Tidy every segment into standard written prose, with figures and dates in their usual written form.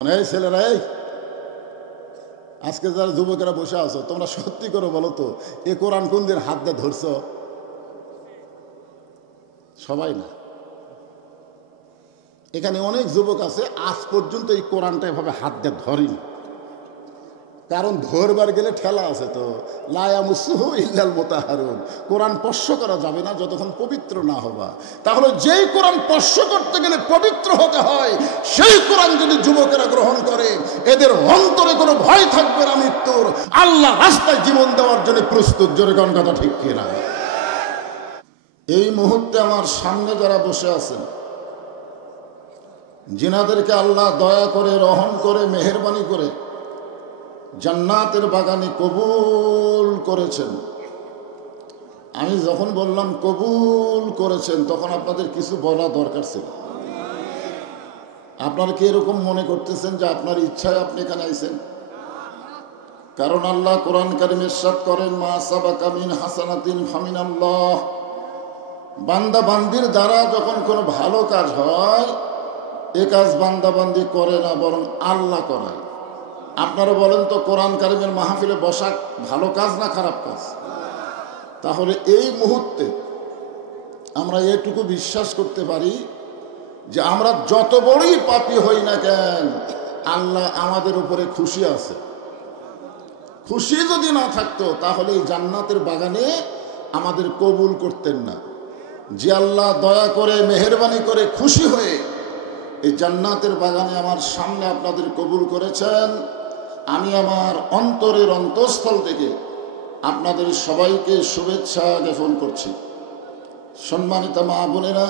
এই ছেলেরা, এই আজকে যারা যুবকেরা বসে আছো, তোমরা সত্যি করে বলো তো, এ কোরআন কোন দিন হাত দিয়ে ধরছ? সবাই না। এখানে অনেক যুবক আছে আজ পর্যন্ত এই কোরআনটা এভাবে হাত দিয়ে ধরেনি। কারণ ধরবার গেলে ঠেলা আছে তো, লা ইয়ামাসসুহু ইল্লাল মুতাহহারুন। কোরআন স্পর্শ করা যাবে না যতক্ষণ পবিত্র না হবা। তাহলে যেই কোরআন স্পর্শ করতে গেলে পবিত্র হতে হয়, সেই কোরআন যদি যুবকেরা গ্রহণ করে, এদের অন্তরে কোনো ভয় থাকবে না মৃত্যুর। আল্লাহ রাস্তায় জীবন দেওয়ার জন্য প্রস্তুত। জোরে কোন কথা ঠিক কিনা? এই মুহূর্তে আমার সামনে যারা বসে আছেন, জিনাদেরকে আল্লাহ দয়া করে, রহম করে, মেহেরবানি করে জান্নাতের বাগানে কবুল করেছেন। আমি যখন বললাম কবুল করেছেন, তখন আপনাদের কিছু বলা দরকার ছিল। আপনারা কি এরকম মনে করতেছেন যে আপনার ইচ্ছায় আপনি এখানে আইছেন? কারণ আল্লাহ কোরআন কারীমে ইরশাদ করেন, মা সাবাকা মিন হাসানাতিন ফামিনাল্লাহ। বান্দা বান্দির দ্বারা যখন কোনো ভালো কাজ হয়, এ কাজ বান্দা বান্দি করে না, বরং আল্লাহ করায়। আপনারা বলেন তো, কোরআন কারীমের মাহফিলে বসা ভালো কাজ না খারাপ কাজ? তাহলে এই মুহূর্তে আমরা এটুকু বিশ্বাস করতে পারি যে আমরা যত বড়ই পাপী হই না কেন, আল্লাহ আমাদের উপরে খুশি আছে। খুশি যদি না থাকতো, তাহলে এই জান্নাতের বাগানে আমাদের কবুল করতেন না। যে আল্লাহ দয়া করে, মেহেরবানি করে, খুশি হয়ে এই জান্নাতের বাগানে আমার সামনে আপনাদের কবুল করেছেন, আমি আমার অন্তরের অন্তঃস্থল থেকে আপনাদের সবাইকে শুভেচ্ছা জ্ঞাপন করছি। সম্মানিত মা বোনেরা,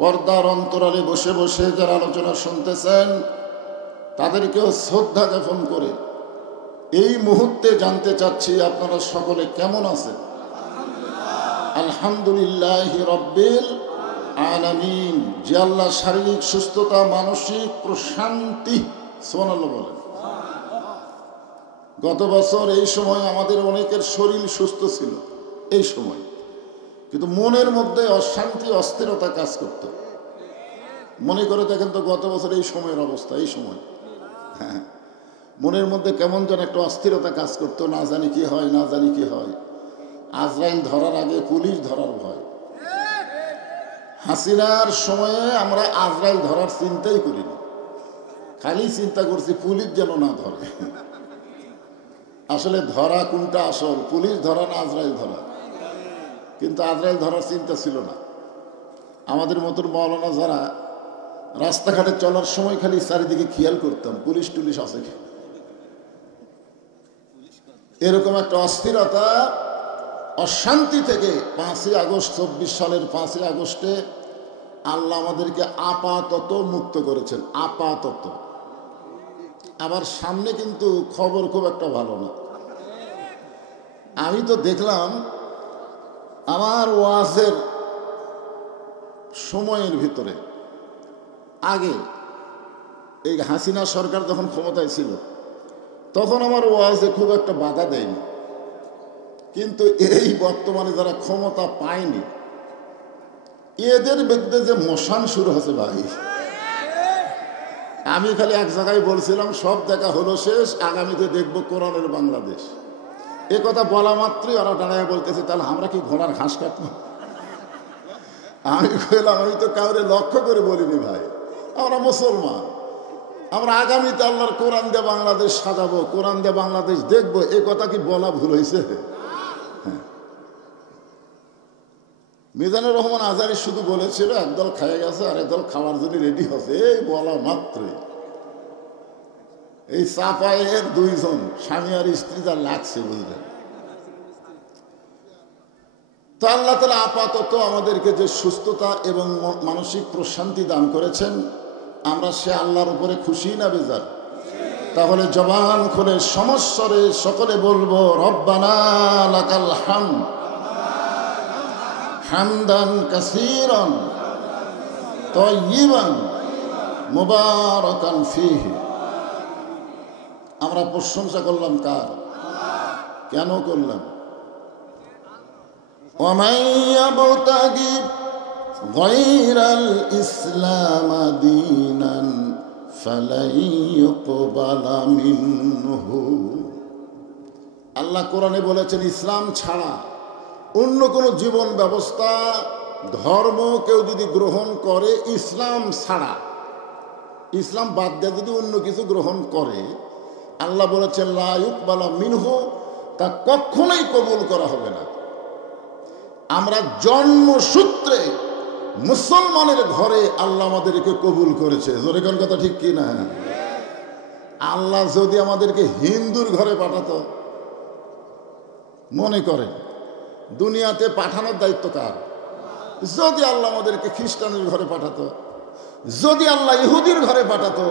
পর্দার অন্তরালে বসে বসে যারা আলোচনা শুনতেছেন, তাদেরকেও শ্রদ্ধা জ্ঞাপন করে এই মুহূর্তে জানতে চাচ্ছি আপনারা সকলে কেমন আছেন? আলহামদুলিল্লাহি রাব্বিল আলামিন। যে আল্লাহ শারীরিক সুস্থতা, মানসিক প্রশান্তি, সুবহানাল্লাহ বলেন। গত বছর এই সময় আমাদের অনেকের শরীর সুস্থ ছিল এই সময়, কিন্তু মনের মধ্যে অশান্তি, অস্থিরতা কাজ করত। মনে করে দেখেন তো গত বছর এই সময়ের অবস্থা। এই সময় মনের মধ্যে কেমন যেন একটা অস্থিরতা কাজ করতো, না জানি কি হয়, না জানি কি হয়। আজরাইল ধরার আগে পুলিশ ধরার ভয়। হাসিনার সময়ে আমরা আজরাইল ধরার চিন্তাই করিনি, খালি চিন্তা করছি পুলিশ যেন না ধরে। আসলে ধরা কোনটা আসল, পুলিশ ধরা না আজরাইল ধরা? কিন্তু আজরাইল ধরার চিন্তা ছিল না। আমাদের মতন মাওলানা যারা রাস্তাঘাটে চলার সময় খালি চারিদিকে খেয়াল করতাম, পুলিশ টুলিশ আছে কি। এরকম একটা অস্থিরতা, অশান্তি থেকে 5ই আগস্ট 24 সালের 5ই আগস্টে আল্লাহ আমাদেরকে আপাতত মুক্ত করেছেন। আপাতত। আবার সামনে কিন্তু খবর খুব একটা ভালো না। আমি তো দেখলাম আমার ওয়াজের সময়ের ভিতরে, আগে এই হাসিনা সরকার যখন ক্ষমতায় ছিল, তখন আমার ওয়াজে খুব একটা বাধা দেয়নি। কিন্তু এই বর্তমানে যারা ক্ষমতা পায়নি, এদের বিরুদ্ধে যে মশান শুরু হয়েছে ভাই, আমি খালি এক জায়গায় বলছিলাম, সব দেখা হলো শেষ, আগামীতে দেখবো কোরআনের বাংলাদেশ। এ কথা বলা মাত্রই ওরা দাঁড়ায় বলতেছে, তাহলে আমরা কি ঘোড়ার ঘাস কাটবো? আমি বললাম, আমি তো কাউরে লক্ষ্য করে বলিনি ভাই, আমরা মুসলমান, আমরা আগামীতে আল্লাহর কোরআন দিয়ে বাংলাদেশ সাজাবো, কোরআন দিয়ে বাংলাদেশ দেখবো। এ কথা কি বলা ভুল হয়েছে? মিজানুর রহমান আজহারী শুধু বলেছিল একদল খাইয়ে গেছে আর একদল খাওয়ার জন্য রেডি হচ্ছে, এই বলা মাত্রই এই চাপায়ের 2 জন স্বামী আর স্ত্রী যা লাগছে, বুঝলেন তো। আল্লাহ তাআলা আপাতত আমাদেরকে যে সুস্থতা এবং মানসিক প্রশান্তি দান করেছেন, আমরা সে আল্লাহর উপরে খুশি না বেজার? তাহলে জবান খুলে সমস্বরে সকলে বলবো, রব্বানা লাকাল হামদ হামদান কাসীরান তাইয়িবান মুবারাকান ফীহি। আমরা প্রশংসা করলাম কার? কেন করলাম? ওয়া মান ইয়াবতাগি গায়রাল ইসলাম দীনান فلن يقبل منه। আল্লাহ কোরআনে বলেছেন ইসলাম ছাড়া অন্য কোনো জীবন ব্যবস্থা ধর্ম কেউ যদি গ্রহণ করে, ইসলাম ছাড়া, ইসলাম বাদ দিয়ে যদি অন্য কিছু গ্রহণ করে, আল্লাহ বলেছেন লা ইউকবালা মিনহু, তা কখনোই কবুল করা হবে না। আমরা জন্মসূত্রে মুসলমানের ঘরে আল্লাহ আমাদেরকে কবুল করেছে। জোরে কোন কথা ঠিক কি না? আল্লাহ যদি আমাদেরকে হিন্দুর ঘরে পাঠাতো, মনে করেন দুনিয়াতে পাঠানোর দায়িত্ব কার? যদি আল্লাহ আমাদেরকে খ্রিস্টানের ঘরে পাঠাতো, যদি আল্লাহ ইহুদির ঘরে পাঠাতো,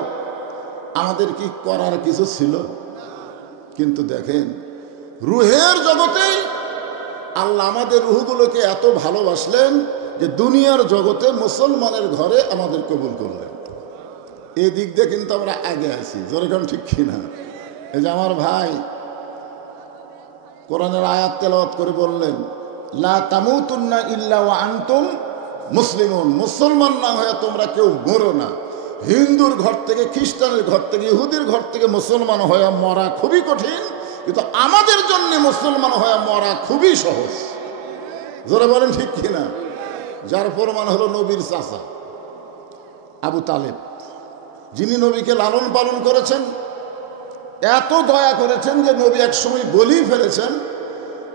আমাদের কি করার কিছু ছিল? কিন্তু দেখেন রুহের জগতেই আল্লাহ আমাদের রুহগুলোকে এত ভালোবাসলেন যে দুনিয়ার জগতে মুসলমানের ঘরে আমাদের কবুল করলেন। এই দিক দিয়ে কিন্তু আমরা আগে আছি। যেরকম ঠিক কিনা? এই যে আমার ভাই কোরআনের আয়াত তেলাওয়াত করে বললেন লা তামুতুন্না ইল্লা ওয়া আনতুম মুসলিমুন, মুসলমান না হয়ে তোমরা কেউ মরো না। হিন্দুর ঘর থেকে, খ্রিস্টানের ঘর থেকে, ইহুদির ঘর থেকে মুসলমান হয়ে মরা খুবই কঠিন, কিন্তু আমাদের জন্য মুসলমান হয়ে মরা খুবই সহজ। জোরে বলেন ঠিক কিনা? যার প্রমাণ হলো নবীর চাচা আবু তালেব, যিনি নবীকে লালন পালন করেছেন, এত দয়া করেছেন যে নবী এক সময় বলেই ফেলেছেন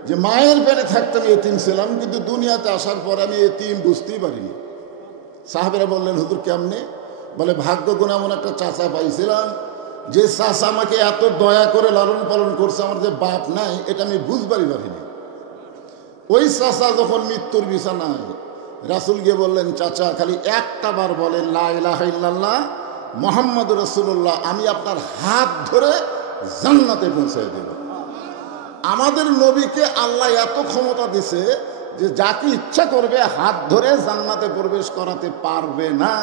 যে মায়ের পেটে থাকতে আমি এতিম ছিলাম, কিন্তু দুনিয়াতে আসার পর আমি এতিম বুঝতেই পারিনি। সাহাবেরা বললেন হুজুর কেমনে? বলে ভাগ্য গুণ এমন একটা চাচা পাইছিলাম যে চাচা আমাকে এত দয়া করে লালন পালন করছে, আমার যে বাপ নাই এটা আমি বুঝবারই পারিনি। ওই চাচা যখন মৃত্যুর বিছানায়, রাসূল গিয়ে বললেন চাচা খালি একটা বার বলেন লা ইলাহা ইল্লাল্লাহ মুহাম্মাদুর রাসূলুল্লাহ, আমি আপনার হাত ধরে জান্নাতে পৌঁছে দেব। আমাদের নবীকে আল্লাহ এত ক্ষমতা দিছে যে যাকে ইচ্ছা করবে হাত ধরে জান্নাতে প্রবেশ করাতে পারবে না,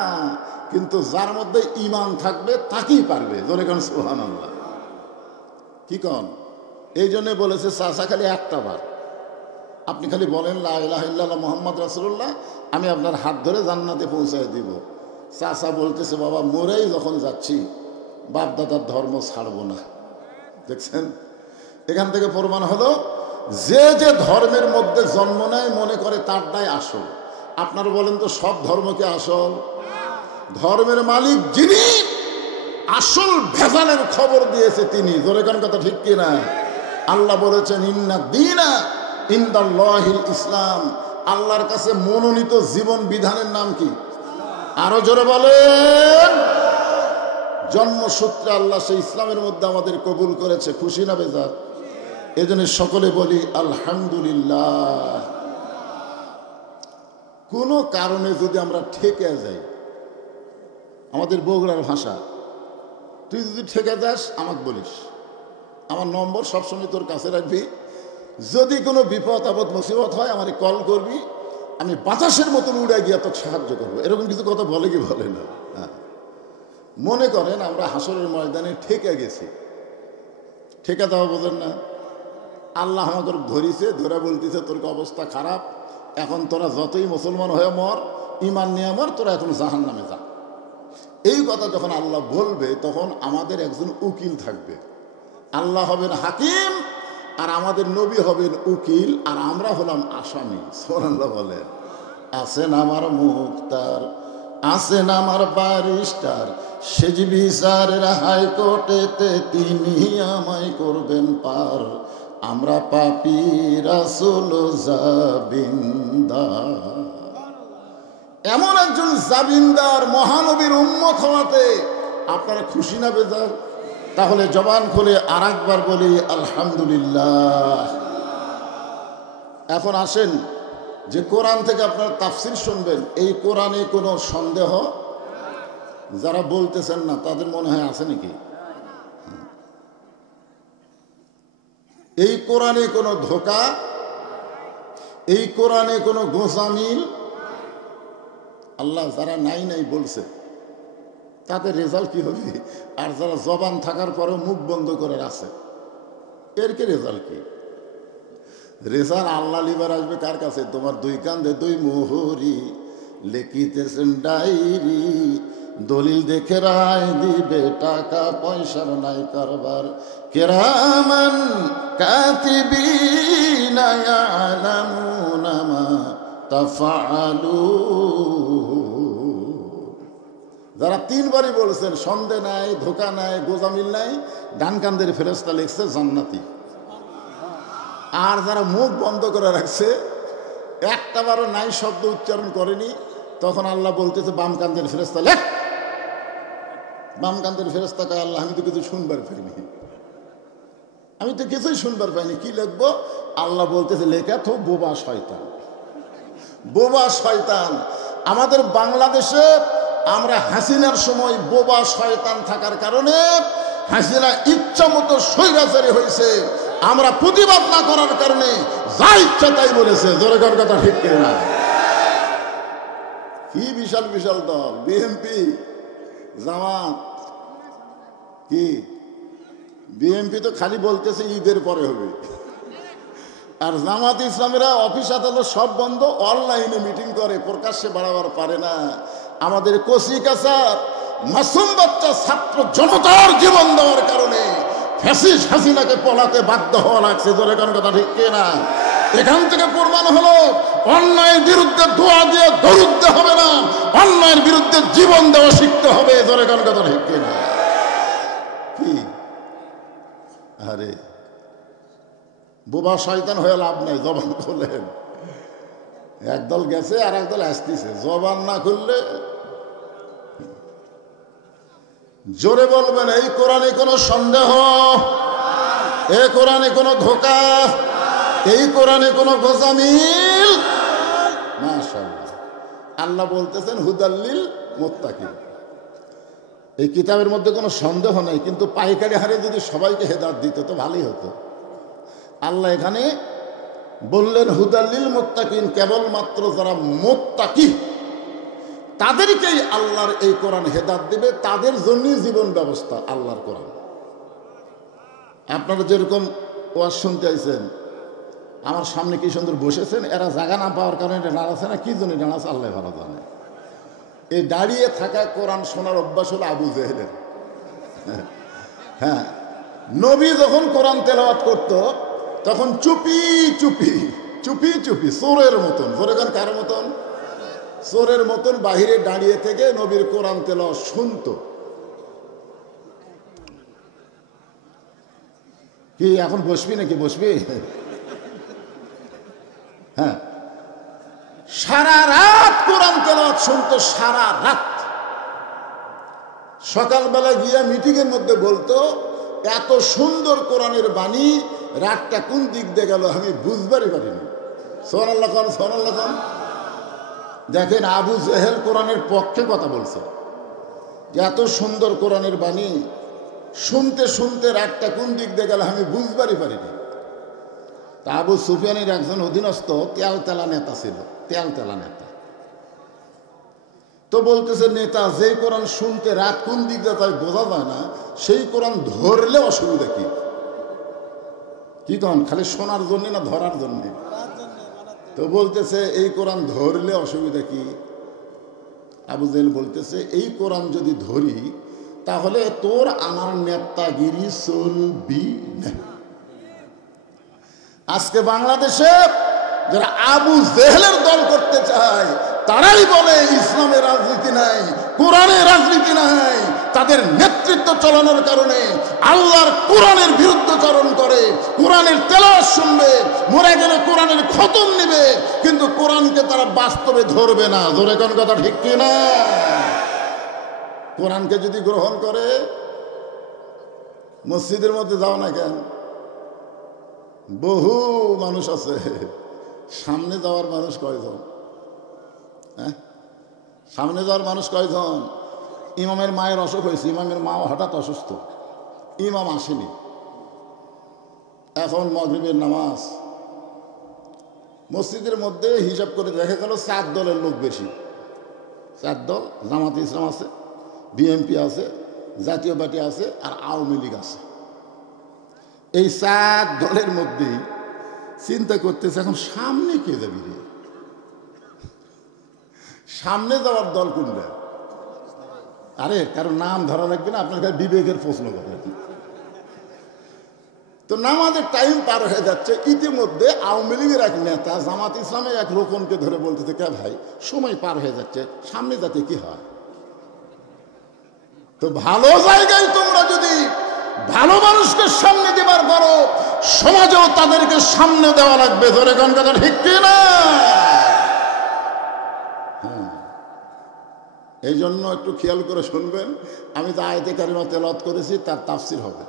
কিন্তু যার মধ্যে ঈমান থাকবে তাকেই পারবে। জোরে কোন সুবহানাল্লাহ। কি কন? এই জন্য বলেছে চাচা খালি একটা বার আপনি খালি বলেন লা ইলাহা ইল্লাল্লাহ মুহাম্মদ রাসূলুল্লাহ, আমি আপনার হাত ধরে জান্নাতে পৌঁছায় দিব। চাচা বলতেছে বাবা মরেই যখন যাচ্ছি বাপ দাদার ধর্ম ছাড়বো না। দেখছেন, এখান থেকে প্রমাণ হলো যে যে ধর্মের মধ্যে জন্ম নেয় মনে করে তারটাই আসল। আপনারা বলেন তো সব ধর্মকে আসল? ধর্মের মালিক যিনি, আসল ভেজালের খবর দিয়েছে তিনি। জোরে কোন কথা ঠিক কিনা? আল্লাহ বলেছেন ইন্না দীনা ইনদাল্লাহিল ইসলাম, আল্লাহর কাছে মনোনীত জীবন বিধানের নাম কি? আরো জোরে বলেন। জন্মসূত্রে আল্লাহ সেই ইসলামের মধ্যে আমাদের কবুল করেছে। খুশি না বেজার? এজন্য সকলে বলি আলহামদুলিল্লাহ। কোনো কারণে যদি আমরা ঠেকে যাই, আমাদের বগুড়ার ভাষা, তুই যদি ঠেকে যাস আমাকে বলিস, আমার নম্বর সবসময় তোর কাছে রাখবি, যদি কোনো বিপদ আপদ মুসিবত হয় আমাকে কল করবি, আমি বাতাসের মতন উড়ে গিয়ে তোকে সাহায্য করবো। এরকম কিছু কথা বলে কি বলে না? হ্যাঁ, মনে করেন আমরা হাসরের ময়দানে ঠেকে গেছি, ঠেকে দেওয়া বোঝেন না? আল্লাহ আমাকে ধরিছে, ধরে বলতেছে তোর অবস্থা খারাপ, এখন তোরা যতই মুসলমান হয়ে মর, ইমান নিয়ে মর, তোরা এখন জাহান্নামে যা। এই কথা যখন আল্লাহ বলবে তখন আমাদের একজন উকিল থাকবে। আল্লাহ হবেন হাকিম আর আমাদের নবী হবেন উকিল, আর আমরা হলাম আসামি। সুবহানাল্লাহ বলেন। আছেন আমার মুখতার, আছেন আমার ব্যারিস্টার, সেজ বিচারের হাইকোর্টেতে তিনি আমায় করবেন পার। আমরা পাপী রাসূল জাবিনদার। এমন একজন জাবিনদার মহানবীর উম্মত হওয়াতে আপনারা খুশি না বেজার? তাহলে জবান খুলে আর একবার বলি আলহামদুলিল্লাহ। এখন আসেন যে কোরআন থেকে আপনারা তাফসীর শুনবেন, এই কোরআনে কোনো সন্দেহ যারা বলতেছেন না তাদের মনে হয় আছে নাকি? এই কোরআনে কোনো ধোঁকা, এই কোরআনে কোনো গোসামিল। আল্লাহ যারা নাই নাই বলছে তাদের রেজাল্ট কি হবে? আর যারা জবান থাকার পরেও মুখ বন্ধ করে আছে, এর কি রেজাল্ট কি? রেজাল্ট আল্লাহ লিবার আসবে কার কাছে? তোমার দুই কান্দে দুই মোহরি, লিখিতেছেন ডায়েরি, দলিল দেখে রায় দিবে, টাকা পয়সার নাই কারবার। কিরামান কাতিবিনা ইয়ালামুনা মা তাফআলুন। যারা তিনবারই বলছেন সন্দেহ নাই, ধোকা নাই, গোজামিল নাই, ডান কান্দের ফেরেশতা লিখছে জান্নাতি। আর যারা মুখ বন্ধ করে রাখছে, একটাবারও নাই শব্দ উচ্চারণ করেনি, তখন আল্লাহ বলতেছে বাম কান্দের ফেরেশতা লেখ। বাম কান্দের ফেরেশতা কয় আল্লাহ আমি তো কিছু শুনবার পাইনি, আমি তো কিছুই শুনবার পাইনি, কি লিখবো? আল্লাহ বলতেছে লেখা তো বোবা শয়তান, বোবা শয়তান। আমাদের বাংলাদেশে আমরা হাসিনার সময় বোবা শয়তান থাকার কারণে হাসিনা ইচ্ছা মতো স্বৈরাচারী হয়েছে, আমরা প্রতিবাদ না করার কারণে যা ইচ্ছা তাই বলেছে। জোরে কর কথা ঠিক না? কি বিশাল বিশাল দল, বিএনপি, জামাত। কি বিএনপি তো খালি বলতেছে ঈদের পরে হবে, আর জামাত ইসলামীরা অফিস আদালত সব বন্ধ, অনলাইনে মিটিং করে, প্রকাশ্যে বাড়াবার পারে না। আমাদের কচি কাঁচার মাসুম বাচ্চা ছাত্র জনতার জীবন দেওয়ার কারণে ফ্যাসিস্ট হাসিনাকে পলাতে বাধ্য হওয়া লাগছে। জোরে কোন কথা ঠিক না? এখান থেকে প্রমাণ হলো অন্যায়ের বিরুদ্ধে দোয়া দিয়ে দরুদ হবে না, অন্যায়ের বিরুদ্ধে জীবন দেওয়া শিখতে হবে। জোরে কোন কথা ঠিক না? কি আরে বোবা শয়তান হয়ে লাভ নাই, জবান খুললেন। একদল গেছে আর একদল আসতেছে, জবান না খুললে। জোরে বলবেন এই কোরআনে কোনো সন্দেহ, এই কোরআনে কোনো ধোঁকা, এই কোরআনে কোনো গোজামিল। মাশাআল্লাহ, আল্লাহ বলতেছেন হুদাল্লিল মুত্তাকিন। এই কিতাবের মধ্যে কোনো সন্দেহ নেই, কিন্তু পাইকারি হারে যদি সবাইকে হেদায়েত দিত তো ভালোই হতো। আল্লাহ এখানে বললেন হুদাল্লিল মুত্তাকিন, কেবলমাত্র যারা মুত্তাকি তাদেরকেই আল্লাহর এই কোরআন হেদায়েত দেবে, তাদের জন্যই জীবন ব্যবস্থা আল্লাহর কোরআন। আপনারা যেরকম ওয়াজ শুনতে আইছেন, আমার সামনে কি সুন্দর বসেছেন, এরা জায়গা না পাওয়ার কারণে এটা দাঁড়াচ্ছে না, কি জন্য দাঁড়াচ্ছে আল্লাহ ভালো জানে। এই দাঁড়িয়ে থাকা কোরআন শোনার অভ্যাস হলো আবু জেহেলের। হ্যাঁ, নবী যখন কোরআন তেলাওয়াত করত তখন চুপি চুপি চুপি চুপি চোরের মতন, জোরে গান কার মতন? চোরের মতন বাহিরে দাঁড়িয়ে থেকে নবীর কোরআন তেলাওয়াত শুনত। কি এখন বসবি নাকি? বসবি? হ্যাঁ, সারা রাত কোরআন তেলাওয়াত শুনতো, সারা রাত। সকালবেলা গিয়া মিটিংয়ের মধ্যে বলতো এত সুন্দর কোরআনের বাণী, রাতটা কোন দিক দিয়ে গেল আমি বুঝবারই পারিনি। সুবহানাল্লাহ খান, সুবহানাল্লাহ খান। দেখেন আবু জেহেল কোরআনের পক্ষে কথা বলছে, এত সুন্দর কোরআনের বাণী শুনতে শুনতে রাতটা কোন দিক দিয়ে গেল আমি বুঝবারই পারিনি। তা আবু সুফিয়ানের একজন অধীনস্থ তেলতেলা নেতা ছিল, তেলতেলা নেতা। তো বলতেছে নেতা, যে কোরআন শুনতে রাত কোন দিক দিয়ে তাই বোঝা যায় না, সেই কোরআন ধরলে অসুবিধা কি? কি কন, খালি শোনার জন্য না ধরার জন্য? তো বলতেছে এই কোরআন ধরলে অসুবিধা কি? আবু জেহেল বলতেছে এই কোরআন যদি ধরি তাহলে তোর আমার নেতাগিরি চলবি না। আজকে বাংলাদেশে যারা আবু জেহেলের দল করতে চায় তারাই বলে ইসলামের রাজনীতি নাই, কোরআনের রাজনীতি নাই। তাদের নেতৃত্ব চালানোর কারণে আল্লাহর কোরআনের বিরুদ্ধচারণ করে, কোরআনের তেলাওয়াত শুনবে, মরে গেলে কোরআনের খতম নেবে, কিন্তু কোরআনকে তারা বাস্তবে ধরবে না। ধরে কোন কথা ঠিক কিনা? কোরআনকে যদি গ্রহণ করে, মসজিদের মধ্যে যাও না কেন, বহু মানুষ আছে, সামনে যাওয়ার মানুষ কয়জন? হ্যাঁ, সামনে যাওয়ার মানুষ কয়জন? ইমামের মায়ের অসুখ হয়েছে, ইমামের মাও হঠাৎ অসুস্থ, ইমাম আসেনি। এখন মাগরিবের নামাজ, মসজিদের মধ্যে হিসাব করে দেখা গেল 4 দলের লোক বেশি। 4 দল, জামাত ইসলাম আছে, বিএনপি আছে, জাতীয় পার্টি আছে, আর আওয়ামী লীগ আছে। এই 4 দলের মধ্যেই চিন্তা করতেছে এখন সামনে কে যাবি রে, সামনে যাওয়ার দল কোনটা? আরে কারো নাম ধরা লাগবে না, আপনার কাছে বিবেকের প্রশ্ন করে। তো নামাজের টাইম পার হয়ে যাচ্ছে, ইতিমধ্যে আওয়ামী লীগের এক নেতা জামাত ইসলামের এক রোকনকে ধরে বলতেছে, কে ভাই সময় পার হয়ে যাচ্ছে, সামনে যাতে কি হয়। তো ভালো জায়গায় তোমরা যদি ভালো মানুষকে সামনে দেবার করো, সমাজেও তাদেরকে সামনে দেওয়া লাগবে। ধরে কোন কথা ঠিক কিনা? এই জন্য একটু খেয়াল করে শুনবেন, আমি তো আয়াতে কারিমা তেলাওয়াত করেছি, তার তাফসীর হবে।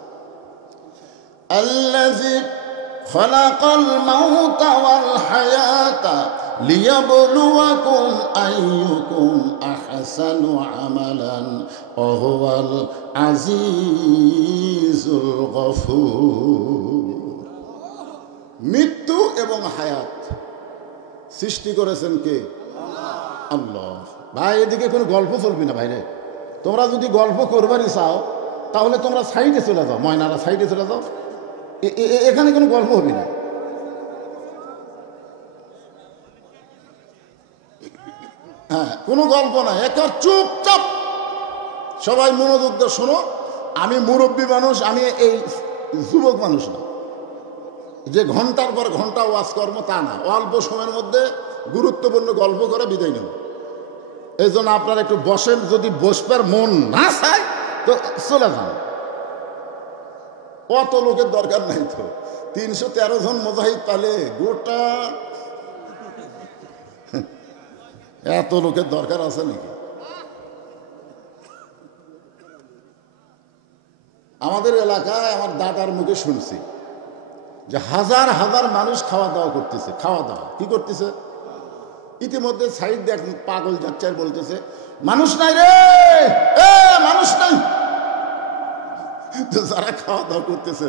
আল্লাযী খালাকাল মাউতা ওয়াল হায়াতা লিয়াবলুয়াকুম আইয়ুকুম আহসানু আমালান ওয়া হুয়াল আজিজুল গফুর। মৃত্যু এবং হায়াত সৃষ্টি করেছেন কে? আল্লাহ। ভাই এদিকে কোনো গল্প চলবি না ভাইরে। তোমরা যদি গল্প করবারই চাও তাহলে তোমরা সাইডে চলে যাও, ময়নারা সাইডে চলে যাও, এখানে কোনো গল্প হবে না। হ্যাঁ, কোনো গল্প না, একা চুপচাপ সবাই মনোযোগ দিয়ে শোনো। আমি মুরব্বী মানুষ, আমি এই যুবক মানুষ না যে ঘন্টার পর ঘন্টা ওয়াজ কর্ম, তা না। অল্প সময়ের মধ্যে গুরুত্বপূর্ণ গল্প করে বিদায় নেব। এই জন্য আপনারা একটু বসেন, যদি বসবার মন না চায় তো চলে যান। অত লোকের দরকার নাই তো, 313 জন মুজাহিদ পালে গোটা, এত লোকের দরকার আছে নাকি? আমাদের এলাকায় আমার দাদার মুখে শুনছি যে হাজার হাজার মানুষ খাওয়া দাওয়া করতেছে। খাওয়া দাওয়া কি করতেছে? ইতিমধ্যে সাইড দেখ পাগল যাচ্ছে আর বলতেছে, মানুষ নাই রে, মানুষ নাই। তো যারা খাওয়া দাওয়া করতেছে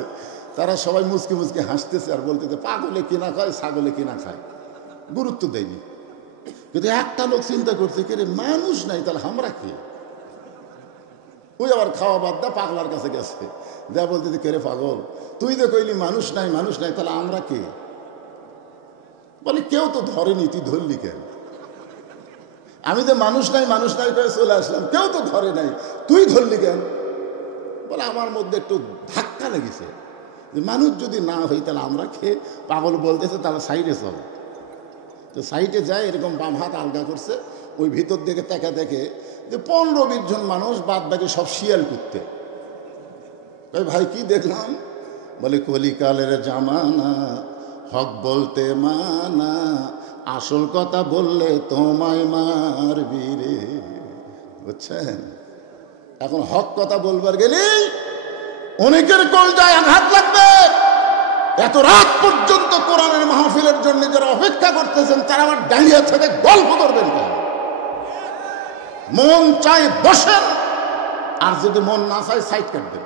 তারা সবাই মুচকি মুচকি হাসতেছে আর বলতেছে, পাগলে কিনা খায়, ছাগলে কিনা খায়, গুরুত্ব দেয়নি। কিন্তু একটা লোক চিন্তা করছে, কে রে মানুষ নাই, তাহলে আমরা কি? ওই আবার খাওয়া বাদ দা পাগলার কাছে গেছে, যা বলতেছে, কে রে পাগল, তুই তো কইলি মানুষ নাই মানুষ নাই, তাহলে আমরা কে? বলে কেউ তো ধরেনি, তুই ধরলি কেন? আমি যে মানুষ নাই করে চলে আসলাম, কেউ তো ধরে নাই, তুই ধরলি কেন? বলে আমার মধ্যে একটু ধাক্কা লেগেছে যে মানুষ যদি না হই তাহলে আমরা খেয়ে। পাগল বলতেছে তাহলে সাইডে চল। তো সাইডে যায়, এরকম বাম হাত আলগা করছে, ওই ভিতর দিকে তাকা দেখে যে 15-20 জন মানুষ, বাদ বাকি সব শিয়াল করতে। ভাই কি দেখলাম? বলে কলিকালের জামানা, হক বলতে মানা, আসল কথা বললে তোমায় মারবি রে। বুঝছেন? এখন হক কথা বলবার গেলে অনেকের কলজায় আঘাত লাগবে। এত রাত পর্যন্ত কোরআনের মাহফিলের জন্য যারা অপেক্ষা করতেছেন তারা আবার দাঁড়িয়ে থেকে গল্প করবেন কেন? মন চাই বসেন, আর যদি মন না চাই সাইড কাটবেন।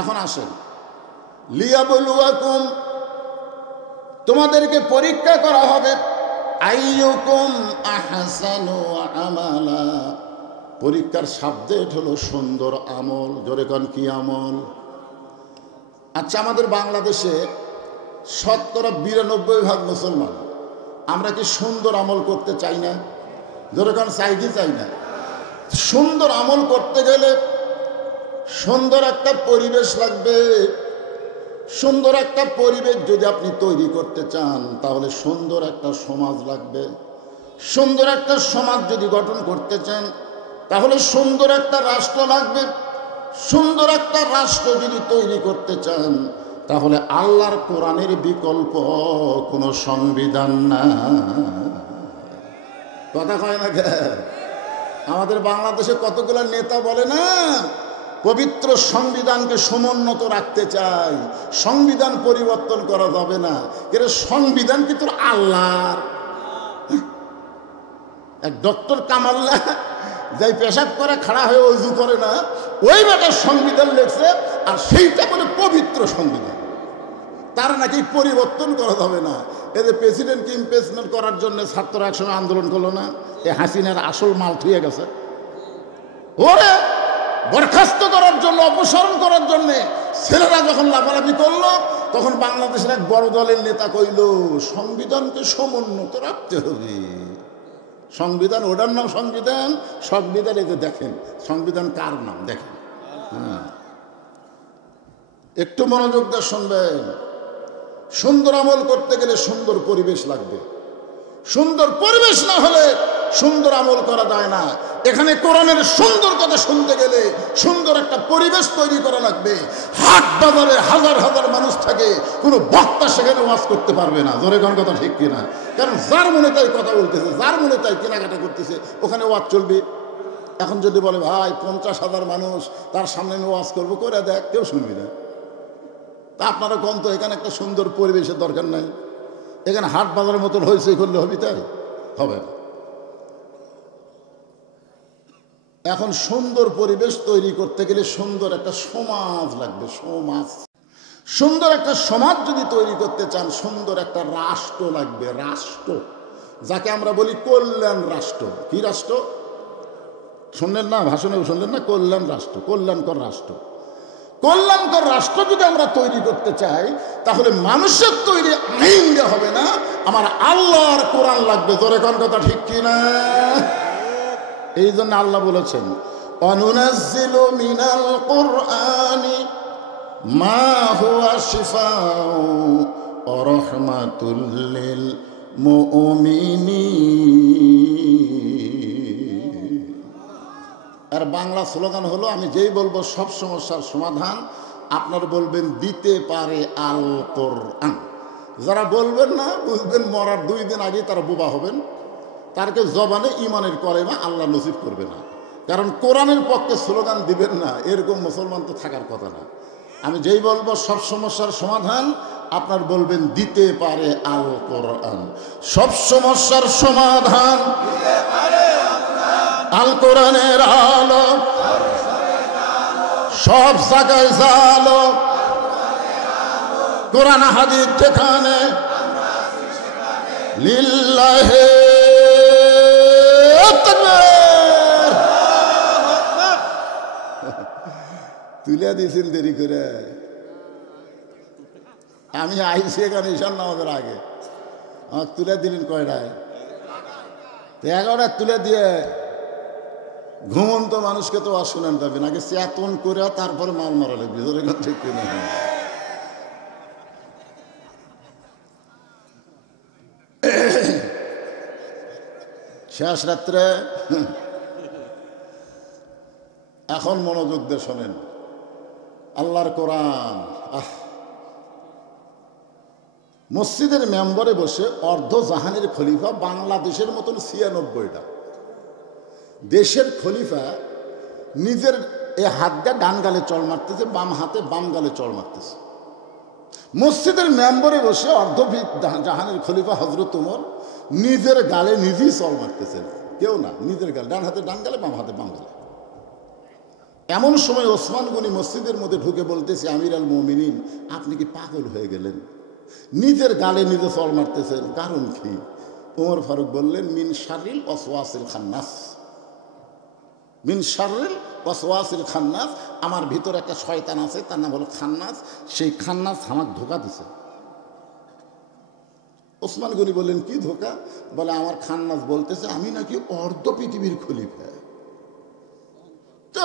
এখন আসেন, লিয়াবলুয়াকুম, তোমাদেরকে পরীক্ষা করা হবে, আইয়ুকুম আহসানু আমালা। পরীক্ষার সাবজেক্ট হলো সুন্দর আমল। জোরে কোন কি আমল? আচ্ছা, আমাদের বাংলাদেশে 92% মুসলমান, আমরা কি সুন্দর আমল করতে চাই না? জোরে কোন চাই কি চাই না? সুন্দর আমল করতে গেলে সুন্দর একটা পরিবেশ লাগবে। সুন্দর একটা পরিবেশ যদি আপনি তৈরি করতে চান তাহলে সুন্দর একটা সমাজ লাগবে। সুন্দর একটা সমাজ যদি গঠন করতে চান তাহলে সুন্দর একটা রাষ্ট্র লাগবে। সুন্দর একটা রাষ্ট্র যদি তৈরি করতে চান তাহলে আল্লাহর কোরআনের বিকল্প কোনো সংবিধান না। কথা কয় না? আমাদের বাংলাদেশে কতগুলো নেতা বলে না, পবিত্র সংবিধানকে সমুন্নত রাখতে চাই, সংবিধান পরিবর্তন করা যাবে না। এর সংবিধান কি তোর আল্লাহর? এক ডক্টর কামাল্লা যাই পেশাব করে খাড়া হয়ে অজু করে না, ওই বেটা সংবিধান লেখছে, আর সেইটা বলে পবিত্র সংবিধান। তারা নাকি পরিবর্তন করা যাবে না। এদের প্রেসিডেন্টকে ইমপিচমেন্ট করার জন্য ছাত্ররা একসঙ্গে আন্দোলন করলো না? এ হাসিনার আসল মাল থুয়ে গেছে। ওরে বরখাস্ত করার জন্য, অপসারণ করার জন্য ছেলেরা যখন লাফালাফি করলো তখন বাংলাদেশের এক বড় দলের নেতা কইল, সংবিধানকে সমুন্নত রাখতে হবে, সংবিধান ওটার নাম সংবিধান, সংবিধান এই যে দেখেন সংবিধান কার নাম দেখেন। হ্যাঁ, একটু মনোযোগ দিয়ে শুনবেন। সুন্দর আমল করতে গেলে সুন্দর পরিবেশ লাগবে, সুন্দর পরিবেশ না হলে সুন্দর আমল করা যায় না। এখানে কোরআনের সুন্দর কথা শুনতে গেলে সুন্দর একটা পরিবেশ তৈরি করা লাগবে। হাট বাজারে হাজার হাজার মানুষ থাকে, কোনো বক্তা সেখানে ওয়াজ করতে পারবে না। জোরে কোন কথা ঠিক কিনা? কারণ যার মনে তাই কথা বলতেছে, যার মনে তাই কেনাকাটা করতেছে, ওখানে ওয়াজ চলবে। এখন যদি বলে ভাই 50,000 মানুষ তার সামনে আমি ওয়াজ করবো, করে দেখ, কেউ শুনবি না। তা আপনারা কোন তো এখানে একটা সুন্দর পরিবেশের দরকার নাই। এখানে হাট বাজারের মতন হয়েছে করলে হবে, তাই হবে না। এখন সুন্দর পরিবেশ তৈরি করতে গেলে সুন্দর একটা সমাজ লাগবে। সমাজ, সুন্দর একটা সমাজ যদি তৈরি করতে চান, সুন্দর একটা রাষ্ট্র লাগবে। রাষ্ট্র যাকে আমরা বলি কল্যাণ রাষ্ট্র। কি রাষ্ট্র শুনলেন না? ভাষণেও শুনলেন না? কল্যাণ রাষ্ট্র, কল্যাণকর রাষ্ট্র। কল্যাণকর রাষ্ট্র যদি আমরা তৈরি করতে চাই, তাহলে মানুষের তৈরি আইন দিয়ে হবে না, আমার আল্লাহর কোরআন লাগবে। জোরে কোন কথা ঠিক কিনা? এই জন্য আল্লাহ বলেছেন, অনুনাজ্জিলু মিনাল কুরআনি মা হুয়া শিফাউ ওয়া রাহমাতুল লিল মুমিনিন। আর বাংলা স্লোগান হলো, আমি যেই বলবো সব সমস্যার সমাধান, আপনার বলবেন দিতে পারে আল কোরআন। যারা বলবেন না, বুঝবেন মরার 2 দিন আগে তারা বোবা হবেন। তারকে জবানে ইমানের কলেমা আল্লাহ নসিব করবে না। কারণ কোরআনের পক্ষে স্লোগান দিবেন না, এরকম মুসলমান তো থাকার কথা না। আমি যেই বলবো সব সমস্যার সমাধান, আপনার বলবেন দিতে পারে আল কোরআন। সব সমস্যার সমাধান আল কোরআনের আলো, সব জায়গায় জালো কোরআন হাদিস যেখানে, লিল্লাহে তুলে দিয়েছেন দেরি করে। আমি আইসি এখানে ঈশান নামাজের আগে, আমার তুলে দিলেন কয়টায়? 11টায় তুলে দিয়ে ঘুমন্ত মানুষকে তো আর শুনেন যাবে নাকি, চেতন করে তারপরে মাল মারা লাগবে। ঠিক কিনা? শেষ রাত্রে এখন মনোযোগ দিয়ে শোনেন আল্লাহর কোরআন। মসজিদের মেম্বরে বসে অর্ধ জাহানের খলিফা, বাংলাদেশের মতন 96টা দেশের খলিফা নিজের এ হাত দিয়ে ডান গালে চড় মারতেছে, বাম হাতে বাম গালে চড় মারতেছে। মসজিদের মেম্বরে বসে অর্ধ জাহানের খলিফা হযরত ওমর নিজের গালে নিজেই চড় মারতেছেন। কেউ না, নিজের গালে, ডান হাতে ডান গালে, বাম হাতে বাম গালে। এমন সময় ওসমান গনি মসজিদের মধ্যে ঢুকে বলতেছে, আমির আল মুমিনিন, আপনি কি পাগল হয়ে গেলেন? নিজের গালে নিজে চড় মারতেছেন, কারণ কি? ওমর ফারুক বললেন, মিন শাররিল ওয়াসওয়াসিল খান্নাস। মিন শাররিল ওয়াসওয়াসিল খান্নাস, আমার ভিতরে একটা শয়তান আছে, তার নাম হলো খান্নাস। সেই খান্নাস আমাকে ধোঁকা দিছে। ওসমান গনি বললেন, কি ধোঁকা? বলে, আমার খান্নাস বলতেছে আমি নাকি অর্ধ পৃথিবীর খলিফা। তো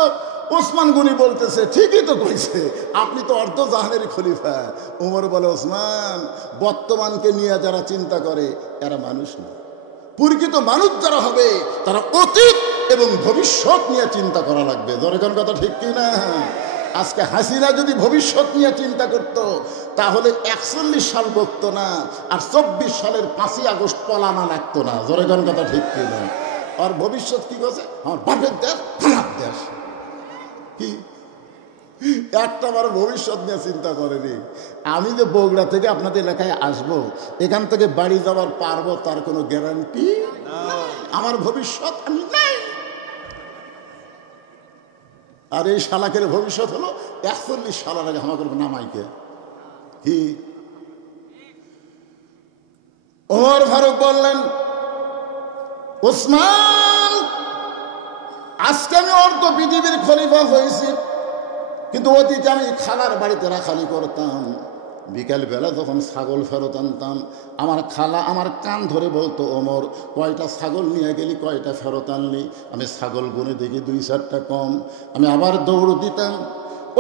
ওসমান গনি বলতেছে, ঠিকই তো কইছে, আপনি তো অর্ধ জাহানের খলিফা। ওমর বলে, ওসমান, বর্তমানকে নিয়ে যারা চিন্তা করে এরা মানুষ না। প্রকৃত মানুষ যারা হবে তারা অতীত এবং ভবিষ্যৎ নিয়ে চিন্তা করা লাগবে। জনগণ কথা ঠিক কি না? আজকে হাসিনা যদি ভবিষ্যৎ নিয়ে চিন্তা করত, তাহলে 41 সাল বকতো না, আর 24 সালের 5ই আগস্ট পলানা লাগতো না। জনগণ কথা ঠিক কি না? আর ভবিষ্যৎ কি করছে? আমার বাপের দেশ, আমার দেশ। কি একটা বার ভবিষ্যৎ নিয়ে চিন্তা করেনি। আমি যে বগুড়া থেকে আপনাদের এলাকায় আসবো, এখান থেকে বাড়ি যাওয়ার পারবো তার কোনো গ্যারান্টি? আমার ভবিষ্যৎ আমি নাই। আর এই শালাকের ভবিষ্যৎ হলো 41 সালের আগে আমাকে নামাইকে। কি ওমর ফারুক বললেন, ওসমান, আজকে আমি অর্ধ পৃথিবীর খলিফা হয়েছি, কিন্তু অতীতে আমি খালার বাড়িতে রাখালি করতাম। বিকালবেলা যখন ছাগল ফেরত আনতাম, আমার খালা আমার কান ধরে বলতো, ওমর কয়টা ছাগল নিয়ে গেলি, কয়টা ফেরত আনলি? আমি ছাগল গুনে দেখি 2-4টা কম। আমি আবার দৌড় দিতাম,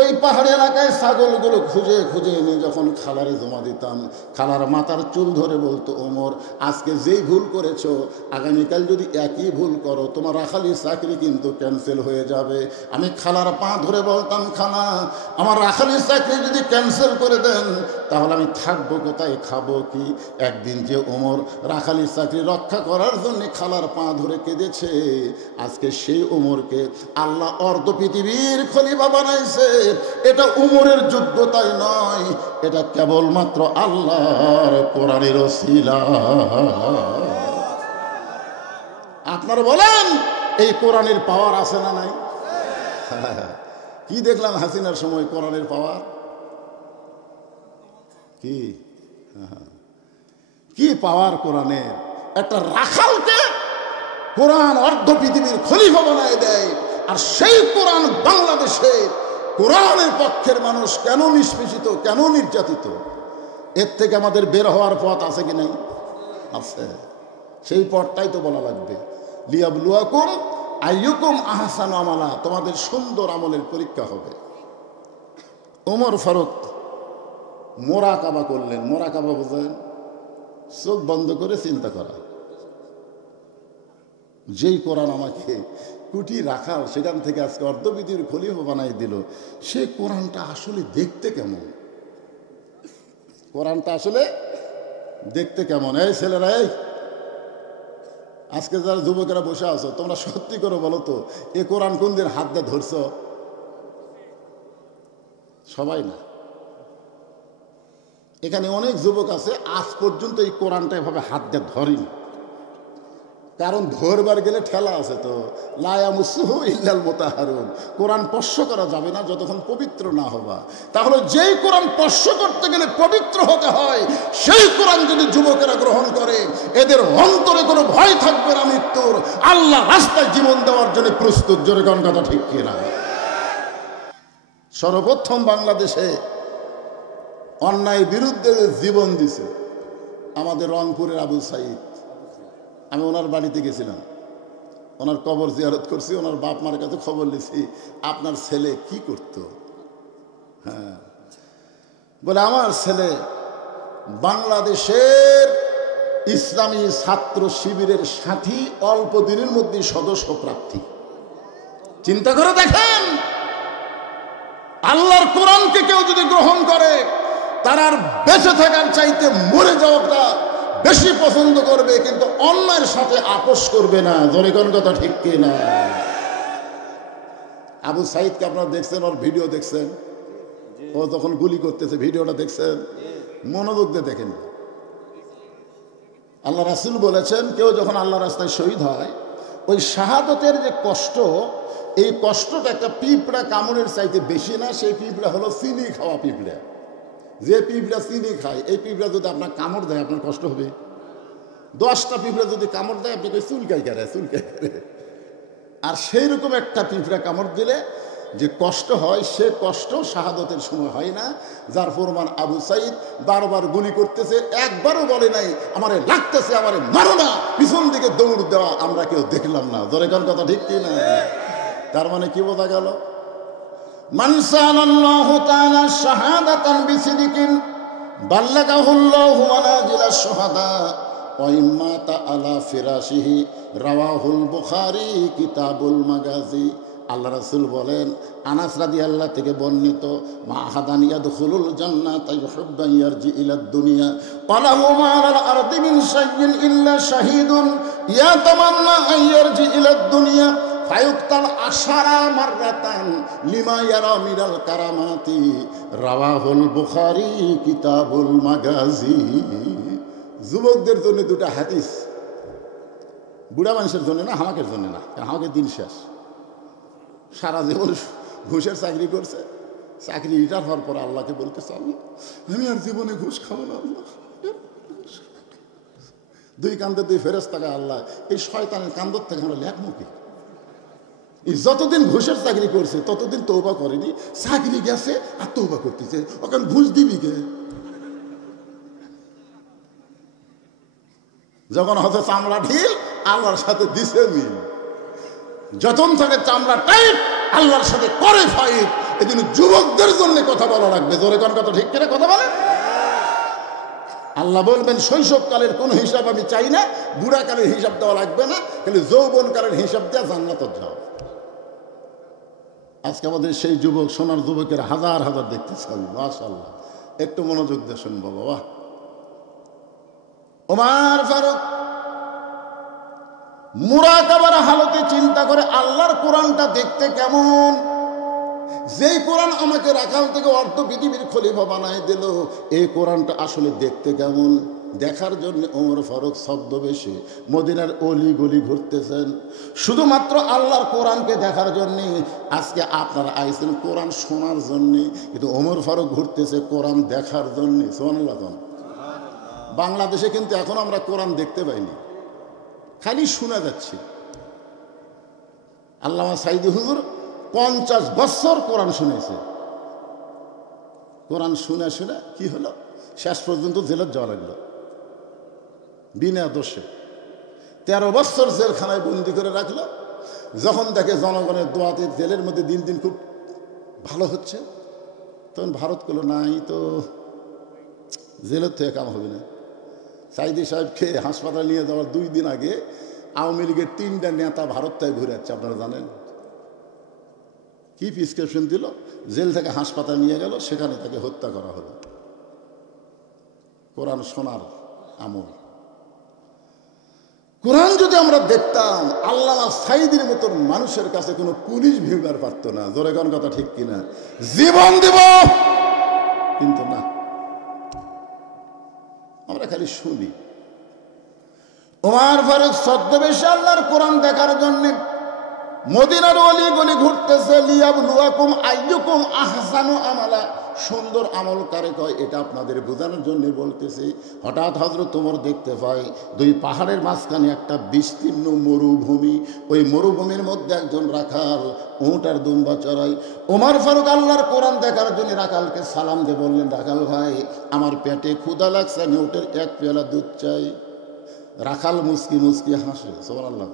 ওই পাহাড়ি এলাকায় ছাগলগুলো খুঁজে খুঁজে এনে যখন খালারে জমা দিতাম, খালার মাথার চুল ধরে বলতো, ওমর আজকে যেই ভুল করেছো, আগামীকাল যদি একই ভুল করো তোমার রাখালির চাকরি কিন্তু ক্যান্সেল হয়ে যাবে। আমি খালার পা ধরে বলতাম, খালা আমার রাখালির চাকরি যদি ক্যান্সেল করে দেন তাহলে আমি থাকবো কোথায়, খাবো কি? একদিন যে ওমর রাখালির চাকরি রক্ষা করার জন্য খালার পা ধরে কেঁদেছে, আজকে সেই ওমরকে আল্লাহ অর্ধ পৃথিবীর খলিফা বানাইছে। এটা উমরের যোগ্যতাই নয়, এটা কেবলমাত্র আল্লাহর কোরআনের ওসিলা। আপনারা বলেন এই কোরআনের পাওয়ার আছে না নাই? কি দেখলাম হাসিনার সময় কোরআনের পাওয়ার, কি পাওয়ার কোরআনের। একটা রাখালকে কোরআন অর্ধ পৃথিবীর খলিফা বানায় দেয়, আর সেই কোরআন বাংলাদেশে কোরআনের পক্ষের মানুষ কেন নিষ্পেষিত, কেন নির্যাতিত? এর থেকে আমাদের বের হওয়ার পথ আছে কি নাই? আছে। সেই পথটাই তো বলা লাগবে। লিয়াবলুয়াকুম আইয়ুকুম আহসানু আমালা, তোমাদের সুন্দর আমলের পরীক্ষা হবে। ওমর ফারুক মোরাকাবা করলেন। মোরাকাবা বোঝেন? চোখ বন্ধ করে চিন্তা করা। যেই কোরআন আমাকে কুটি রাখাল সেখান থেকে আজকে অর্ধপৃথিবীর খলিফা বানাই দিল, সে কোরআনটা আসলে দেখতে কেমন? কোরআনটা আসলে দেখতে কেমন? এই ছেলেরা, এই আজকে যারা যুবকেরা বসে আছো, তোমরা সত্যি করে বলো তো, এ কোরআন কোন দিন হাত দিয়ে ধরছ? সবাই না। এখানে অনেক যুবক আছে আজ পর্যন্ত এই কোরআনটা এভাবে হাত দিয়ে ধরেনি, কারণ ধরবার গেলে ঠেলা আছে তো। লা ইয়ামাসসুহু ইল্লাল মুতাহহারুন, কোরআন স্পর্শ করা যাবে না যতক্ষণ পবিত্র না হবা। তাহলে যেই কোরআন স্পর্শ করতে গেলে পবিত্র হতে হয়, সেই কোরআন যদি যুবকেরা গ্রহণ করে, এদের অন্তরে কোনো ভয় থাকবে না মৃত্যুর। আল্লাহ রাস্তায় জীবন দেওয়ার জন্য প্রস্তুত। জোরে কোন কথা ঠিক কিনা? সর্বপ্রথম বাংলাদেশে অন্যায় বিরুদ্ধে জীবন দিছে আমাদের রংপুরের আবু সাইদ। আমি ওনার বাড়িতে গেছিলাম, ওনার কবর জিয়ারত করছি, ওনার বাপ মার কাছে খবর নিয়েছি, আপনার ছেলে কি করত? হ্যাঁ, বলে আমার ছেলে বাংলাদেশের ইসলামী ছাত্র শিবিরের সাথী, অল্প দিনের মধ্যে সদস্য প্রার্থী। চিন্তা করে দেখেন, আল্লাহর কোরআনকে কেউ যদি গ্রহণ করে, তার আর বেঁচে থাকার চাইতে মরে যাওয়াটা বেশি পছন্দ করবে, কিন্তু অন্যায়ের সাথে আপোষ করবে না। জোরে কোন কথা ঠিক কিনা? আবু সাইদকে আপনারা দেখছেন, ওর ভিডিও দেখছেন, ও যখন গুলি করতেছে ভিডিওটা দেখছেন, মনোযোগ দিয়ে দেখেন। আল্লাহ রাসূল বলেছেন, কেউ যখন আল্লাহ রাস্তায় শহীদ হয়, ওই শাহাদতের যে কষ্ট, এই কষ্টটা একটা পিঁপড়া কামড়ের চাইতে বেশি না। সেই পিঁপড়া হলো চিনি খাওয়া পিঁপড়া। যে পিঁপড়া চিনি খায়, এই পিঁপড়া যদি আপনার কামড় দেয়, আপনার কষ্ট হবে। 10টা পিঁপড়া যদি কামড় দেয়, আপনি চুলকাই করে, চুলকাই করে। আর সেই রকম একটা পিঁপড়া কামড় দিলে যে কষ্ট হয়, সে কষ্ট শাহাদতের সময় হয় না। যার প্রমাণ আবু সাইদ বারবার গুলি করতেছে, একবারও বলে নাই আমারে লাগতেছে, আমারে মারো না, পিছন দিকে দৌড় দেওয়া আমরা কেউ দেখলাম না। জোরে কোন কথা ঠিক কি না? তার মানে কি বোঝা গেল? মান সাআলাল্লাহু তাআলা শাহাদাতান বিসিদিকিন বাল্লাগাহুল্লাহু মানাজিলাশ শুহাদা ওয়া ইম্মাতা আলা ফিরাশিহি রাওয়াহুল বুখারী কিতাবুল মাগাজি। আল্লাহ রাসূল বলেন, আনাস রাদিয়াল্লাহু থেকে বর্ণিত, মা আহাদান ইয়াদখুলুল জান্নাতা ইউহিব্বু ইয়ারজি ইলাদ দুনিয়া ক্বালাহু মা আলাল আরদি মিন শাইইন ইল্লা শাহীদুন ইয়াতামান্না আন ইয়ারজি ইলাদ দুনিয়া ফায়ুক্তাল আশারা মাররাতান লিমা ইয়ারা মিনাল কারামাতি রাওয়াহুল বুখারী কিতাবুল মাগাজি। যুবকদের জন্য দুটো হাদিস, বুড়া মানুষের জন্য না, হামাকের জন্য না। হামাকের দিন শেষ, সারা জীবন ঘুষের চাকরি করছে, চাকরি রিটায়ার হওয়ার পর আল্লাহকে বলতেছে, আল্লাহ আমি আর জীবনে ঘুষ খাবো না। আল্লাহ দুই কান্দে দুই ফেরেশতা, আল্লাহ এই শয়তানের কান্দর থেকে আমরা লেখমুখী। যতদিন ঘুষের চাকরি করছে ততদিন তওবা করেনি, চাকরি গেছে আর তওবা করতেছে। ওখানে ঘুষ দিবি কে? যখন হয়তো চামড়া ঢিল আল্লাহর সাথে দিছে মিল, যতন থাকে চামড়া টাইট আল্লাহর সাথে করে ফাইট। এই জন্য যুবকদের জন্য কথা বলা লাগবে, জোরে কোন কথা ঠিক করে কথা বলেন। আল্লাহ বলবেন শৈশবকালের কোন হিসাব আমি চাই না, বুড়াকালের হিসাব দেওয়া লাগবে না, খালি যৌবনকালের হিসাব দেওয়া জান্নাত যাও। আজকে আমাদের সেই যুবক, সোনার যুবকের হাজার হাজার দেখতেছি আমি, মাশাআল্লাহ। একটু মনোযোগ দিয়ে শুনবো বাবা। ওমর ফারুক মুরাকাবার হালতে চিন্তা করে আল্লাহর কোরআনটা দেখতে কেমন, যেই কোরআন আমাকে রাখাল থেকে অর্ধ পৃথিবীর খলিফা বানায় দিল, এই কোরআনটা আসলে দেখতে কেমন দেখার জন্য ওমর ফারুক ছদ্মবেশে মদিনার অলি গলি ঘুরতেছেন, শুধুমাত্র আল্লাহর কোরআনকে দেখার জন্যে। আজকে আপনারা আইছেন কোরআন শোনার জন্যে, কিন্তু ওমর ফারুক ঘুরতেছে কোরআন দেখার জন্যে। সুবহানাল্লাহ। বাংলাদেশে কিন্তু এখন আমরা কোরআন দেখতে পাইনি, খালি শোনা যাচ্ছে। আল্লামা সাইদি হুজুর 50 বছর কোরআন শুনেছে। কোরআন শুনে শুনে কি হলো, শেষ পর্যন্ত জেলত যাওয়া লাগলো বিনা দোষে। 13 বছর জেলখানায় বন্দি করে রাখলো। যখন দেখে জনগণের দোয়াতে জেলের মধ্যে দিন দিন খুব ভালো হচ্ছে, তখন ভারত করলো নাই তো জেলের থেকে কাম হবে না। সাইদি সাহেবকে হাসপাতাল নিয়ে যাওয়ার 2 দিন আগে আওয়ামী লীগের 3টা নেতা ভারত থেকে ঘুরে যাচ্ছে। আপনারা জানেন কি প্রেসক্রিপশন দিল, জেল থেকে হাসপাতাল নিয়ে গেল, সেখানে তাকে হত্যা করা হলো। কোরআন শোনার আমল। কোরআন যদি আমরা দেখতাম, আল্লামা সাইদির মতন মানুষের কাছে কোনো পুলিশ ভিড়বার পারত না। জোরে কোন কথা ঠিক কিনা? জীবন দেব, কিন্তু না, আমরা খালি শুনি। ওমর ফারুক ছদ্মবেশে আল্লাহর কোরআন দেখার জন্য মদিনার অলি গলি ঘুরতেছে। লিয়াবলুয়াকুম আইয়ুকুম আহসানু আমালা, সুন্দর আমল কারে কয় এটা আপনাদের বোঝানোর জন্য বলতেছি। হঠাৎ হযরত ওমর দেখতে পায় 2 পাহাড়ের মাঝখানে একটা বিস্তীর্ণ মরুভূমি, ওই মরুভূমির মধ্যে একজন রাখাল উট আর দুম্বা চড়ায়। ওমর ফারুক আল্লাহর কোরআন দেখার জন্য রাখালকে সালাম দিয়ে বললেন, রাখাল ভাই আমার পেটে ক্ষুধা লাগছে, আমি উটের 1 পেয়ালা দুধ চাই। রাখাল মুস্কি মুস্কি হাসে। সুবহানাল্লাহ।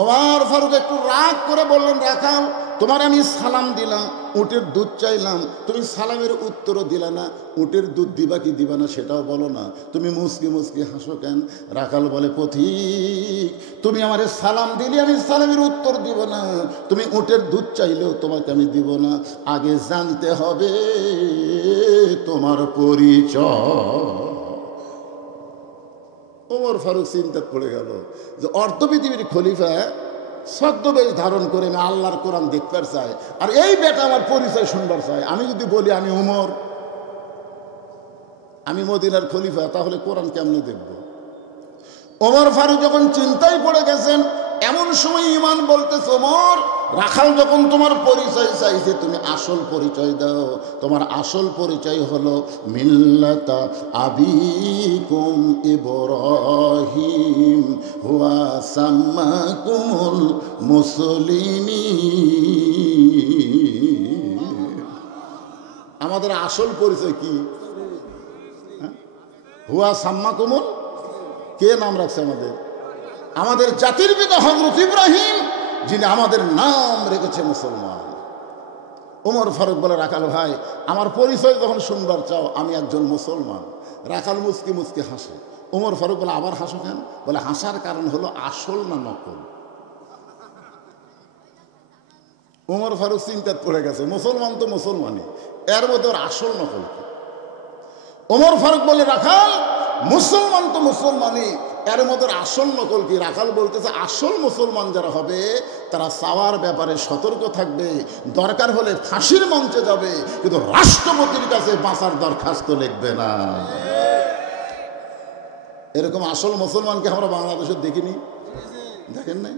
ওমর ফারুক একটু রাগ করে বললেন, রাখাল তোমার আমি সালাম দিলাম, উটের দুধ চাইলাম, তুমি সালামের উত্তরও দিলা না, উটের দুধ দিবা কি দিবা না সেটাও বলো না, তুমি মুস্কি মুস্কি হাসো কেন? রাখাল বলে, পথিক তুমি আমারে সালাম দিলে আমি সালামের উত্তর দিব না, তুমি উটের দুধ চাইলেও তোমাকে আমি দিব না, আগে জানতে হবে তোমার পরিচয়। ওমর ফারুক চিন্তা পড়ে গেল যে অর্ধ পৃথিবীর খলিফা ছদ্মবেশ ধারণ করে আমি আল্লাহর কোরআন দেখবার চাই, আর এই বেটা আমার পরিচয় শুনবার চাই। আমি যদি বলি আমি ওমর, আমি মদিনার খলিফা, তাহলে কোরআন কেমনে দেখব? ওমর ফারুক যখন চিন্তায় পড়ে গেছেন, এমন সময় ঈমান বলতেছে, ওমর রাখাল যখন তোমার পরিচয় চাইছে, তুমি আসল পরিচয় দাও। তোমার আসল পরিচয় হলো মিল্লাতা আবিকুম ইব্রাহিম হুয়া সাম্মাকুমুল মুসলিমিন। আমাদের আসল পরিচয় কি? হুয়া সাম্মাকুমুল, কে নাম রাখছে আমাদের? আমাদের জাতির পিতা হযরত ইব্রাহিম, যিনি আমাদের নাম রেখেছে মুসলমান। ওমর ফারুক বলে, রাখাল ভাই আমার পরিচয় যখন শুনবার চাও, আমি একজন মুসলমান। রাখাল মুস্কি মুস্কি হাসে। ওমর ফারুক বলে, আবার হাসো কেন? বলে, হাসার কারণ হলো আসল না নকল। ওমর ফারুক চিন্তায় পড়ে গেছে, মুসলমান তো মুসলমানই, এর মধ্যে ওর আসল নকল কি? ওমর ফারুক বলে, রাখাল মুসলমান তো মুসলমানই, এর মধ্যে আসল নকল কি? রাখাল বলতেছে, আসল মুসলমান যারা হবে তারা চাওয়ার ব্যাপারে সতর্ক থাকবে, দরকার হলে ফাঁসির মঞ্চে যাবে, কিন্তু রাষ্ট্রপতির কাছে বাঁচার দরখাস্ত লিখবে না। এরকম আসল মুসলমানকে আমরা বাংলাদেশে দেখিনি, দেখেন নাই?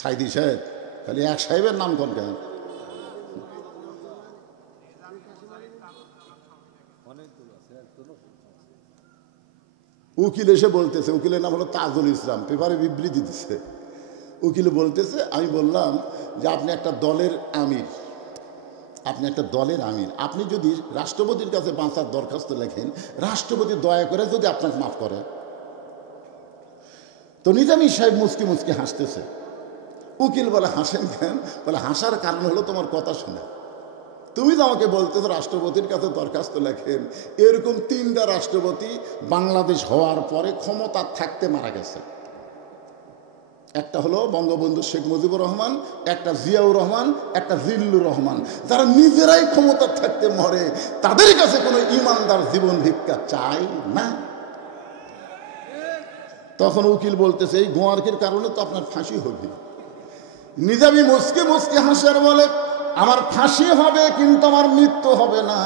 সাইদি সাহেব, খালি এক সাহেবের নাম কোন কেন? উকিল এসে বলতেছে, উকিলের নাম হলো তাজুল ইসলাম, পেপারে বিবৃতি দিচ্ছে। উকিল বলতেছে, আমি বললাম যে আপনি একটা দলের আমির, আপনি একটা দলের আমির, আপনি যদি রাষ্ট্রপতির কাছে বাঁচার দরখাস্ত লেখেন, রাষ্ট্রপতি দয়া করে যদি আপনাকে মাফ করে, তো নিজামী সাহেব মুচকি মুচকি হাসতেছে। উকিল বলে হাসেন কেন? বলে হাসার কারণ হলো তোমার কথা শুনে। তুমি তো আমাকে বলতেছো রাষ্ট্রপতির কাছে দরখাস্ত লেখেন, এরকম 3টা রাষ্ট্রপতি বাংলাদেশ হওয়ার পরে ক্ষমতা থাকতে মারা গেছে। একটা হলো বঙ্গবন্ধু শেখ মুজিবুর রহমান, একটা জিয়াউর রহমান, একটা জিল্লুর রহমান, যারা নিজেরাই ক্ষমতা থাকতে মরে, তাদের কাছে কোনো ইমানদার জীবন ভিক্ষা চাই না। তখন উকিল বলতেছে এই গোয়ার্কের কারণে তো আপনার ফাঁসি হবে। নিজামী মুচকি মুচকি হাসার বলে আমার ফাঁসি হবে কিন্তু আমার মৃত্যু হবে না,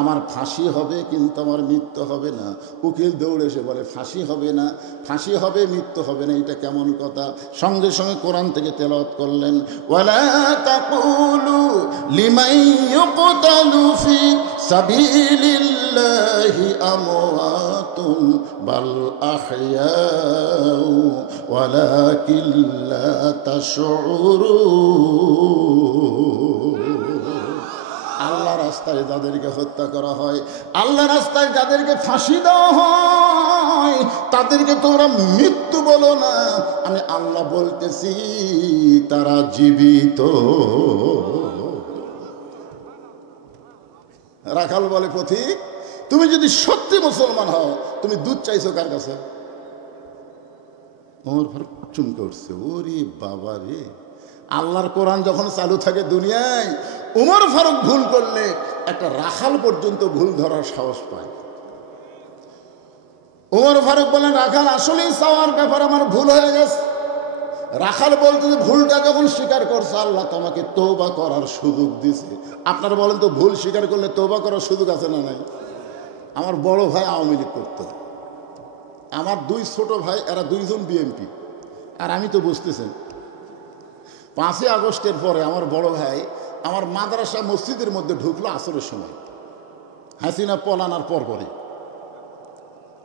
আমার ফাঁসি হবে কিন্তু আমার মৃত্যু হবে না। উকিল দৌড়ে এসে বলে ফাঁসি হবে না, ফাঁসি হবে মৃত্যু হবে না, এটা কেমন কথা? সঙ্গে সঙ্গে কোরআন থেকে তেলাওয়াত করলেন, ওয়ালা তাকুলু লিমান ইউকতালু ফি সাবিলিল্লাহি আমওয়াতুন বাল আহইয়াউ ওয়ালাকিন লা তাশউরুন। আল্লাহ রাস্তায় যাদেরকে হত্যা করা হয়, আল্লাহ রাস্তায় যাদেরকে ফাঁসি দেওয়া হয়, তাদেরকে তোমরা মৃত্যু বলো না, আমি আল্লাহ বলতেছি তারা জীবিত। রাখাল বলে পথিক, তুমি যদি সত্যি মুসলমান হও, তুমি দুধ চাইছো কার কাছে? ওমর ফারুক চুমকে উঠছে, ওরে বাবা রে, আল্লাহর কোরআন যখন চালু থাকে দুনিয়ায়, ওমর ফারুক ভুল করলে একটা রাখাল পর্যন্ত ভুল ধরার সাহস পায়। ওমর ফারুক বলেন রাখাল আসলেই চাওয়ার ব্যাপার আমার ভুল হয়ে গেছে। রাখাল বলতে যে ভুলটা যখন স্বীকার করছে, আল্লাহ তোমাকে তওবা করার সুযোগ দিছে। আপনারা বলেন তো ভুল স্বীকার করলে তওবা করার সুযোগ আছে না নাই? আমার বড় ভাই আওয়ামী লীগ করতো, আমার 2 ছোট ভাই, এরা 2জন বিএনপি, আর আমি তো বুঝতেছেন 5ই আগস্টের পরে আমার বড় ভাই আমার মাদ্রাসা মসজিদের মধ্যে ঢুকলো আসরের সময়, হাসিনা পলানার পরে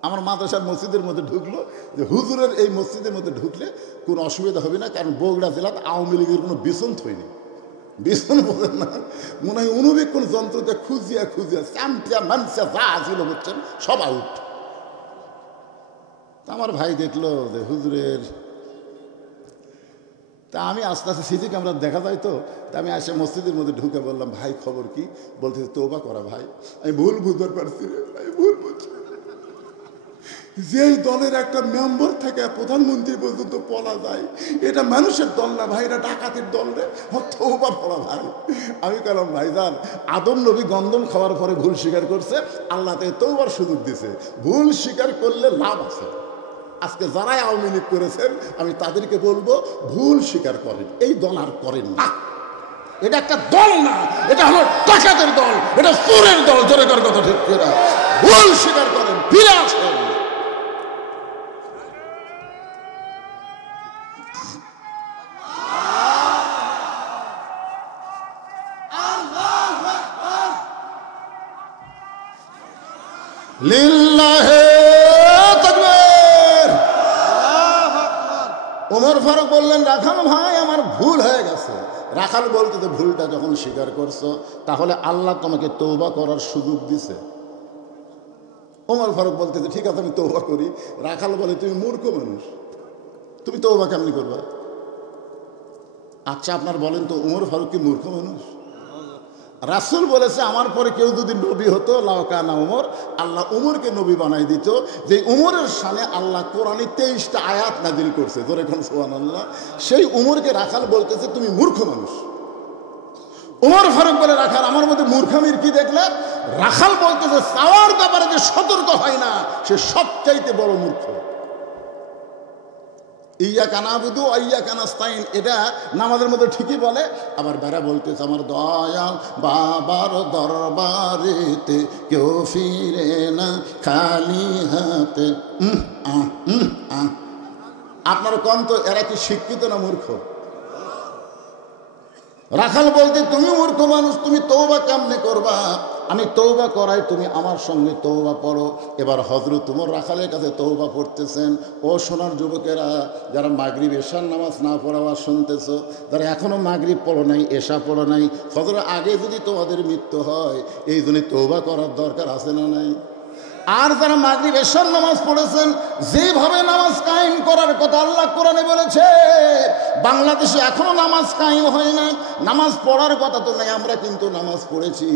আমার মাদ্রাসার মসজিদের মধ্যে ঢুকলো যে হুজুরের এই মসজিদের মধ্যে ঢুকলে কোনো অসুবিধা হবে না, কারণ বগুড়া জেলাতে আওয়ামী লীগের কোনো বিছন থইনি। বিছন বোঝেন না, মনে হয় অনুবীক্ষণ যন্ত্রতে খুঁজিয়া খুঁজিয়া চামচা মানচা যা ছিল বুঝছেন সব আউট। আমার ভাই দেখলো যে হুজুরের, তা আমি আস্তে আস্তে সিসি ক্যামেরা দেখা যায় তো, তা আমি আসে মসজিদের মধ্যে ঢুকে বললাম ভাই খবর কি? বলতেছে তওবা করা ভাই। আমি ভুল বুঝতে পারছি রে ভাই, ভুল বুঝছি। যেই দলের একটা মেম্বার থেকে প্রধানমন্ত্রী পর্যন্ত পলা যায়, এটা মানুষের দল না ভাই, এটা ডাকাতের দল রে, তওবা পড়া ভাই। আমি বললাম ভাইজান, আদম নবী গন্ধম খাওয়ার পরে ভুল স্বীকার করছে, আল্লাহ তাকে তওবার সুযোগ দিছে, ভুল স্বীকার করলে লাভ আছে। আজকে যারাই আওয়ামী লীগ করেছেন আমি তাদেরকে বলবো ভুল স্বীকার করেন, এই দল আর করেন না। এটা একটা দল না, এটা হলো ডাকাতের দল, এটা চোরের দল। জোরে কর কথা ঠিক কিনা? ভুল স্বীকার করেন, ফিরে আসেন। লিল্লাহে তাকবীর। ওমর ফারুক বললেন রাখাল ভাই আমার ভুল হয়ে গেছে। রাখাল বলতে তো ভুলটা যখন স্বীকার করছো, তাহলে আল্লাহ তোমাকে তওবা করার সুযোগ দিছে। ওমর ফারুক বলতে ঠিক আছে আমি তওবা করি। রাখাল বলে তুমি মূর্খ মানুষ, তুমি তওবা কেমনি করবা? আচ্ছা আপনার বলেন তো ওমর ফারুক কি মূর্খ মানুষ? রাসূল বলেছে আমার পরে কেউ যদি নবী হতো লাওকানা ওমর, আল্লাহ উমরকে নবী বানাই দিত। যে উমরের সামনে আল্লাহ কোরআনে 23টা আয়াত নাজিল করছে, ধরে কোন সুবহানাল্লাহ। সেই উমরকে রাখাল বলতেছে তুমি মূর্খ মানুষ। উমর ফারুক বলে রাখাল আমার মধ্যে মূর্খামির কি দেখলে? রাখাল বলতেছে চাওয়ার ব্যাপারে যে সতর্ক হয় না সে সবচাইতে বড় মূর্খ। ইয়াকা নাবুদু ওয়া ইয়াকা নাস্তাইন, এটা নামাজের মধ্যে ঠিকই বলে, আবার বেড়া বলতেছে আমার দয়াল বাবার দরবারেতে কেউ ফিরে না খালি হাতে। আপনার কোন তো এরা কি শিক্ষিত না মূর্খ? রাখাল বলতে তুমি মূর্খ মানুষ, তুমি তওবা কেমনে করবা? আমি তওবা করাই, তুমি আমার সঙ্গে তওবা পড়ো। এবার হযরত ওমর রাখালের কাছে তওবা পড়তেছেন। ও সোনার যুবকেরা, যারা মাগরিব এশার নামাজ না পড়াবার শুনতেছো, যারা এখনও মাগরিব পড়ো নাই, এশা পড়ো নাই, ফজরের আগে যদি তোমাদের মৃত্যু হয়, এই জন্য তওবা করার দরকার আছে না নাই? আর যারা মাগরিব এশার নামাজ পড়েছেন, যেভাবে নামাজ কায়েম করার কথা আল্লাহ কোরআনে বলেছে, বাংলাদেশে এখনো নামাজ কায়েম হয় না। নামাজ পড়ার কথা তো নাই, আমরা কিন্তু নামাজ পড়েছি।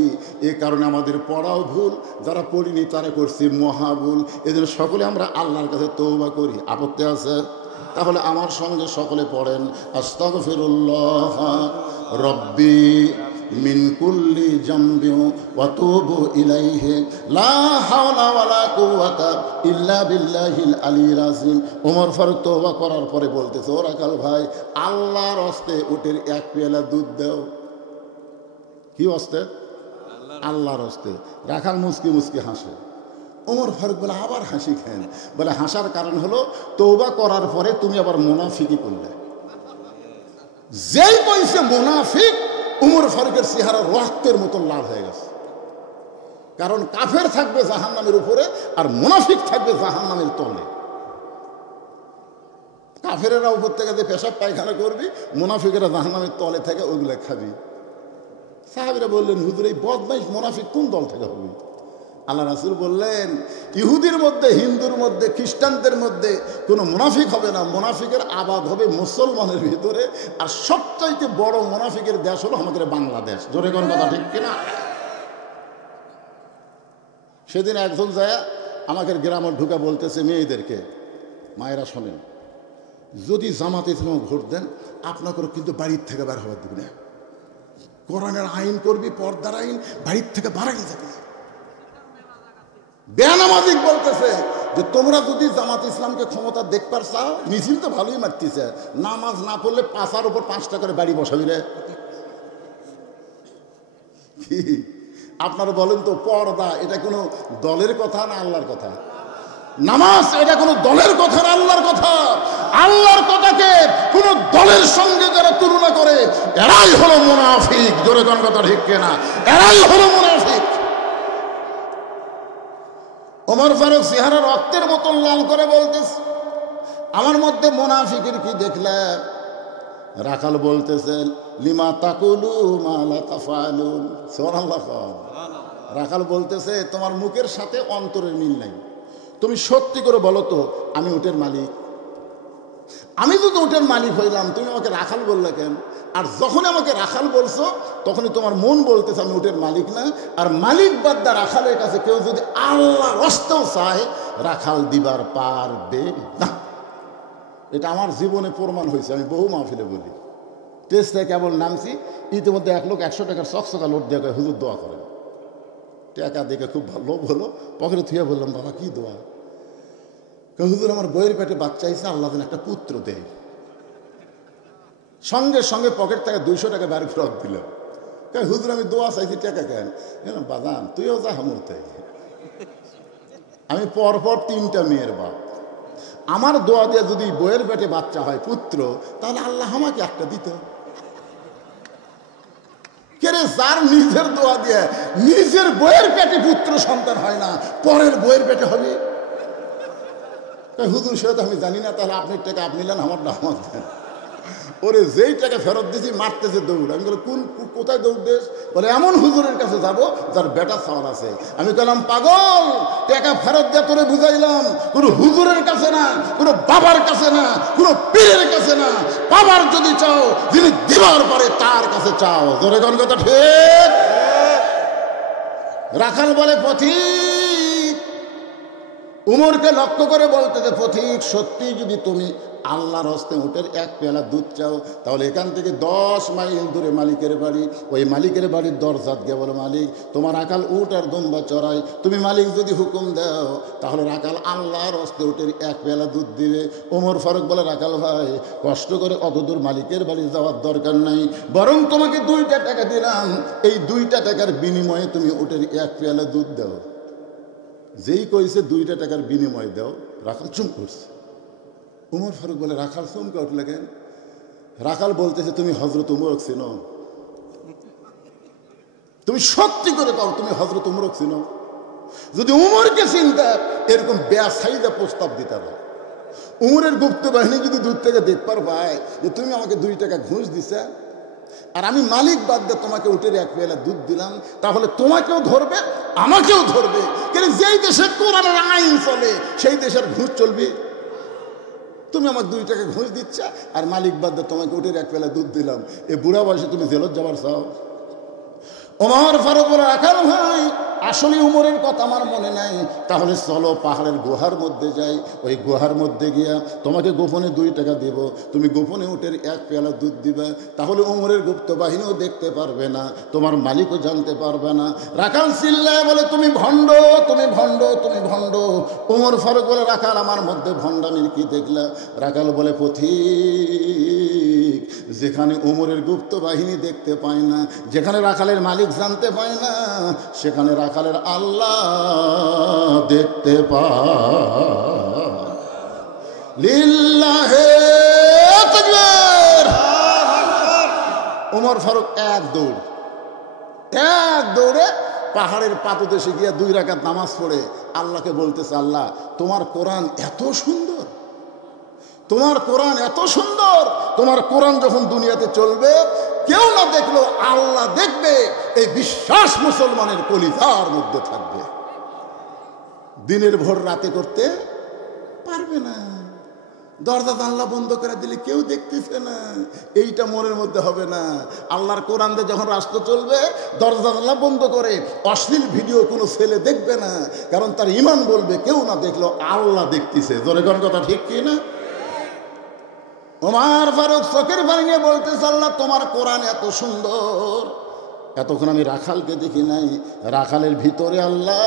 এ কারণে আমাদের পড়াও ভুল, যারা পড়িনি তারা করছি মহা ভুল। এজন্য সকলে আমরা আল্লাহর কাছে তওবা করি। আপত্তি আছে? তাহলে আমার সঙ্গে সকলে পড়েন, আস্তাগফিরুল্লাহ রব্বি মিন কুল্লি জামবি ওয়া তুবু ইলাইহি লা হাওলা ওয়ালা কুওয়াতা ইল্লা বিল্লাহিল আলিয়্যিল আযীম। ওমর ফারুক তওবা করার পরে বলতেছে, ও রাখাল ভাই, আল্লাহর হস্তে উটের এক পেয়ালা দুধ দাও। কি হস্তে? আল্লাহর হস্তে। রাখাল মুসকি মুসকি হাসে। ওমর ফারুক বলে, আবার হাসি খেন? বলে, হাসার কারণ হলো তওবা করার পরে তুমি আবার মুনাফিকি করলে। যেই কইছে মুনাফিক, উমর ফারুকের চেহারা রক্তের মতো লাল হয়ে গেছে। কারণ কাফের থাকবে জাহান্নামের উপরে আর মুনাফিক থাকবে জাহান্নামের তলে। কাফেরেরা উপর থেকে যে পেশাব পায়খানা করবি, মুনাফিকেরা জাহান্নামের তলে থেকে ওগুলো খাবি। সাহাবীরা বললেন, হুজুর এই বদমাইশ মুনাফিক কোন দল থেকে হবে? আল্লাহ রাসূল বললেন, ইহুদির মধ্যে, হিন্দুর মধ্যে, খ্রিস্টানদের মধ্যে কোনো মুনাফিক হবে না। মুনাফিকের আবাদ হবে মুসলমানের ভিতরে। আর সবচাইতে বড় মুনাফিকের দেশ হলো আমাদের বাংলাদেশ। জোরে কোন কথা ঠিক কিনা? সেদিন একজন যায় আমাকে গ্রামে ঢুকা বলতেছে মেয়েদেরকে, মায়েরা শোনেন, যদি জামাতে ইসলাম ভোট দেন, আপনাকে কিন্তু বাড়ির থেকে বের হওয়ার দিবি না। কোরআনের আইন করবি, পর্দার আইন, বাড়ির থেকে বাড়াই যাবে। বেনামাজিক বলতেছে যে তোমরা যদি জামাত ইসলামকে ক্ষমতা দেখবার চাও, মিছিল তো ভালোই মারতেছে, নামাজ না পড়লে পাঁচার উপর 5টা করে বাড়ি বসাবি রে। কি আপনারা বলেন তো, পর্দা এটা কোনো দলের কথা না আল্লাহর কথা? নামাজ এটা কোনো দলের কথা না আল্লাহর কথা? আল্লাহর কথাকে কোনো দলের সঙ্গে যারা তুলনা করে, এরাই হলো মুনাফিক। জোরে কোন কথা ঠিক কিনা? এরাই হলো মুনাফিক। ওমর ফারুক চেহারা রক্তের মতো লাল করে বলতেছে, আমার মধ্যে মুনাফিকের কি দেখলে? রাখাল বলতেছে, লিমা তাকুলু মা লা তাফআলুন। সুবহানাল্লাহ। রাখাল বলতেছে, তোমার মুখের সাথে অন্তরের মিল নাই। তুমি সত্যি করে বলো তো, আমি উটের মালিক? আমি যদি উটের মালিক হইলাম, তুমি আমাকে রাখাল বললে কেন? আর যখন আমাকে রাখাল বলছো, তখনই তোমার মন বলতেছে আমি উটের মালিক না। আর মালিক বাদ্দা রাখালের কাছে কেউ যদি আল্লাহর হস্তেও চায়, রাখাল দিবার পারবে না। এটা আমার জীবনে প্রমাণ হয়েছে। আমি বহু মাহফিলে বলি, টেস্টে কেবল নামছি, ইতিমধ্যে এক লোক 100 টাকার চকচকা লোট দিয়ে হুজুর দোয়া করেন। টাকা দেখে খুব ভালো লোভ হলো, পকেটে থুয়ে বললাম, বাবা কি দোয়া? হুজুর আমার বইয়ের পেটে বাচ্চা হয়েছে, আল্লাহ যেন একটা পুত্র দেয়। সঙ্গে সঙ্গে পকেট থেকে 200 টাকা বের ফেরত দিল। হুজুর আমি দোয়া চাইছি, টাকা কেন? বাজান তুইও যা হামতে। আমি পরপর 3টা মেয়ের বাপ, আমার দোয়া দিয়ে যদি বইয়ের পেটে বাচ্চা হয় পুত্র, তাহলে আল্লাহ আমাকে একটা দিত। কেরে যার নিজের দোয়া দিয়ে নিজের বইয়ের পেটে পুত্র সন্তান হয় না, পরের বইয়ের পেটে হবে? হুজুর সেটা আমি জানি না, তাহলে আপনি টাকা আপনি নেন, আমার না আমার দেন। ওরে যেই টাকা ফেরত দিয়েছি মারতেছে দৌড়। আমি বলি কোথায় দৌড় দেশ? বলে এমন হুজুরের কাছে যাব যার বেটা সাওয়াল আছে। আমি বললাম, পাগল, টাকা ফেরত দিয়ে তোরে বুঝাইলাম, কোনো হুজুরের কাছে না, কোনো বাবার কাছে না, কোনো পীরের কাছে না। বাবার যদি চাও, যিনি দিবার পারে তার কাছে চাও। জোরে কোন কথা ঠিক? রাখাল বলে, পথিক, উমরকে লক্ষ্য করে বলতেছে, পথিক, সত্যি যদি তুমি আল্লাহর হস্তে উটের এক পেয়ালা দুধ চাও, তাহলে এখান থেকে 10 মাইল দূরে মালিকের বাড়ি। ওই মালিকের বাড়ির দরজাত গিয়ে বলো, মালিক তোমার রাখাল উট আর দুম্বা চড়াই, তুমি মালিক যদি হুকুম দাও, তাহলে রাখাল আল্লাহর হস্তে উটের এক পেয়ালা দুধ দিবে। ওমর ফারুক বলে, রাখাল ভাই, কষ্ট করে অত দূর মালিকের বাড়ি যাওয়ার দরকার নাই, বরং তোমাকে 2টা টাকা দিলাম, এই 2টা টাকার বিনিময়ে তুমি উটের এক পেয়ালা দুধ দাও। যেই কইছে 2টা টাকার বিনিময় দাও, রাখাল চুপ করছে। উমর ফারুক বলে, রাখাল চমকে উঠলে কেন? রাখাল বলতেছে, তুমি হজরত উমর চেনো? তুমি সত্যি করে কও তুমি হযরত উমরক চিনো? যদি উমরকে চিনতে এরকম বেসাইদা প্রস্তাব দিতে পারো। উমরের গুপ্ত বাহিনী যদি দূর থেকে দেখবার পায় যে তুমি আমাকে 2 টাকা ঘুষ দিছে আর আমি মালিক বাদ দিয়ে তোমাকে উঠে 1 পেয়ালা দুধ দিলাম, তাহলে তোমাকেও ধরবে আমাকেও ধরবে। কিন্তু যেই দেশে কোরআনের আইন চলে সেই দেশের ঘুষ চলবে। তুমি আমাকে 2 টাকা ঘুষ দিচ্ছ আর মালিক বাদ দিয়ে তোমাকে উঠে 1 পেয়ালা দুধ দিলাম, এ বুড়া বয়সে তুমি জেলত যাবার চাও? ওমর ফারুক বলে, রাখাল ভাই আসলে উমরের কথা আমার মনে নাই, তাহলে চলো পাহাড়ের গুহার মধ্যে যাই, ওই গুহার মধ্যে গিয়া তোমাকে গোপনে 2 টাকা দেব, তুমি গোপনে উটের 1 পেয়ালা দুধ দিবা, তাহলে উমরের গুপ্ত বাহিনীও দেখতে পারবে না, তোমার মালিকও জানতে পারবে না। রাখাল চিল্লায় বলে, তুমি ভণ্ড, তুমি ভণ্ড, তুমি ভণ্ড। ওমর ফারুক বলে, রাখাল আমার মধ্যে ভণ্ডামির কি দেখলা? রাখাল বলে, পথিক, যেখানে উমরের গুপ্ত বাহিনী দেখতে পায় না, যেখানে রাখালের মালিক জানতে পায় না, সেখানে রাখালের আল্লাহ দেখতে পায়। লিল্লাহে তাকবীর। ওমর ফারুক এক দৌড়ে পাহাড়ের পাদদেশে গিয়া 2 রাকাত নামাজ পড়ে আল্লাহকে বলতেছে, আল্লাহ তোমার কোরআন এত সুন্দর, তোমার কোরআন এত সুন্দর, তোমার কোরআন যখন দুনিয়াতে চলবে কেউ না দেখলো আল্লাহ দেখবে, এই বিশ্বাস মুসলমানের কলিজার মধ্যে থাকবে। দিনের ভোর রাতে করতে পারবে না, দরজা জানলা বন্ধ করে দিলে কেউ দেখতেছে না, এইটা মনের মধ্যে হবে না। আল্লাহর কোরআন দিয়ে যখন রাষ্ট্র চলবে দরজা জানলা বন্ধ করে অশ্লীল ভিডিও কোনো ছেলে দেখবে না, কারণ তার ঈমান বলবে কেউ না দেখলো আল্লাহ দেখতেছে। জোরে কোন কথা ঠিক কি না? ওমর ফারুক চোখের পানি নিয়ে বলতেছে, আল্লাহ তোমার কোরআন এত সুন্দর, এতক্ষণ আমি রাখালকে দেখি নাই, রাখালের ভিতরে আল্লাহ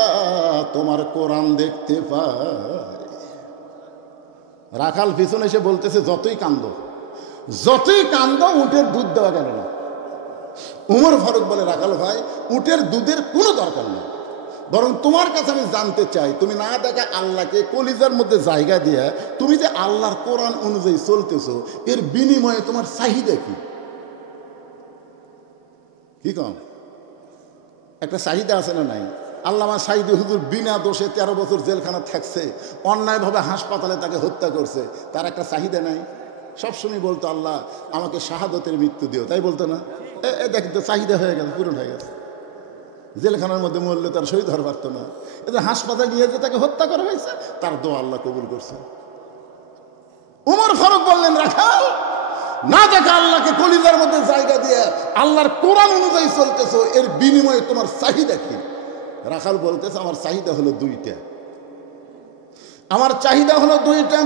তোমার কোরআন দেখতে পাই। রাখাল পিছনে এসে বলতেছে, যতই কান্দ উটের দুধ দেওয়া গেল না। ওমর ফারুক বলে, রাখাল ভাই উটের দুধের কোনো দরকার নেই, বরং তোমার কাছে আমি জানতে চাই, তুমি না দেখা আল্লাহকে কলিজার মধ্যে জায়গা দিয়ে তুমি যে আল্লাহর কোরআন অনুযায়ী চলতেছো, এর বিনিময়ে তোমার চাহিদা কি কম? একটা চাহিদা আছে না নাই? আল্লামা সাঈদী হুজুর বিনা দোষে 13 বছর জেলখানা থাকছে, অন্যায়ভাবে হাসপাতালে তাকে হত্যা করছে, তার একটা চাহিদা নাই? সবসময় বলতো, আল্লাহ আমাকে শাহাদতের মৃত্যু দিও, তাই বলতো না? দেখ তো চাহিদা হয়ে গেল, পূরণ হয়ে গেছে। জেলখানার মধ্যে মরলে তার শহীদ হওয়ার পারত না, এদের হাসপাতালে গিয়ে যে তাকে হত্যা করা হয়েছে তার দোয়া আল্লাহ কবুল করছে। ওমর ফারুক বললেন, রাখাল না দেখা আল্লাহকে কলিজার মধ্যে জায়গা দিয়ে আল্লাহর কোরআন অনুযায়ী চলতেছো, এর বিনিময়ে তোমার চাহিদা কি? রাখাল বলতেছে, আমার চাহিদা হলো 2টা, আমার চাহিদা হলো 2টা।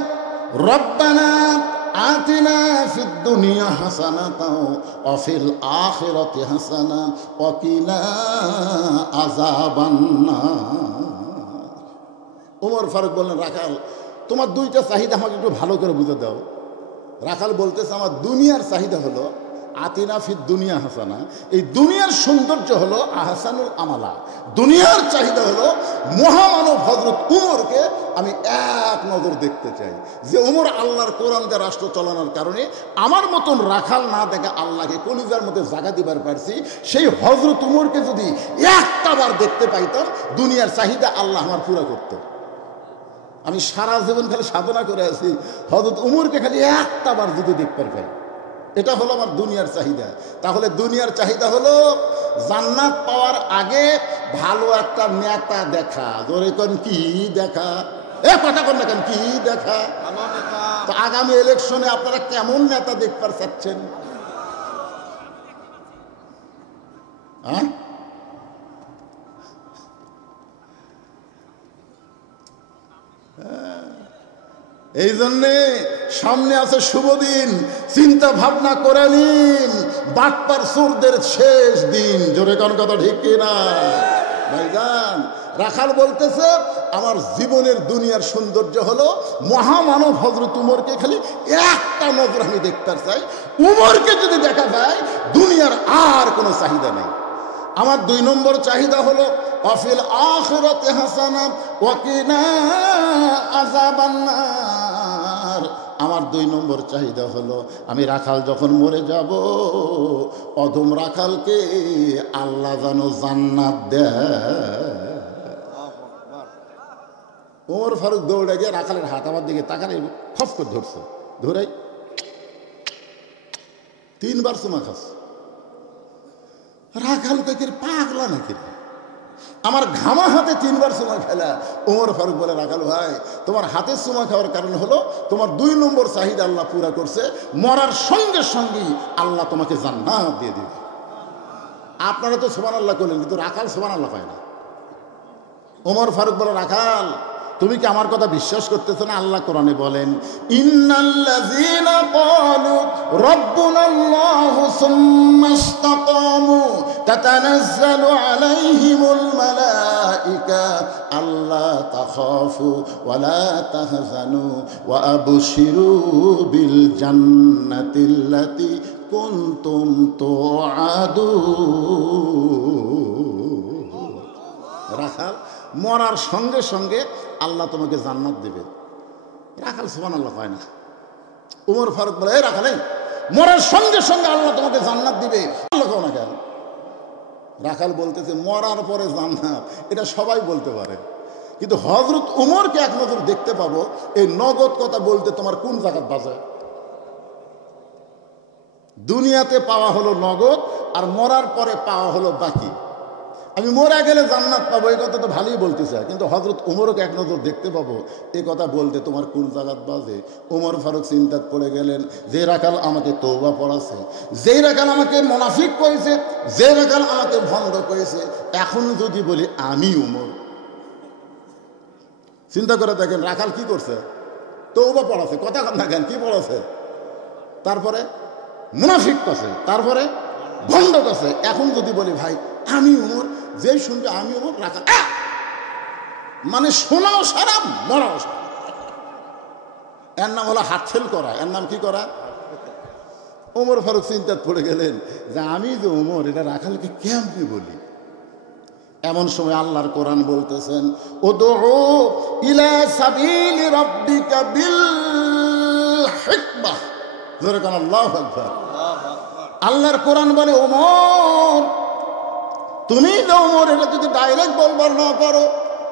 রব্বানা আতিনা ফিদ দুনিয়া হাসানাতাও ওয়া ফিল আখিরাতি হাসানা ওয়া কিনা আযাবান্নার। ওমর ফারুক বললেন, রাখাল তোমার 2টা চাহিদা আমাকে একটু ভালো করে বুঝে দাও। রাখাল বলতেছে, আমার দুনিয়ার চাহিদা হলো আতিনা ফিদ দুনিয়া হাসানা, এই দুনিয়ার সৌন্দর্য হলো আহসানুল আমালা, দুনিয়ার চাহিদা হলো মহামানব হযরত উমরকে আমি এক নজর দেখতে চাই, যে উমর আল্লাহর কোরআন দিয়ে রাষ্ট্র চালানোর কারণে আমার মতন রাখাল না দেখে আল্লাহকে কলিজার মধ্যে জায়গা দিবার পারছি, সেই হযরত উমরকে যদি একটা বার দেখতে পাইতাম, দুনিয়ার চাহিদা আল্লাহ আমার পুরা করতো। আমি সারা জীবন খালি সাধনা করে আছি, হযরত উমরকে খালি একটা বার যদি দেখতে পাই, এটা হলো আমার দুনিয়ার চাহিদা। তাহলে দুনিয়ার চাহিদা হলো জান্নাত পাওয়ার আগে ভালো একটা নেতা দেখা। ধরে কোন কি দেখা? কথা কোন না কেন কি দেখা? তো আগামী ইলেকশনে আপনারা কেমন নেতা দেখতে চাচ্ছেন? হ্যাঁ, এই জন্যে সামনে আছে শুভ দিন, চিন্তা ভাবনা করে নিন, বাটপার চোরদের শেষ দিন। জোরে কোন কথা ঠিক কিনা ভাইজান? রাখাল বলতেছে, আমার জীবনের দুনিয়ার সৌন্দর্য হলো মহামানব হযরত উমরকে খালি একটা নজর আমি দেখতে চাই। উমরকে যদি দেখা যায় দুনিয়ার আর কোনো চাহিদা নেই। আমার 2 নম্বর চাহিদা হলো ওয়াফিল আখিরাতি হাসানা ওয়া কিনা আযাবান্নার, আমার 2 নম্বর চাহিদা হলো আমি রাখাল যখন মরে যাব অধম রাখালকে আল্লাহ যেন জান্নাত দেয়। ওমর ফারুক দৌড়ে গিয়ে রাখালের হাত আমার দিকে তাকালে খপ করে ধরছে, ধরে 3 বার চুমা খাচ্ছে। রাখাল কয়েকের পাগলা নাকি, আমার ঘামা হাতে 3 বার চুমা খেলা। ওমর ফারুক বলে, রাখাল ভাই তোমার হাতে চুমা খাওয়ার কারণ হলো তোমার 2 নম্বর চাহিদা আল্লাহ পুরা করছে, মরার সঙ্গে সঙ্গেই আল্লাহ তোমাকে জান্নাত দিয়ে দিবে। আপনারা তো সুবহানাল্লাহ করলেন, কিন্তু রাখাল সুবহানাল্লাহ পায় না। ওমর ফারুক বলে, রাখাল তুমি কি আমার কথা বিশ্বাস করতেছো না? আল্লাহ কোরআনে বলেন, ইন্নাল্লাযীনা ক্বালু রাব্বুনাল্লাহু সুম্মা ইসতাকামু তাতানাজ্জালু আলাইহিমুল মালায়েকা আল্লা তাখাফু ওয়া লা তাহজানু ওয়া আবশিরু বিল জান্নাতিল্লাতী কুনতুম তুআদুন। রাখাল মরার সঙ্গে সঙ্গে আল্লাহ তোমাকে জান্নাত দেবে। রাখাল সুবহানাল্লাহ পায় না। ওমর ফারুক বলে, এই রাখাল মরার সঙ্গে সঙ্গে আল্লাহ তোমাকে জান্নাত দিবে, আল্লাহ কেউ না কেন? রাখাল বলতেছে মরার পরে জান্নাত, এটা সবাই বলতে পারে, কিন্তু হযরত ওমরকে এক নজর দেখতে পাবো, এই নগদ কথা বলতে তোমার কোন জায়গায় বাজে? দুনিয়াতে পাওয়া হলো নগদ, আর মরার পরে পাওয়া হলো বাকি। আমি মরা গেলে জান্নাত পাবো, এই কথা তো ভালোই বলতে চাই, কিন্তু হযরত ওমরকে এক নজর দেখতে পাবো, এই কথা বলতে তোমার কোন জায়গাত বাজে? ওমর ফারুক চিন্তাত পড়ে গেলেন, যে রাখাল আমাকে তওবা পড়াছে, যে রাখাল আমাকে মুনাফিক করেছে, যে রাখাল আমাকে ভণ্ড করেছে, এখন যদি বলি আমি ওমর। চিন্তা করে দেখেন রাখাল কি করছে, তওবা পড়াছে, কথা না কেন কি পড়াছে, তারপরে মুনাফিক করছে, তারপরে ভণ্ড করছে। এখন যদি বলি ভাই আমি ওমর, যে শুনবে আমি ওমর, রাখাল মানে শোনাও সারা মরাও সারা। এর নাম হলো হাত ফেল করা, এর নাম কি করা? ওমর ফারুক চিন্তাত পড়ে গেলেন যে আমি যে ওমর, এটা রাখালকে কেমনে বলি? এমন সময় আল্লাহর কোরআন বলতেছেন, উদউ ইলা সাবিলি রাব্বিকা বিল হিকমাহ। জোরে কোন আল্লাহু আকবার। আল্লাহর কোরআন বলে, ওমর তুমি যে ওমর, এটা যদি ডাইরেক্ট বলবার না পারো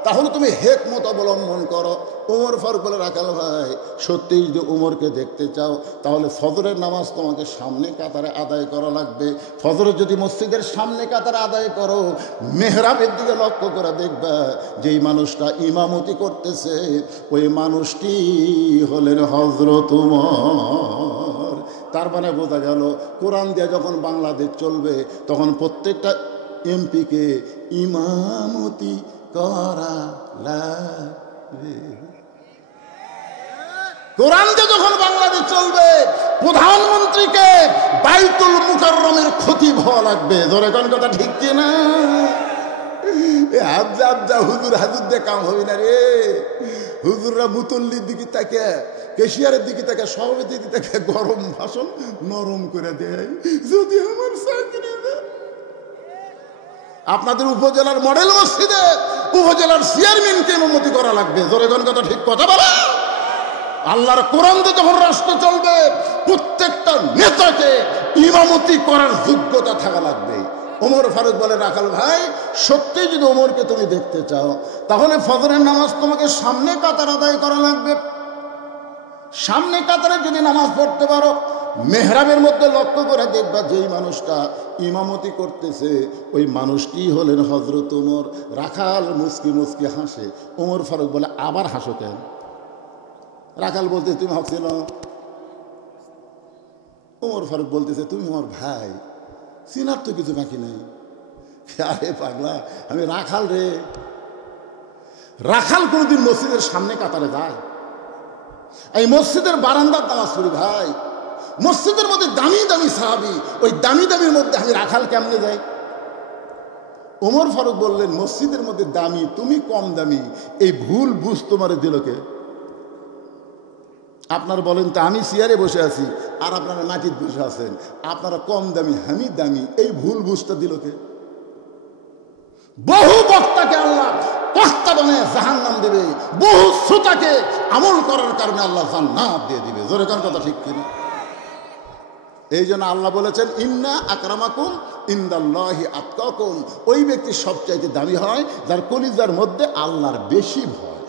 তাহলে তুমি হিকমত অবলম্বন করো। ওমর ফারুক বলে, রাখাল ভাই সত্যিই যদি ওমরকে দেখতে চাও তাহলে ফজরের নামাজ তোমাকে সামনে কাতারে আদায় করা লাগবে। ফজরের যদি মসজিদের সামনে কাতারে আদায় করো, মেহরাবের দিকে লক্ষ্য করে দেখবা যেই মানুষটা ইমামতি করতেছে ওই মানুষটি হলেন হযরত ওমর। তার মানে বোঝা গেল কোরআন দিয়ে যখন বাংলাদেশ চলবে তখন প্রত্যেকটা এমপিকে ইমামতি করা লাগবে। কোরআন দিয়ে যখন বাংলাদেশ চলবে প্রধানমন্ত্রীকে বাইতুল মুকাররমের খতিব হওয়া লাগবে। ধরে কোন কথা ঠিক কি না? আবজা আবজা হুজুর হাজুর দিয়ে কাম হবে না রে। হুজুররা মুতল্লির দিকে তাকে, কেশিয়ারের দিকে তাকে, সভাপতির দিকে তাকে গরম ভাষণ নরম করে দেয়। যদি আমার চাকরি দেয়, আপনাদের উপজেলার মডেল মসজিদে উপজেলার চেয়ারম্যানকে ইমামতি করা লাগবে। জোরে কোন কথা ঠিক কথা বলে। আল্লাহর কোরআন দিয়ে যখন রাষ্ট্র চলবে প্রত্যেকটা নেতাকে ইমামতি করার যোগ্যতা থাকা লাগবে। ওমর ফারুক বলে, রাখাল ভাই সত্যি যদি ওমরকে তুমি দেখতে চাও তাহলে ফজরের নামাজ তোমাকে সামনে কাতার আদায় করা লাগবে। সামনে কাতারে যদি নামাজ পড়তে পারো, মেহরাবের মধ্যে লক্ষ্য করে দেখবা যেই মানুষটা ইমামতি করতেছে ওই মানুষটি হলেন হযরত ওমর। রাখাল মুস্কি মুস্কি হাসে। ওমর ফারুক বলে, আবার হাসো কেন? রাখাল বলতে, তুমি হাসছিল। ওমর ফারুক বলতেছে, তুমি আমার ভাই, চিনার তো কিছু বাকি নেই। আরে পাগলা, আমি রাখাল রে। রাখাল কোনদিন মসজিদের সামনে কাতারে যায়? এই মসজিদের বারান্দার নামাজ পড়ি ভাই। মসজিদের মধ্যে দামি দামি সাহাবী, ওই দামি দামির মধ্যে আমি রাখাল কেমনে যাই? ওমর ফারুক বললেন, মসজিদের মধ্যে দামি, তুমি কম দামি, এই ভুল বুঝ তোমার দিল কে? আপনারা বলেন তো, আমি চেয়ারে বসে আছি আর আপনারা মাটির বসে আছেন, আপনারা কম দামি আমি দামি, এই ভুল বুঝটা দিল কে? বহু বক্তাকে আল্লাহ কস্তা বানিয়ে জাহান্নাম দেবে, বহু শ্রোতাকে আমল করার কারণে আল্লাহ জান্নাত দিয়ে দিবে। জোরে কার কথা ঠিক কিনা? এই জন্য আল্লাহ বলেছেন ইন্না আকরামাকুম ইনদাল্লাহি আতকাকুম, ওই ব্যক্তি সবচাইতে দামি হয় যার কলিজার মধ্যে আল্লাহর বেশি ভয়।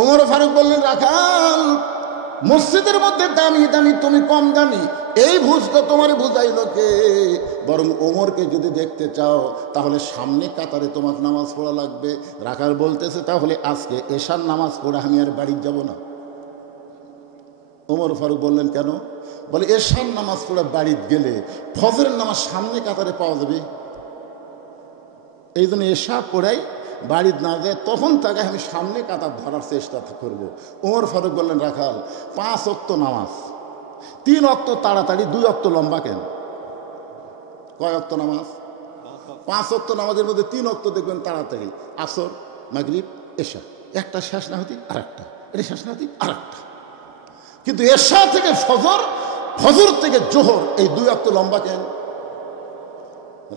ওমর ফারুক বললেন, রাখাল মসজিদের মধ্যে দামি দামি, তুমি কম দামি, এই বুঝতো তোমার বুঝাইল কে? বরং ওমরকে যদি দেখতে চাও তাহলে সামনে কাতারে তোমার নামাজ পড়া লাগবে। রাখাল বলতেছে, তাহলে আজকে এশার নামাজ পড়ে আমি আর বাড়ি যাব না। ওমর ফারুক বললেন, কেন? বলে, এশার নামাজ পড়ে বাড়িতে গেলে ফজরের নামাজ সামনে কাতারে পাওয়া যাবে, এই জন্য এশা পড়াই বাড়িতে না যায়, তখন তাকে আমি সামনে কাতার ধরার চেষ্টা করব। ওমর ফারুক বললেন, রাখাল 5 ওয়াক্ত নামাজ, 3 ওয়াক্ত তাড়াতাড়ি, 2 ওয়াক্ত লম্বা কেন? কয় ওয়াক্ত নামাজ? 5 ওয়াক্ত নামাজের মধ্যে 3 ওয়াক্ত দেখবেন তাড়াতাড়ি, আসর, মাগরিব, এশা, একটা শেষ না হতে আরেকটা, এটা শেষ না হতে আরেকটা। কিন্তু এশা থেকে ফজর, ফজর থেকে জোহর, এই 2 ওয়াক্ত লম্বা কেন?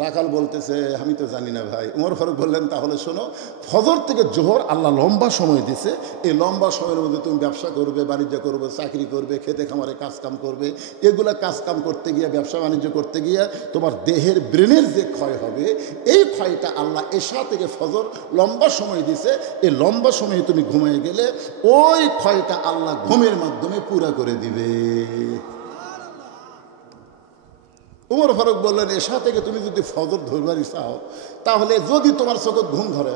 রাখাল বলতেছে, আমি তো জানি না ভাই। উমর ফারুক বললেন, তাহলে শোনো, ফজর থেকে জোহর আল্লাহ লম্বা সময় দিছে, এই লম্বা সময়ের মধ্যে তুমি ব্যবসা করবে, বাণিজ্য করবে, চাকরি করবে, খেতে খামারে কাজকাম করবে, এগুলা কাজকাম করতে গিয়ে, ব্যবসা বাণিজ্য করতে গিয়ে তোমার দেহের ব্রেনের যে ক্ষয় হবে, এই ক্ষয়টা আল্লাহ এশা থেকে ফজর লম্বা সময় দিছে, এই লম্বা সময়ে তুমি ঘুমিয়ে গেলে ওই ক্ষয়টা আল্লাহ ঘুমের মাধ্যমে পুরা করে দিবে। উমর ফারুক বললেন, এশা থেকে তুমি যদি ফজর ধরবারই চাও, তাহলে যদি তোমার চোখে ঘুম ধরে,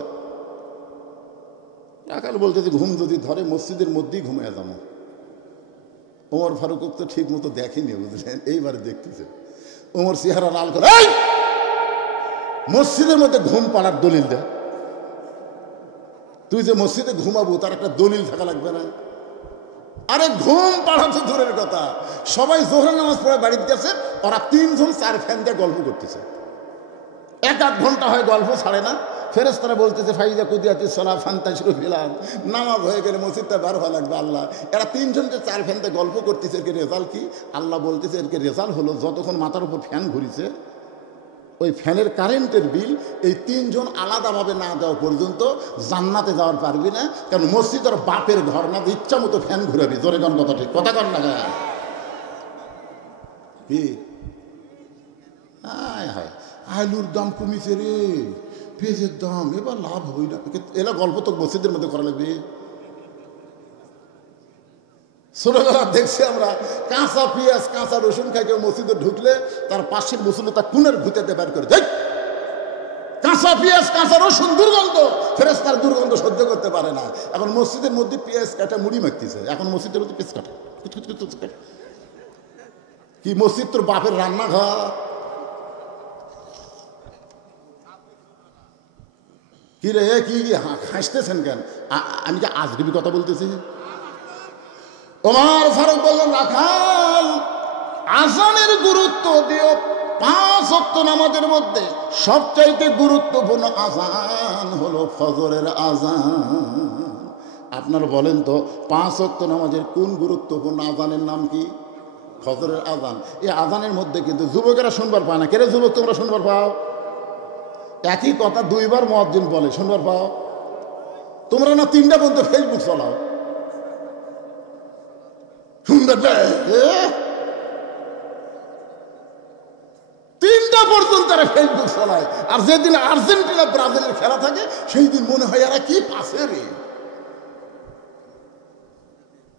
রাখাল বলতে যে ঘুম যদি ধরে মসজিদের মধ্যেই ঘুমিয়ে যাবো। উমর ফারুক তো ঠিক মতো দেখেনি, বুঝলেন, এইবার দেখতেছে। উমর চেহারা লাল করে, এই মসজিদের মধ্যে ঘুম পাড়ার দলিল দেয়, তুই যে মসজিদে ঘুমাবো তার একটা দলিল থাকা লাগবে না? আরে ঘুম পাড়া তো দূরের কথা, সবাই জোহরের নামাজ পড়ে বাড়িতে গেছে, ওরা 3 জন 4 ফ্যান দিয়ে গল্প করতেছে, 1-8 ঘন্টা হয় গল্প ছাড়ে না। ফেরেশতারা বলতেছে, ফাইদা কুদিয়াতিস সালাহ ফান্তাশিরু ফিল আরদ, নামাজ হয়ে গেলে মসজিদটা বার হওয়া লাগবে। আল্লাহ, এরা 3 জন যে 4 ফ্যান দিয়ে গল্প করতেছে, এর রেজাল্ট কি? আল্লাহ বলতেছে, এর রেজাল্ট হলো যতক্ষণ মাথার উপর ফ্যান ঘুরিছে, ওই ফ্যানের কারেন্টের বিল এই 3 জন আলাদাভাবে না দেওয়া পর্যন্ত জান্নাতে যাওয়ার পারবি না। কারণ মসজিদ আর বাপের ঘর না, ইচ্ছা মতো ফ্যান ঘুরাবি। জোরে গান কথা ঠিক, কথা কন না কি? হায় হায়, আলুর দাম কমিছে রে, পেঁয়াজের দাম, এবার লাভ হই না। এরা গল্প তো মসজিদের মধ্যে করা লাগবে। ছোটবেলা দেখছি আমরা, কাঁচা পেঁয়াজ কাঁচা রসুন খাই কেউ মসজিদে ঢুকলে তার পাশের মুসল্লি তার কুনের ভুতেতে বের করে দেয়, কাঁচা পেঁয়াজ কাঁচা রসুন দুর্গন্ধ, ফেরেশতার দুর্গন্ধ সহ্য করতে পারে না। এখন মসজিদের মধ্যে পেঁয়াজ কাটা মুড়ি মাখতেছে, এখন মসজিদের মধ্যে পেঁয়াজ কাটা কি? মসজিদ তোর বাপের রান্নাঘর? কি রে, কি হাসতেছেন কেন? আমি কি আজগুবি কথা বলতেছি? ওমর ফারুক বললেন, রাখাল আযানের গুরুত্ব দিও। 5 ওয়াক্ত নামাজের মধ্যে সবচাইতে গুরুত্বপূর্ণ আযান হলো ফজরের আযান। আপনারা বলেন তো, 5 ওয়াক্ত নামাজের কোন গুরুত্বপূর্ণ আযানের নাম কি? ফজরের আযান। এই আযানের মধ্যে কিন্তু যুবকেরা শুনবার পায় না। কেরে যুবক তোমরা শুনবার পাও? একই কথা 2 বার মুয়াজ্জিন বলে, শুনবার পাও? তোমরা না 3টা পর্যন্ত ফেসবুক চালাও, শুনবার পায় 3টা পর্যন্ত তারা ফেসবুক চালায়। আর যেদিন আর্জেন্টিনা ব্রাজিলের খেলা থাকে সেই দিন মনে হয় এরা কি পাশে রে,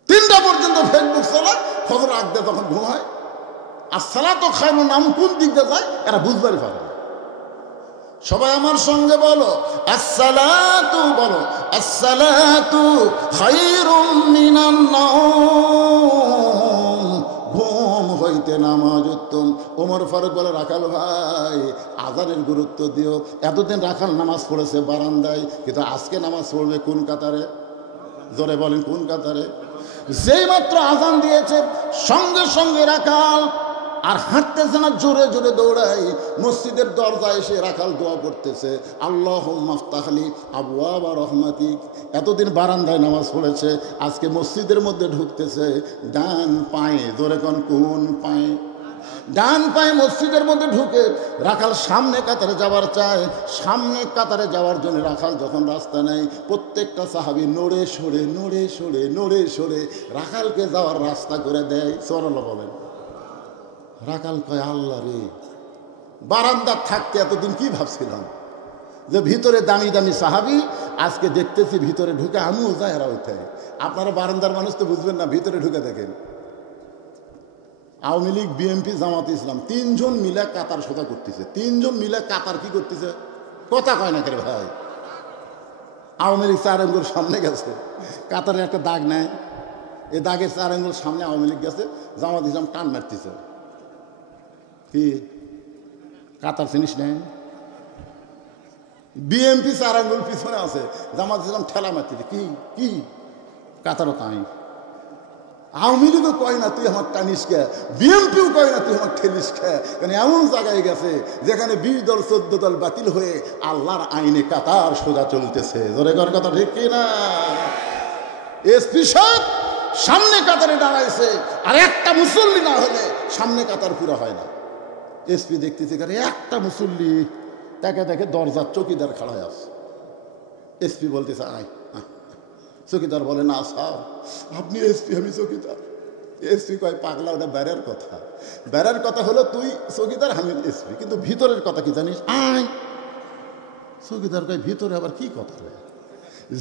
3টা পর্যন্ত ফেসবুক চালায়। ফজর আগ দিয়ে তখন ঘুমায়। আর সালাতো খায়রুন নাম কোন দিক দিয়ে যায় এরা বুঝবারই পারে না। সবাই আমার সঙ্গে বলো আসসালাতু, বলো আসসালাতু খায়রুম মিনান নাওম, ঘুম হইতে নামাজ উত্তম। ওমর ফারুক বলে, রাখাল ভাই আযানের গুরুত্ব দিও। এতদিন রাখাল নামাজ পড়েছে বারান্দায়, কিন্তু আজকে নামাজ পড়বে কোন কাতারে? জোরে বলেন, কোন কাতারে? যেই মাত্র আযান দিয়েছে সঙ্গে সঙ্গে রাখাল আর হাঁটতেছে না, জোরে জোরে দৌড়াই মসজিদের দরজায় এসে রাখাল দোয়া করতেছে, আল্লাহুম্মা আফতাহলি আবওয়াবা রহমাতিক। এতদিন বারান্দায় নামাজ পড়েছে, আজকে মসজিদের মধ্যে ঢুকতেছে ডান পায়ে। জোরে কোন পায়ে? ডান পায়ে মসজিদের মধ্যে ঢুকে রাখাল সামনে কাতারে যাওয়ার চায়। সামনে কাতারে যাওয়ার জন্য রাখাল যখন রাস্তা নেয়, প্রত্যেকটা সাহাবী নড়ে সরে নড়ে সরে নড়ে সরে রাখালকে যাওয়ার রাস্তা করে দেয়। সুবহানাল্লাহ বলেন। রাখাল কয়, আল্লাহ রে, বারান্দার থাকতে এতদিন কি ভাবছিলাম যে ভিতরে দামি দামি সাহাবী, আজকে দেখতেছি ভিতরে ঢুকে আমিও যাই এরা ওইটাই। আপনারা বারান্দার মানুষ তো বুঝবেন না, ভিতরে ঢুকে দেখেন। আওয়ামী লীগ, বিএনপি, জামাত ইসলাম তিনজন মিলে কাতার সোজা করতেছে। তিনজন মিলে কাতার কি করতেছে কথা কয় না করে ভাই। আওয়ামী লীগ 4 আঙ্গুল সামনে গেছে, কাতারে একটা দাগ নেয়, এই দাগের 4 আঙ্গুল সামনে আওয়ামী লীগ গেছে, জামাত ইসলাম টান মারতেছে। কি কাতার জিনিস নেই? বিএনপি 4 আঙ্গুল পিছনে আছে, জামাত ইসলাম ঠেলা মারতেছে। কি কি কাতারও তাই। আওয়ামী লীগও কয় না তুই আমার টানিস খে, বিএনপিও কয় না তুই আমার ঠেলিস খে। কারণ এমন জায়গায় গেছে যেখানে 20 দল 14 দল বাতিল হয়ে আল্লাহর আইনে কাতার সোজা চলতেছে। জোরে কর কথা ঠিক কিনা? এসপি সাহেব সামনে কাতারে দাঁড়াইছে, আর একটা মুসল্লি না হলে সামনে কাতার পুরো হয় না। এসপি দেখতেছে একটা মুসল্লি, তাকে দেখে দরজার চৌকিদার খাড়া আছে। এসপি বলতেছে আয়। চৌকিদার বলে না স্যার আপনি এসপি, আমি চৌকিদার। এসপি কয় পাগলা, ওটা বেড়ার কথা। বেড়ার কথা হলো তুই চৌকিদার, আমি এসপি, কিন্তু ভিতরের কথা কি জানিস? আয়। চৌকিদার কয় ভিতরে আবার কি কথা?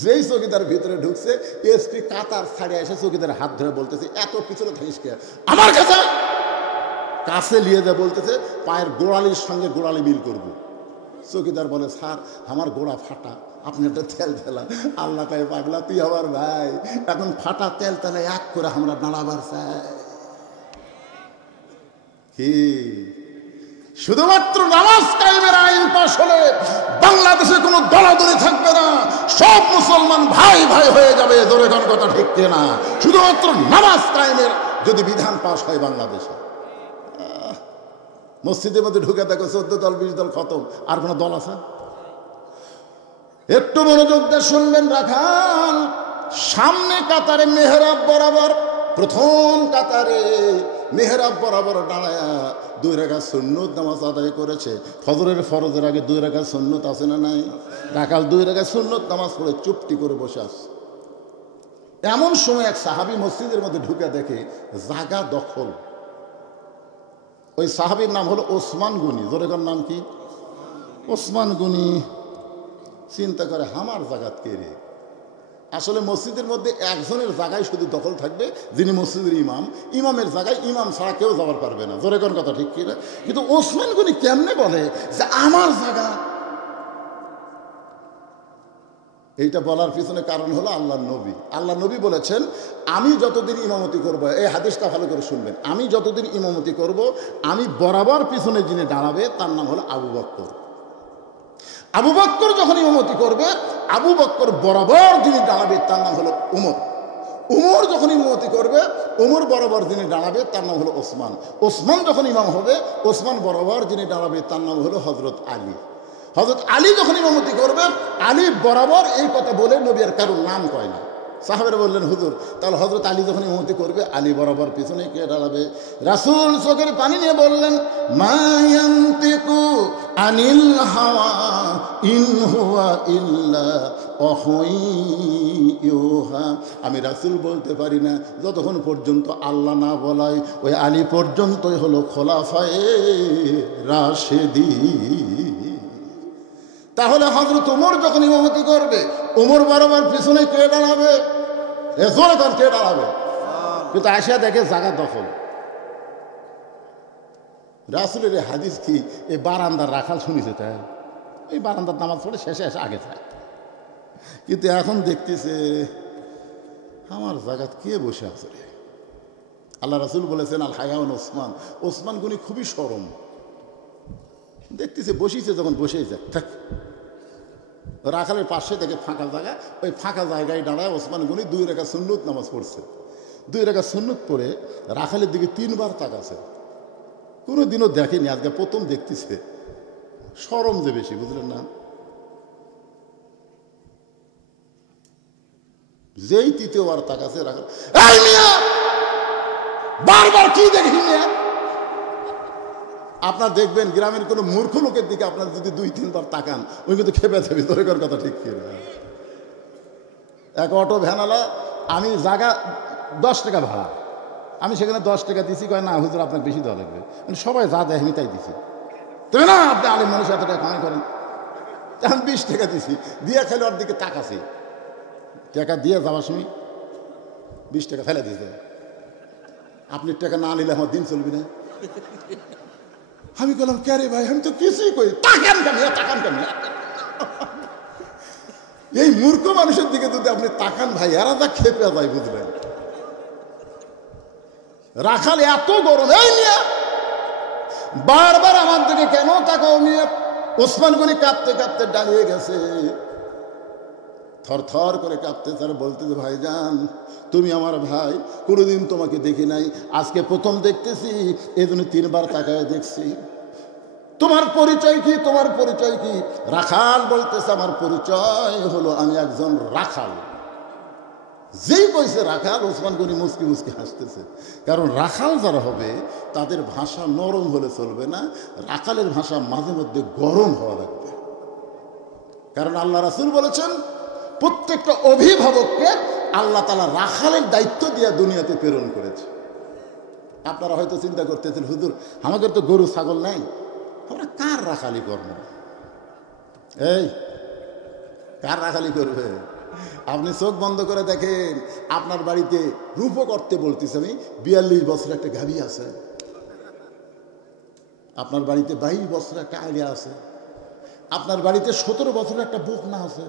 যেই চৌকিদার ভিতরে ঢুকছে, এসপি কাতার ছাড়িয়ে এসে চৌকিদার হাত ধরে বলতেছে এত পিছনে থাকিস কে, আমার কাছে কাছে নিয়ে যা, বলতেছে পায়ের গোড়ালির সঙ্গে গোড়ালি মিল করবো। চৌকিদার বলে স্যার আমার গোড়া ফাটা, আপনি একটা তেল তেলান। আল্লাহ কয় পাগলা তুই আবার ভাই, এখন ফাটা তেল তেলে এক করে আমরা দাঁড়াবার চাই। কি শুধুমাত্র নামাজ কায়েমের আইন পাশ হলে বাংলাদেশে কোনো দলাদলি থাকবে না, সব মুসলমান ভাই ভাই হয়ে যাবে। জোরে কোন কথা ঠিক না? শুধুমাত্র নামাজ কায়েমের যদি বিধান পাশ হয় বাংলাদেশে। মসজিদের মধ্যে ঢুকে দেখো 14 দল 20 দল খতম, আর কোনো দল আছে? একটু মনোযোগ দিয়ে শুনবেন। রাখাল সামনে কাতারে মেহরাব বরাবর, প্রথম কাতারে মেহরাব বরাবর দাঁড়ায়া 2 রাকাত সুন্নত নামাজ আদায় করেছে। ফজরের ফরজের আগে 2 রাকাত সুন্নত আছে না নাই? রাখাল 2 রাকাত সুন্নত নামাজ পড়ে চুপটি করে বসে আছে। এমন সময় এক সাহাবী মসজিদের মধ্যে ঢুকে দেখে জায়গা দখল। ওই সাহাবীর নাম হলো ওসমান গনি। জোরেকার নাম কি? ওসমান গনি। চিন্তা করে আমার জায়গাত কে রে? আসলে মসজিদের মধ্যে একজনের জায়গায় শুধু দখল থাকবে, যিনি মসজিদের ইমাম। ইমামের জায়গায় ইমাম ছাড়া কেউ যাওয়ার পারবে না। জোরেকার কথা ঠিক কি না? কিন্তু ওসমান গনি কেমনে বলে যে আমার জায়গা? এইটা বলার পিছনে কারণ হলো আল্লাহর নবী। আল্লাহ নবী বলেছেন আমি যতদিন ইমামতি করব, এই হাদিসটা ভালো করে শুনবেন, আমি যতদিন ইমামতি করব আমি বরাবর পিছনে যিনি দাঁড়াবে তার নাম হলো আবু বকর। আবু বকর যখন ইমামতি করবে, আবু বকর বরাবর যিনি দাঁড়াবে তার নাম হলো উমর। উমর যখন ইমামতি করবে, উমর বরাবর যিনি দাঁড়াবে তার নাম হলো ওসমান। ওসমান যখন ইমাম হবে, ওসমান বরাবর যিনি দাঁড়াবে তার নাম হলো হযরত আলী। হযরত আলী যখন ইমামতি করবে, আলী বরাবর, এই কথা বলে নবী আর কারোর নাম কয় না। সাহাবেরা বললেন হুজুর তাহলে হযরত আলী যখন ইমামতি করবে, আলী বরাবর পিছনে কে দাঁড়াবে? রাসূল চোখের পানি নিয়ে বললেন মা ইয়ানতিকু আনিল হাওয়া ইন হুয়া ইল্লা ওয়াহয়ুহা। আমি রাসূল বলতে পারি না যতক্ষণ পর্যন্ত আল্লাহ না বলায়। ওই আলী পর্যন্তই হলো খোলাফায়ে রাশেদিন। তাহলে হযরত ওমর যখন ইমামতি করবে, ওমর বরাবর পিছনে কে দাঁড়াবে? জোরে তার কে দাঁড়াবে? কিন্তু আসিয়া দেখে জায়গা দখল। রাসূলের এই হাদিস কি এই বারান্দার রাখাল শুনিছে? তাই এই বারান্দার নামাজ পড়ে শেষে এসে আগে যায়। কিন্তু এখন দেখতেছে আমার জায়গা কে বসে আছে রে? আল্লাহ রাসূল বলেছেন আল হায়াউন ওসমান। ওসমান গনি খুবই শরম। দেখতেছে বসিছে, যখন বসেই যায় থাক। রাখালের পাশে থেকে ফাঁকা জায়গা, ওই ফাঁকা জায়গায় দাঁড়ায় ওসমান গনি 2 রাকাত সুন্নত নামাজ পড়ছে। 2 রাকাত সুন্নত পড়ে রাখালের দিকে 3 বার তাকাছে। কোনো দিনও দেখেনি, আজকে প্রথম দেখতেছে। শরম যে বেশি, বুঝলেন না? যেই 3য় বার তাকাছে রাখাল, বারবার কি দেখি আপনার দেখবেন গ্রামের কোনো মূর্খ লোকের দিকে আপনার যদি 2-3 বার তাকান, ওই কিন্তু খেপে যাবে। তোর কথা ঠিক কি না? এক অটো ভ্যানালা, আমি জায়গা 10 টাকা ভাড়া, আমি সেখানে 10 টাকা দিছি, কয় না হুজুর আপনাকে বেশি দেওয়া লাগবে। মানে সবাই যা দেয় আমি তাই দিছি। তবে না, আপনি আলিম মানুষ এত টাকা কামাই করেন। আমি 20 টাকা দিছি, দিয়ে খেলে ওর দিকে তাকাছি, টাকা দিয়ে যাওয়ার সময় 20 টাকা ফেলে দিয়েছে। আপনি টাকা না নিলে আমার দিন চলবি না। আমি বললাম কে রে ভাই, আমি তো কিছুই করি, তাকান কেন, তাকান কেন? এই মূর্খ মানুষের দিকে যদি আপনি তাকান ভাই, এরা যা খেপে যায় বুঝলেন। রাখাল এত গরম, এই নিয়ে বারবার আমার দিকে কেন তাকাও নিয়ে। ওসমান গনি কাঁপতে কাঁপতে দাঁড়িয়ে গেছে, থর থর করে কাঁপতে, তার বলতে ভাইজান তুমি আমার ভাই, কোনোদিন তোমাকে দেখি নাই, আজকে প্রথম দেখতেছি, এই জন্য 3 বার তাকায় দেখছি। তোমার পরিচয় কি, তোমার পরিচয় কি? রাখাল বলতেছে আমার পরিচয় হলো আমি একজন রাখাল। যেই কইছে রাখাল, ওসমান গনি মুসকি মুসকি হাসতেছে। কারণ রাখাল যারা হবে তাদের ভাষা নরম হলে চলবে না, রাখালের ভাষা মাঝে মধ্যে গরম হওয়া লাগবে। কারণ আল্লাহ রাসূল বলেছেন প্রত্যেকটা অভিভাবককে আল্লাহ তাআলা রাখালের দায়িত্ব দিয়ে দুনিয়াতে প্রেরণ করেছে। আপনারা হয়তো চিন্তা করতেছেন হুজুর আমাদের তো গরু ছাগল নাই, আমরা কার রাখালি করব? এই কার রাখালি করবে? আপনি চোখ বন্ধ করে দেখেন, আপনার বাড়িতে রূপও করতে বলতেছি আমি, 42 বছর একটা গাভী আছে, আপনার বাড়িতে 22 বছর একটা আইডিয়া আছে, আপনার বাড়িতে 17 বছর একটা বকনা আছে।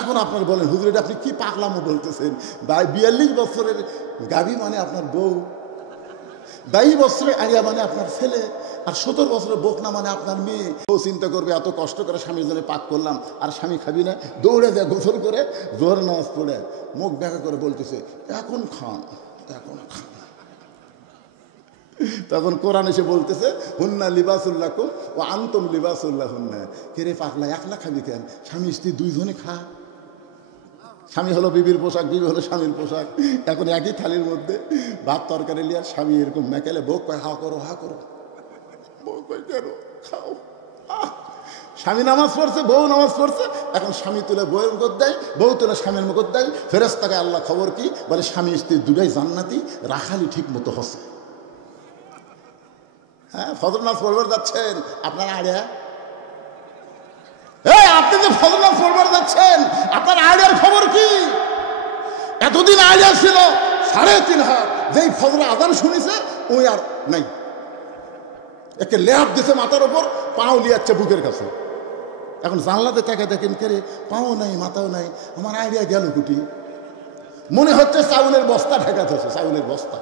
এখন আপনার বলেন হুজুর এটা আপনি কি পাগলামো বলতেছেন? 42 বছরের গাভী মানে আপনার বউ, 22 বছরের আইডিয়া মানে আপনার ছেলে, আর 17 বছরের বকনা মানে আপনার মেয়ে। বউ চিন্তা করবে এত কষ্ট করে স্বামীর জন্য পাক করলাম, আর স্বামী খাবি না, দৌড়ে যায় গোসল করে জোহর নামাজ পড়ে মুখ দেখা করে বলতেছে এখন খান, এখন খান। তখন কোরআন এসে বলতেছে হুন্না লিবাসুল্লাকুম ও আনতুম লিবাসুল্লাহুন্না। কে রে পাগলা, একলা খাবি কেন? স্বামী স্ত্রী দুইজনে খা। স্বামী হলো বিবির পোশাক, বিবি হলো স্বামীর পোশাক। এখন একই থালির মধ্যে ভাত তরকারি লিয়ার স্বামী এরকম মেকেলে, বউ কয় হা করো, হা করো, বউ কয় কেন খাও। স্বামী নামাজ পড়ছে, বউ নামাজ পড়ছে, এখন স্বামী তুলে বউয়ের মুখ দেয়, বউ তুলে স্বামীর মুখ দেয়। ফেরেশতাকে আল্লাহ খবর কি বলে, স্বামী স্ত্রী দুটাই জান্নাতি, রাখালি ঠিক মতো হসে। হ্যাঁ, ফজর নামাজ পড়বার যাচ্ছেন আপনার আড়িয়া, আপনি যে ফজর নামাজ পড়বার যাচ্ছেন আপনার আড়িয়ার খবর কি? এতদিন আড়িয়া ছিল 3.5 হাত, যেই ফজর আজান শুনেছে ওই আর নাই, একে লেহাপ দিছে মাথার ওপর, পাও লিয়াচ্ছে বুকের কাছে। এখন জানলাতে তাকে দেখেন কে রে, পাও নাই মাথাও নাই, আমার আইডিয়া গেল কুটি। মনে হচ্ছে চাউলের বস্তা ঢেকাতে হচ্ছে, চাউলের বস্তা।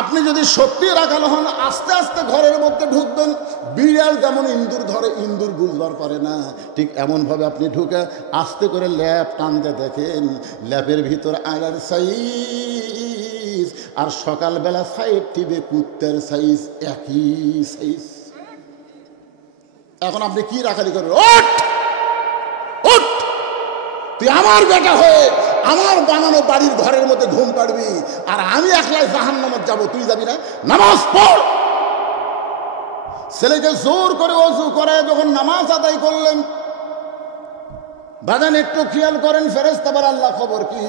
আপনি যদি সত্যি রাখাল হন, আস্তে আস্তে ঘরের মধ্যে ঢুকবেন। বিড়াল যেমন ইন্দুর ধরে, ইন্দুর বুঝবার পারে না, ঠিক এমনভাবে আপনি ঢুকে আস্তে করে ল্যাপ টানতে দেখেন, ল্যাপের ভিতর আয়নার সাইজ আর সকালবেলা সাইড টিপে কুত্তের সাইজ একই সাইজ। এখন আপনি কি রাখালি করবেন? ওঠ ওঠ, তুই আমার বেটা হয়ে আমার বানানো বাড়ির ঘরের মধ্যে ঘুম পাড়বি, আর আমি একলাই জাহান্নামে যাব, তুই যাবি না? নামাজ পড়। ছেলেকে জোর করে ওযু করে যখন নামাজ আদায় করলেন, বাজান একটু খেয়াল করেন, ফেরেশতা বলে আল্লাহ খবর কি?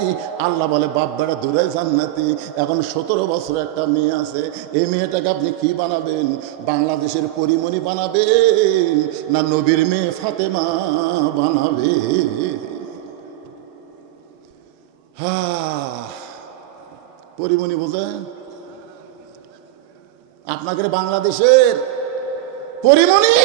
আল্লাহ বলে বাপ বেটা দূরে জান্নাতি। এখন 17 বছর একটা মেয়ে আছে, এই মেয়েটাকে আপনি কি বানাবেন? বাংলাদেশের পরিমণি বানাবেন না নবীর মেয়ে ফাতেমা বানাবে? পরিমণি বোঝেন? আপনাকে বাংলাদেশের পরিমণি,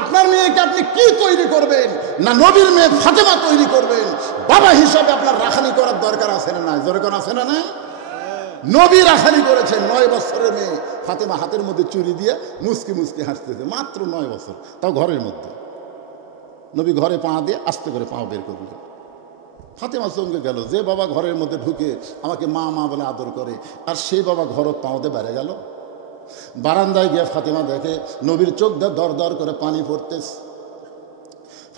আপনার মেয়েকে আপনি কি তৈরি করবেন? না নবীর মেয়ে ফাতেমা তৈরি করবেন? বাবা হিসাবে আপনার রাখালি করার দরকার আছে না? নাই জোরে কোন আছে না? নাই। নবী রাখালি করেছেন, 9 বছরের মেয়ে ফাতেমা হাতের মধ্যে চুরি দিয়ে মুসকি মুসকি হাসতেছে, মাত্র 9 বছর, তাও ঘরের মধ্যে। নবী ঘরে পা দিয়ে আস্তে করে পা বের করল, ফাতেমা চমকে গেল, যে বাবা ঘরের মধ্যে ঢুকে আমাকে মা মা বলে আদর করে, আর সেই বাবা ঘর পাওতে বেড়ে গেল। বারান্দায় গিয়ে ফাতেমা দেখে নবীর চোখ দিয়ে দর দর করে পানি পড়তেছে।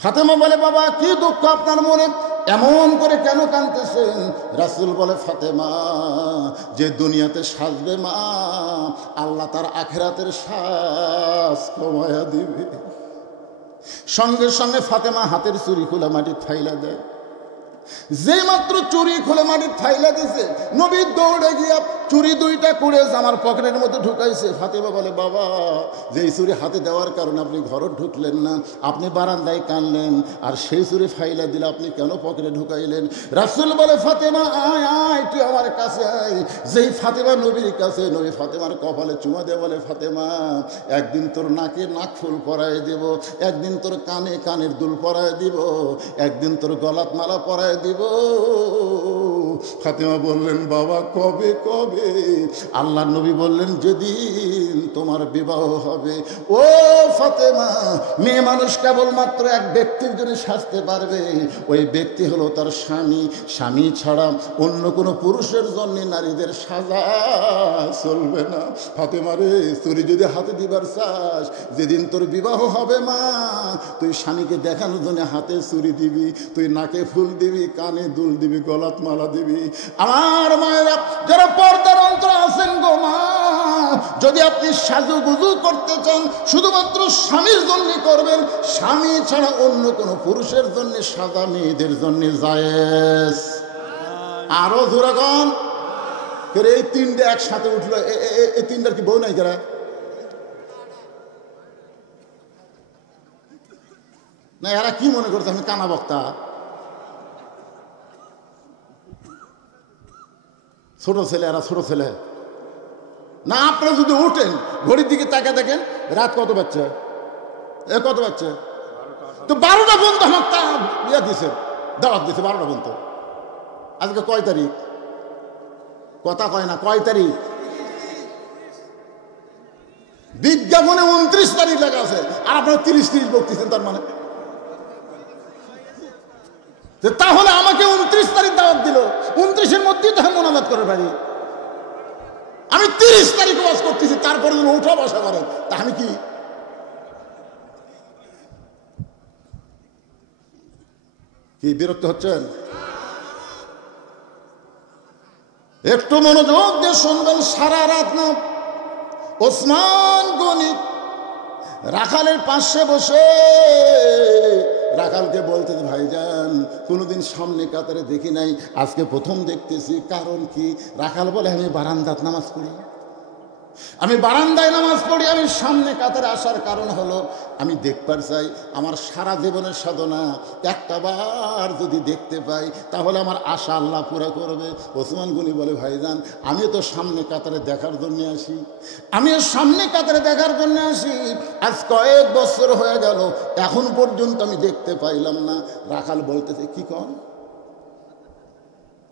ফাতেমা বলে বাবা কি দুঃখ আপনার মনে? এমন করে কেন কাঁদতেছেন? রাসূল বলে, ফাতেমা যে দুনিয়াতে সাজবে মা, আল্লাহ তার আখিরাতের সাজ কমায়া দিবে। সঙ্গে সঙ্গে ফাতেমা হাতের চুরি খুলে মাটির ফাইলা দেয়। যে মাত্র চুরি খুলে মাটির ফাইলা দিছে, নবী দৌড়ে গিয়া চুরি দুইটা কুড়ে আমার পকেটের মধ্যে ঢুকাইছে। ফাতেমা বলে, বাবা যেই চুরি হাতে দেওয়ার কারণে আপনি ঘরে ঢুকলেন না, আপনি বারান্দায় কানলেন, আর সেই চুরি ফাইলা দিলে আপনি কেন পকেটে ঢুকাইলেন? রাসূল বলে, ফাতেমা আয় আয়, তুই আমার কাছে আয়। যেই ফাতেমা নবীর কাছে, নবী ফাতেমার কপালে চুমা দিয়ে বলে, ফাতেমা একদিন তোর নাকে নাক ফুল পরায় দেব, একদিন তোর কানে কানের দুল পরায় দিব, একদিন তোর গলাত মালা পরায় দিব। ফাতেমা বললেন, বাবা কবে কবে? আল্লাহ নবী বললেন, যেদিন তোমার বিবাহ হবে। ও ফাতেমা, মেয়ে মানুষ কেবলমাত্র এক ব্যক্তির জন্য সাজতে পারবে, ওই ব্যক্তি হলো তার স্বামী। স্বামী ছাড়া অন্য কোনো পুরুষের জন্য নারীদের সাজা চলবে না। ফাতেমা রে, তুই যদি হাতে দিবার চাস, যেদিন তোর বিবাহ হবে মা, তুই স্বামীকে দেখানোর জন্য হাতে চুরি দিবি, তুই নাকে ফুল দিবি, কানে দুল দিবি, গলাত মালা দিবি। আমার মায়েরা যারা পর্দার অন্তর আছেন গো মা, যদি আপনি সাজুগুজু করতে চান, শুধুমাত্র স্বামীর জন্য করবেন। স্বামী ছাড়া অন্য কোনো পুরুষের জন্য সাজা মেয়েদের জন্য জায়েজ। আরো জোরাগণ করে এই তিনটে একসাথে উঠলো। এই তিনটার কি বউ নাই কেরা? না, এরা কি মনে করছে আমি কানা বক্তা? ছোট ছেলে, এরা ছোট ছেলে না। আপনারা যদি উঠেন, ঘড়ির দিকে তাকে দেখেন, রাত কত বাচ্চা? কত বাচ্চা? তো 12টা পর্যন্ত আমার ইয়া দিছে, দাওয়াত দিছে 12টা পর্যন্ত। আজকে কয় তারিখ? কথা কয় না, কয় তারিখ? বিজ্ঞাপনে 29 তারিখ লেখা আছে, আর আপনারা 30 বলতেছেন। তার মানে তাহলে আমাকে 29 তারিখ দাওয়াত দিল, 29-এর মধ্যেই তো মোনাজাত করে পারি। আমি 30 তারিখ ওয়াজ করতেছি, তারপরে উঠা বসা করেন, তা আমি কি বিরক্ত হচ্ছেন? একটু মনোযোগ দিয়ে শুনবেন। সারা রাত না ওসমান গনি রাখালের পাশে বসে রাখালকে বলতে, ভাইজান কোনোদিন সামনে কাতারে দেখি নাই, আজকে প্রথম দেখতেছি, কারণ কি? রাখাল বলে, আমি বারান্দাত নামাজ পড়ি, আমি বারান্দায় নামাজ পড়ি। আমি সামনে কাতারে আসার কারণ হলো আমি দেখবার চাই আমার সারা জীবনের সাধনা একটা বার যদি দেখতে পাই, তাহলে আমার আশা আল্লাহ পুরা করবে। ওসমান গনি বলে, ভাইজান আমি তো সামনে কাতারে দেখার জন্য আসি, আমি সামনে কাতারে দেখার জন্য আসি। আজ কয়েক বছর হয়ে গেল, এখন পর্যন্ত আমি দেখতে পাইলাম না। রাখাল বলতেছে, কি কর?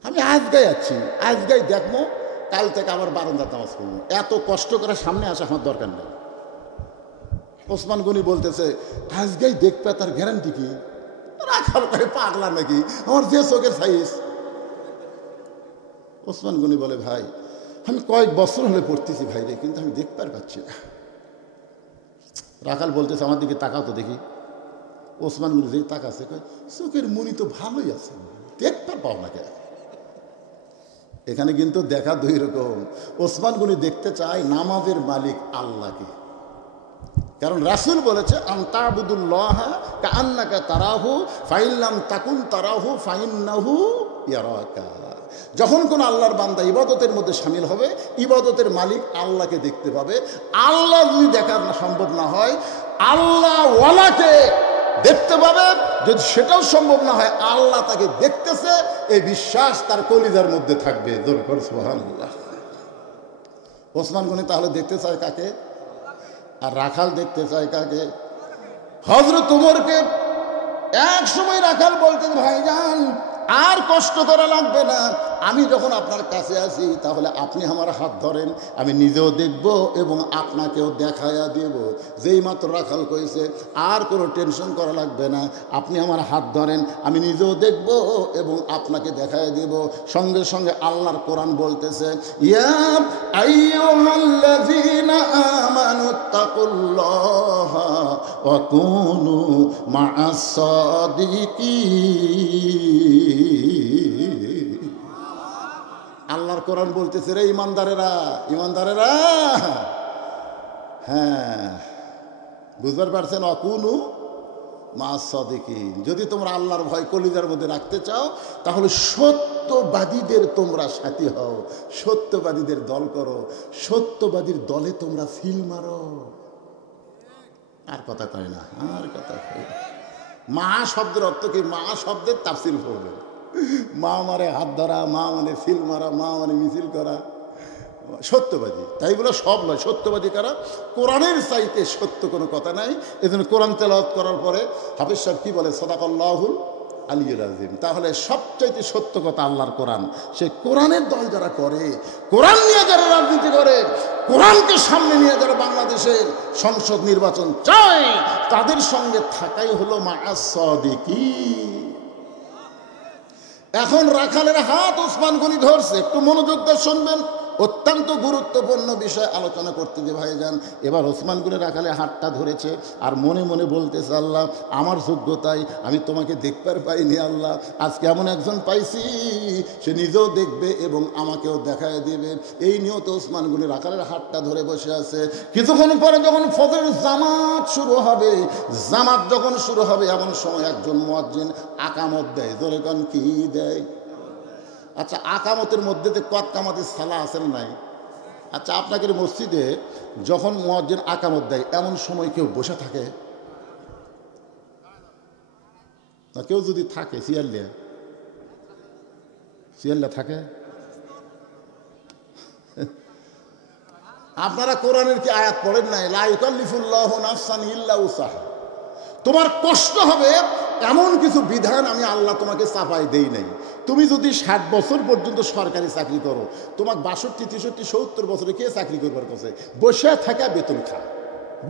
আমি আজকে যাচ্ছি, আজকেই দেখবো, কাল থেকে আবার বারান্দা নামাজ পড়বো। এত কষ্ট করে সামনে আসা আমার দরকার নেই। ওসমান গনি বলতেছে, আজকেই দেখবে, তার গ্যারান্টি কি? রাখাল করে, পাগলা নাকি, আমার যে চোখের সাইজ। ওসমান গনি বলে, ভাই আমি কয়েক বছর হলে পড়তেছি ভাই রে, কিন্তু আমি দেখতে পাচ্ছি না। রাখাল বলতেছে, আমার দিকে তাকাও তো দেখি। ওসমান গনি যে তাকাচ্ছে, চোখের মনি তো ভালোই আছে, দেখতে পাও না কেন? এখানে কিন্তু দেখা দুই রকম। ওসমান গনি দেখতে চায় নামাজের মালিক আল্লাহকে, কারণ রাসূল বলেছে, আনতাবুদুল্লাহ কাআন্নাকা তারাহু ফাইল্লাম তাকুন তারাহু ফাইন্নাহু ইয়ারাকা। যখন কোন আল্লাহর বান্দা ইবাদতের মধ্যে শামিল হবে, ইবাদতের মালিক আল্লাহকে দেখতে পাবে। আল্লাহ যদি দেখার সম্ভব না হয়, আল্লাহ ওয়ালাকে দেখতে পাবে। যদি সেটাও সম্ভব না হয়, আল্লাহ তাকে দেখতেছে, এই বিশ্বাস তার কলিজার মধ্যে থাকবে। সুবহানাল্লাহ। ওসমান গনি তাহলে দেখতে চায় কাকে? আর রাখাল দেখতে চায় কাকে? হযরত ওমরকে। এক সময় রাখাল বলতেন, ভাইজান আর কষ্ট করা লাগবে না, আমি যখন আপনার কাছে আসি তাহলে আপনি আমার হাত ধরেন, আমি নিজেও দেখব এবং আপনাকেও দেখায়া দেব। যেই মাত্র রাখাল কইছে আর কোনো টেনশন করা লাগবে না, আপনি আমার হাত ধরেন, আমি নিজেও দেখব এবং আপনাকে দেখায়া দেব। সঙ্গে সঙ্গে আল্লাহর কোরআন বলতেছে, ইয়া আইয়ুহাল্লাযীনা আমানুত্তাকুল্লাহা ওয়া কুনু মা'আস সাদিকিন। আল্লাহর কোরআন বলতেছে, রে ইমানদারেরা, ইমানদারেরা, হ্যাঁ বুঝতে পারছেন, অকুনু মা'আস সাদিকিন। যদি তোমরা আল্লাহর ভয় কলিজার মধ্যে রাখতে চাও তাহলে সত্যবাদীদের তোমরা সাথী হও, সত্যবাদীদের দল করো, সত্যবাদীর দলে তোমরা ফিল মারো। আর কথা কয় না, আর কথা কয় না। মা শব্দের অর্থ কি? মা শব্দের তাফসীর পড়বে। মা মানে হাত ধরা, মা মানে ফিল মারা, মা মানে মিছিল করা। সত্যবাদী তাই বলে সব নয়। সত্যবাদী কারা? কোরআনের চাইতে সত্য কোনো কথা নাই। এই জন্য কোরআন তেলাওয়াত করার পরে হাফেজ সাহেব কি বলে? সাদাকাল্লাহুল আলিয়্যুল আযীম। তাহলে সবচাইতে সত্য কথা আল্লাহর কোরআন। সে কোরআনের দল যারা করে, কোরআন নিয়ে যারা রাজনীতি করে, কোরআনকে সামনে নিয়ে যারা বাংলাদেশের সংসদ নির্বাচন চায়, তাদের সঙ্গে থাকাই হলো মা'আস সাদিকিন। এখন রাখালের হাত ওসমান গনি ধরছে, একটু মনোযোগ দিয়ে শুনবেন, অত্যন্ত গুরুত্বপূর্ণ বিষয় আলোচনা করতে যে ভাইজান। এবার ওসমান গনি রাখালের হাতটা ধরেছে আর মনে মনে বলতেছে, আল্লাহ আমার যোগ্যতায় আমি তোমাকে দেখতে পাইনি, আল্লাহ আজকে এমন একজন পাইছি সে নিজেও দেখবে এবং আমাকেও দেখায় দেবে। এই নিয়ত ওসমান গনি রাখালের হাতটা ধরে বসে আছে। কিছুক্ষণ পরে যখন ফজরের জামাত শুরু হবে, জামাত যখন শুরু হবে এমন সময় একজন মুয়াজ্জিন আকামত দেয়। জোরে কান কি দেয়? আচ্ছা, আকামতের মধ্যে যে কত কামাতের সালা আছেন নাই? আচ্ছা, আপনাদের মসজিদে যখন মুয়াজ্জিন আকামত দেয় এমন সময় কেউ বসে থাকে না? কেউ যদি থাকে সিয়াল্লা থাকে। আপনারা কোরআনের কি আয়াত পড়েন নাই? লা ইউকাল্লিফুল্লাহু নাফসান ইল্লা উসাহা। তোমার কষ্ট হবে এমন কিছু বিধান আমি আল্লাহ তোমাকে চাপাই দেই নাই। তুমি যদি 60 বছর পর্যন্ত সরকারি চাকরি করো, তোমাকে 62, 63, 70 বছরে কে চাকরি করবার কাছে? বসে থাকা বেতন খায়,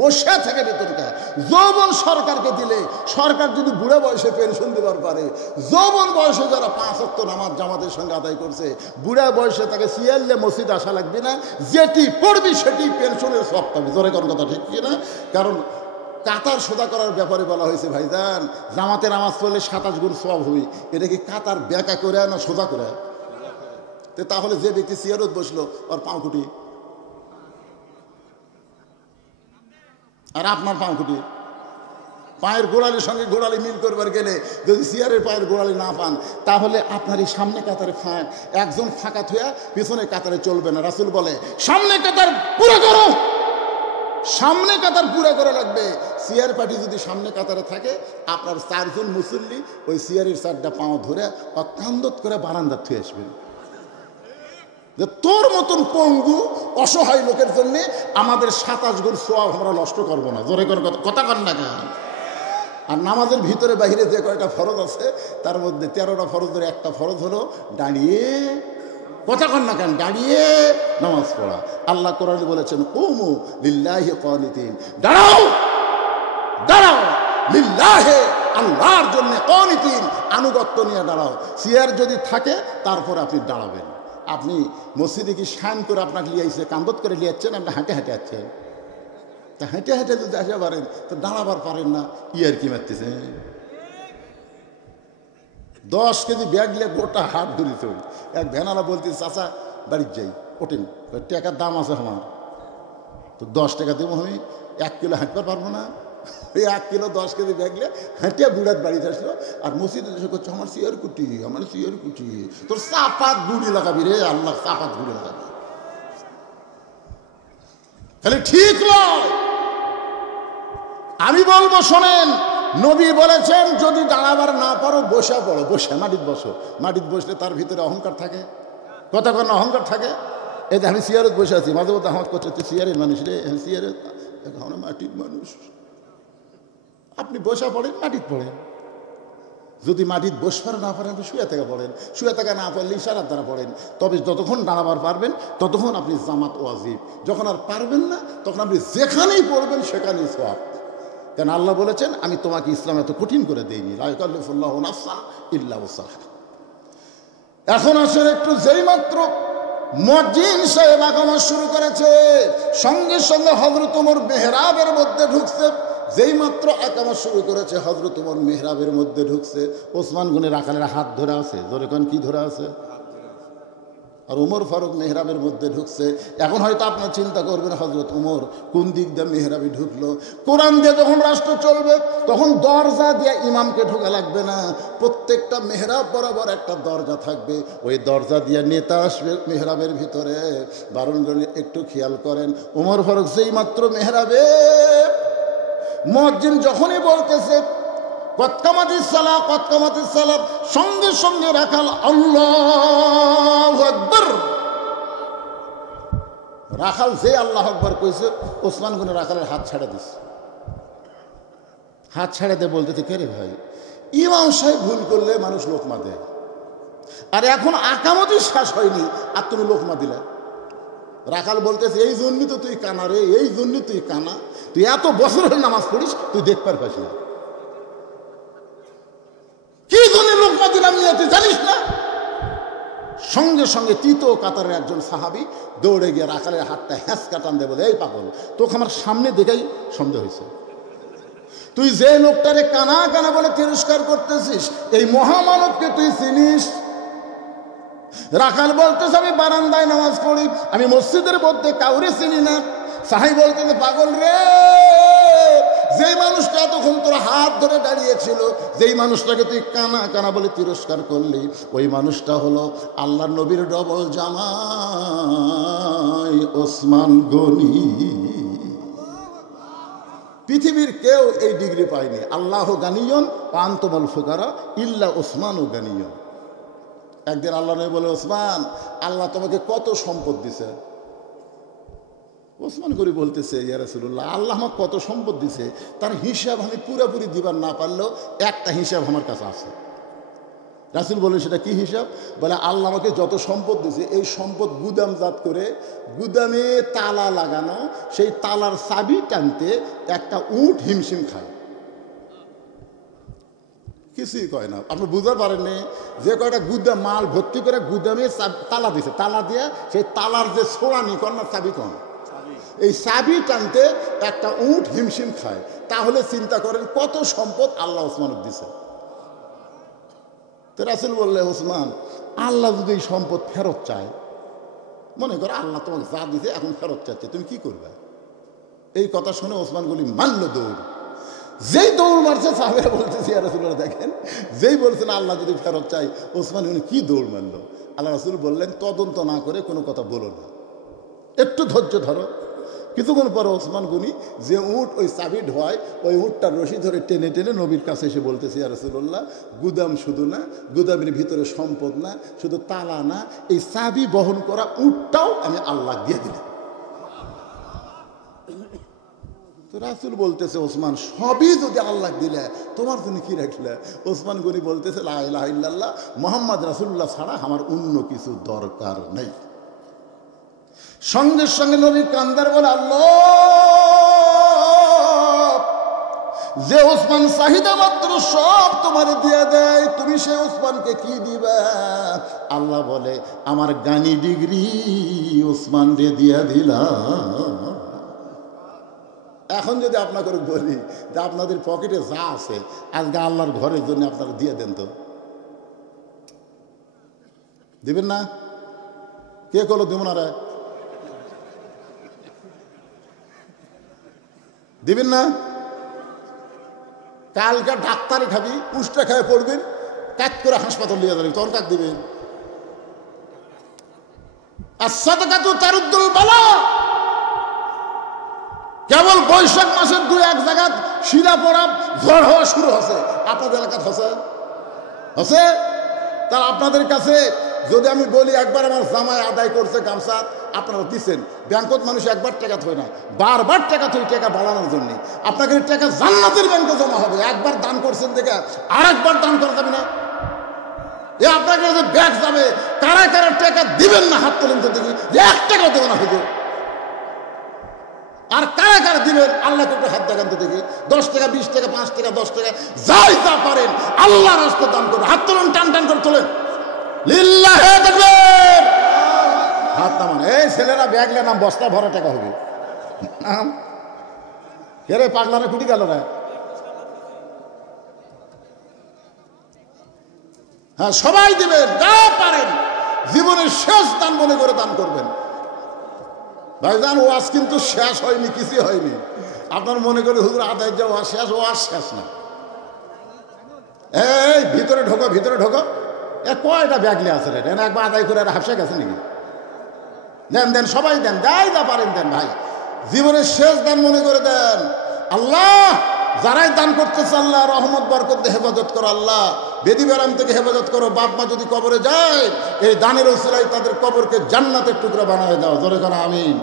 বসে থেকে বেতন খায়। যৌবন সরকারকে দিলে সরকার যদি বুড়ো বয়সে পেনশন দেবার পারে, যৌবন বয়সে যারা 5 ওয়াক্ত নামাজ জামাতের সঙ্গে আদায় করছে, বুড়া বয়সে তাকে সিয়াল্লে মসজিদ আসা লাগবে না, যেটি পড়বি সেটি পেনশনের সব পাবি। জোরে কোন কথা ঠিক কিনা? কারণ কাতার সোজা করার ব্যাপারে বলা হয়েছে ভাইজান, জামাতে নামাজ পড়লে 27 গুণ সওয়াব হবে। এটা কি কাতার ব্যাকা করে না সোজা করে? তাহলে যে ব্যক্তি সিয়ারত বসলো আর পাঁকুটি, আর আপনার পাঁকুটি পায়ের গোড়ালির সঙ্গে গোড়ালি মিল করবার গেলে যদি সিয়ারের পায়ের গোড়ালি না পান, তাহলে আপনার এই সামনে কাতারে ফাঁক, একজন ফাঁকা থুয়া পিছনে কাতারে চলবে না। রাসূল বলে সামনে কাতার পুরো করো, সামনে কাতার পুরা করা লাগবে। সিয়ার পার্টি যদি সামনে কাতারে থাকে, আপনার 4 জন মুসল্লি ওই সিয়ারের 4টা পাও ধরে অকান্দত করে বারান্দা থুয়ে আসবেন। যে তোর মতন পঙ্গু অসহায় লোকের জন্য আমাদের 27 গুণ সওয়াব আমরা নষ্ট করবো না। জোরে করে কথা কন না কেন? আর নামাজের ভিতরে বাহিরে যে কয়টা ফরজ আছে তার মধ্যে 13টা ফরজের একটা ফরজ হলো দাঁড়িয়ে, কথা কন না কেন, দাঁড়িয়ে নামাজ পড়া। আল্লাহ কোরআনে বলেছেন কুমু লিল্লাহি কানিতিন, দাঁড়াও দাঁড়াও লিল্লাহি, আল্লাহর জন্য, কানিতিন আনুগত্য নিয়ে দাঁড়াও। সিয়ার যদি থাকে তারপর আপনি দাঁড়াবেন। আপনি মসজিদে কি শান করে আপনাকে লিয়াইছে, কান্দত করে লিয়াচ্ছেন, আপনি হাঁটে হাঁটে আসছেন। তা হেঁটে হেঁটে যদি আসা পারেন তো দাঁড়াবার পারেন না, ইয়ার কি মারতেছে? 10 কেজি ব্যাগ নিয়ে গোটা হাত ধরে চল। এক ভ্যানালা বলতে, চাচা বাড়ির যাই, ওঠেন, টাকার দাম আছে আমার, তো 10 টাকা দেবো, আমি 1 কিলো হাঁটতে পারবো না। ওই 1 কিলো 10 কেজি ব্যাগ নিয়ে হাঁটিয়ে বুড়ার বাড়িতে আসলো। আর মসজিদে এসে করছে আমার সিয়ার কুটি, আমার সিয়ার কুটি। তোর চাপাত গুড়ি লাগাবি রে, আল্লাহ চাপাত গুড়ি লাগাবি। তাহলে ঠিক নয়। আমি বলবো শোনেন, নবী বলেছেন যদি দাঁড়াবার না পারো বসে পড়ো, বসে মাটির বসো। মাটির বসলে তার ভিতরে অহংকার থাকে, কথা কোনো অহংকার থাকে। এই যে আমি সিয়ারত বসে আছি, মাঝে মধ্যে আমার করছে তুই সিয়ারের মানুষ রে, সিয়ারত আমরা মাটির মানুষ। আপনি বসে পড়েন, মাটির পড়েন, যদি মাটির বসবার না পারেন শুয়ে থেকে পড়েন, শুয়ে থেকে না পারলে ইশারার দ্বারা পড়েন। তবে যতক্ষণ দাঁড়াবার পারবেন ততক্ষণ আপনি জামাত ওয়াজিব, যখন আর পারবেন না তখন আপনি যেখানেই পড়বেন সেখানেই সওয়াব। কেন আল্লাহ বলেছেন আমি তোমাকে ইসলাম এত কঠিন করে দেইনি, লা ইউকাল্লিফুল্লাহু নাফসান ইল্লা উসআহা। এখন আসলে একটু যেই মাত্র মুয়াজ্জিন সাহেব আগমন শুরু করেছে, সঙ্গে সঙ্গে হযরত ওমর মেহরাবের মধ্যে ঢুকছে। যেই মাত্র একামত শুরু করেছে হযরত ওমর মেহরাবের মধ্যে ঢুকছে, ওসমান গনি রাখালের হাত ধরে আছে। জোরে কোন কি ধরে আছে? আর ওমর ফারুক মেহরাবের মধ্যে ঢুকছে। এখন হয়তো আপনার চিন্তা করবেন হযরত ওমর কোন দিক দিয়ে মেহরাবে ঢুকলো। কোরআন দিয়ে যখন রাষ্ট্র চলবে তখন দরজা দিয়ে ইমামকে ঢোকা লাগবে না, প্রত্যেকটা মেহরাব বরাবর একটা দরজা থাকবে, ওই দরজা দিয়ে নেতা আসবে মেহরাবের ভিতরে। বারণ করে একটু খেয়াল করেন, ওমর ফারুক যেই মাত্র মেহরাবে মুয়াজ্জিন যখনই বলতেছে কদ কামাতিস সালাহ কদ কামাতিস সালাহ, সঙ্গে সঙ্গে রাখাল আল্লাহু আকবার। রাখাল যে আল্লাহু আকবার কইছে, ওসমান গনি রাখালের হাত ছাড়া দিছে। হাত ছাড়া দিয়ে বলতেছে কে রে ভাই, ইমাম সাহেব ভুল করলে মানুষ লোকমা দেয়, আর এখন আকামতি শ্বাস হয়নি আর তুমি লোকমা দিলে। রাখাল বলতেছে এই জন্যই তো তুই কানা রে, এই জন্যই তুই কানা, তুই এত বছরের নামাজ পড়িস, তুই দেখবার পাস না, কি জন্য লোকমা দিলাম নিয়ে তুই জানিস না? সঙ্গে সঙ্গে তৃতীয় কাতারের একজন সাহাবি দৌড়ে গিয়ে রাখালের হাতটা হ্যাঁস কাটান দেবো, এই পাগল তোকে আমার সামনে দেখেই সন্দেহ হয়েছে, তুই যে লোকটারে কানা কানা বলে তিরস্কার করতেছিস এই মহামানবকে তুই চিনিস? রাখাল বলতেছে আমি বারান্দায় নামাজ পড়ি, আমি মসজিদের মধ্যে কাউরে চিনি না। সাহাবী বলতেছে পাগল রে, যেই মানুষটা এতক্ষণ তোর হাত ধরে দাঁড়িয়েছিল, যেই মানুষটাকে তুই কানা কানা বলে তিরস্কার করলি, ওই মানুষটা হলো আল্লাহর নবীর ডবল জামাই ওসমান গনি। পৃথিবীর কেউ এই ডিগ্রি পায়নি। আল্লাহ গানিয়ন আনতুমুল ফুকারা ইল্লা ওসমানও গানিয়ন। একদিন আল্লাহ নবী বলে, ওসমান আল্লাহ তোমাকে কত সম্পদ দিছে? ওসমান গনি বলতেছে ইয়া রাসূলুল্লাহ, আল্লাহ আমাকে কত সম্পদ দিছে তার হিসাব আমি পুরোপুরি দিবার না পারলেও একটা হিসাব আমার কাছে আছে। রাসূল বলেন সেটা কি হিসাব? বলে আল্লাহ আমাকে যত সম্পদ দিছে এই সম্পদ গুদামজাত করে গুদামে তালা লাগানো, সেই তালার চাবি টানতে একটা উট হিমশিম খায়। কিছুই কয় না। আপনি বুঝতে পারেননি যে কয়টা গুদাম মাল ভর্তি করে গুদামে তালা দিছে, তালা দিয়ে সেই তালার যে ছোড়ানি কর না চাবি কন, এই চাবি টানতে একটা উট হিমশিম খায়। তাহলে চিন্তা করেন কত সম্পদ আল্লাহ ওসমানকে দিছে। তো রাসূল বললে, ওসমান আল্লাহ যদি এই সম্পদ ফেরত চায়, মনে করো আল্লাহ তোমাকে যা দিতে এখন ফেরত চাচ্ছে, তুমি কি করবে? এই কথা শুনে ওসমান গনি মানল দৌড়। যেই দৌড় মারছে সাহাবীরা বলতেছে ইয়া রাসূলুল্লাহ দেখেন, যেই বলছেন আল্লাহ যদি ফেরত চাই, ওসমান গনি কি দৌড় মারলো? আল্লাহ রাসূল বললেন তদন্ত না করে কোনো কথা বলো না, একটু ধৈর্য ধরো। কিছুক্ষণ পরে ওসমান গনি যে উট ওই চাবি ঢোয়ায়, ওই উটটার রশি ধরে টেনে টেনে নবীর কাছে এসে বলতেছে ইয়া রাসূলুল্লাহ, গুদাম শুধু না, গুদামের ভিতরে সম্পদ না, শুধু তালা না, এই চাবি বহন করা উটটাও আমি আল্লাহ দিয়ে দিলাম। তো রাসূল বলতেছে, ওসমান সবই যদি আল্লাহ দিলে তোমার জন্য কি রাখলে? ওসমান গনি বলতেছে লা ইলাহা ইল্লাল্লাহ মুহাম্মদ রাসূলুল্লাহ ছাড়া আমার অন্য কিছু দরকার নেই। সঙ্গে সঙ্গে নবী কান্দার বলে, আল্লাহ যে ওসমান চাহিদা মাত্র সব তোমার দিয়ে দেয়, তুমি সে ওসমানকে কি দিবা? আল্লাহ বলে আমার গানি ডিগ্রি ওসমান রে দিয়া দিলাম। এখন যদি আপনাকে বলি যে আপনাদের পকেটে যা আছে আজকে আল্লাহর ঘরের জন্য আপনারা দিয়ে দেন, তো দিবেন না? কে করলো দিব না রে? দিবেন না? কালকে ডাক্তারি খাবি, উষ্টা খায় পড়বেন, কাজ করে হাসপাতাল নিয়ে যাবেন, তখন কাক দিবেন? আস-সাদাকাতু তারুদ্দুল বালা। কেবল বৈশাখ মাসের 2-1 জায়গা শিলা পড়া ঝড় হওয়া শুরু হচ্ছে, আপনাদের এলাকায় হচ্ছে। তার আপনাদের কাছে যদি আমি বলি একবার আমার জামাই আদায় করছে গামছা, আপনারা দিচ্ছেন, ব্যাংকত মানুষ একবার টাকা থই না, বারবার টাকা থই টাকা বাড়ানোর জন্য। আপনাকে টাকা জান্নাতের ব্যাংকে জমা হবে, একবার দান করছেন দেখে আরেকবার দান করা যাবে না? এ আপনার কাছে ব্যাগ যাবে, কারা কারা টাকা দিবেন না হাত তোলেন তো দেখি, 1 টাকাও দেবে না হুজুর। আর কারা কারা দিবেন আল্লাহকে একটু হাত দেখান তো দেখি। 10 টাকা, 20 টাকা, 5 টাকা, 10 টাকা, যাই যা পারেন আল্লাহর রাস্তায় দান করুন। হাত তোলেন, টান টান করে তোলেন, লিল্লাহে তাকবীর। হাত নামান। এই ছেলেরা ব্যাগ লে নাম, বস্তা ভরা টাকা হবে। রে পাগলারা কুটি গেল না? হ্যাঁ, সবাই দিবেন, যা পারেন। জীবনের শেষ দান মনে করে দান করবেন। ভাইজান, ওয়াজ কিন্তু শেষ হয়নি, কিছু হয়নি। আপনার মনে করে হুজুর আদায় যে ওয়াজ শেষ, ওয়াজ শেষ না। এই ভিতরে ঢোকো, ভিতরে ঢোকো। কয়টা ব্যাগলে আছে রে? একবার আদায় করে আর হাফসে গেছে নাকি? দেন দেন, সবাই দেন, যাই যা পারেন দেন ভাই। জীবনের শেষ দান মনে করে দেন। আল্লাহ যারাই দান করতেছে আল্লাহ রহমত বরকত দিয়ে হেফাজত করো। আল্লাহ বেদি বেরাম থেকে হেফাজত করো। বাপ মা যদি কবরে যায়, এই দানের ওসিলায় তাদের কবরকে জান্নাতের টুকরা বানিয়ে দাও। জোরে করে আমিন।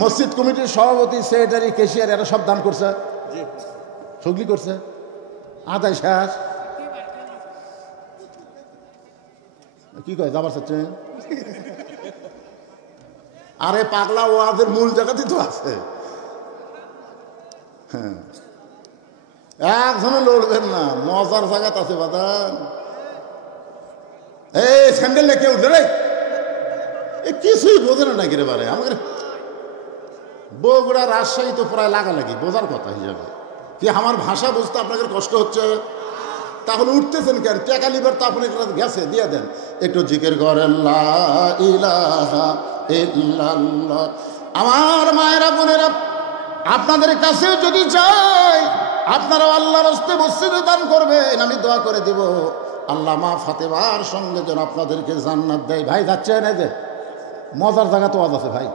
মসজিদ কমিটির সভাপতি, সেক্রেটারি, ক্যাশিয়ার এরা সব দান করছে, সগলি করছে। আদায় শেষ। কি কয় যাবার চাচ্ছে? আরে পাগলা, ওয়াজের মূল জায়গাতেই তো আছে। হ্যাঁ, একজনে লড়বেন না, মজার জায়গাত আছে বাদান। এই স্যান্ডেল লেখে উঠে রে, কিছুই বোঝে না নাকি রে বারে। আমাদের বগুড়া, রাজশাহী তো প্রায় লাগালাগি, বোঝার কথা হিসাবে। কি আমার ভাষা বুঝতে আপনাদের কষ্ট হচ্ছে? তাহলে উঠতেছেন কেন? টাকা লিবার তো আপনি গেছে, দিয়ে দেন। একটু জিকির করেন, লা ইলাহা ইল্লাল্লাহ। আমার মায়েরা বোনেরা, আপনাদের কাছে যদি চাই আপনারা আল্লাহর রাস্তে মসজিদে দান করবেন, আমি দোয়া করে দিব আল্লাহ মা ফাতেমার সঙ্গে যেন আপনাদেরকে জান্নাত দেয়। ভাই যাচ্ছেন? এই যে মজার জায়গা তো আজ আছে ভাই।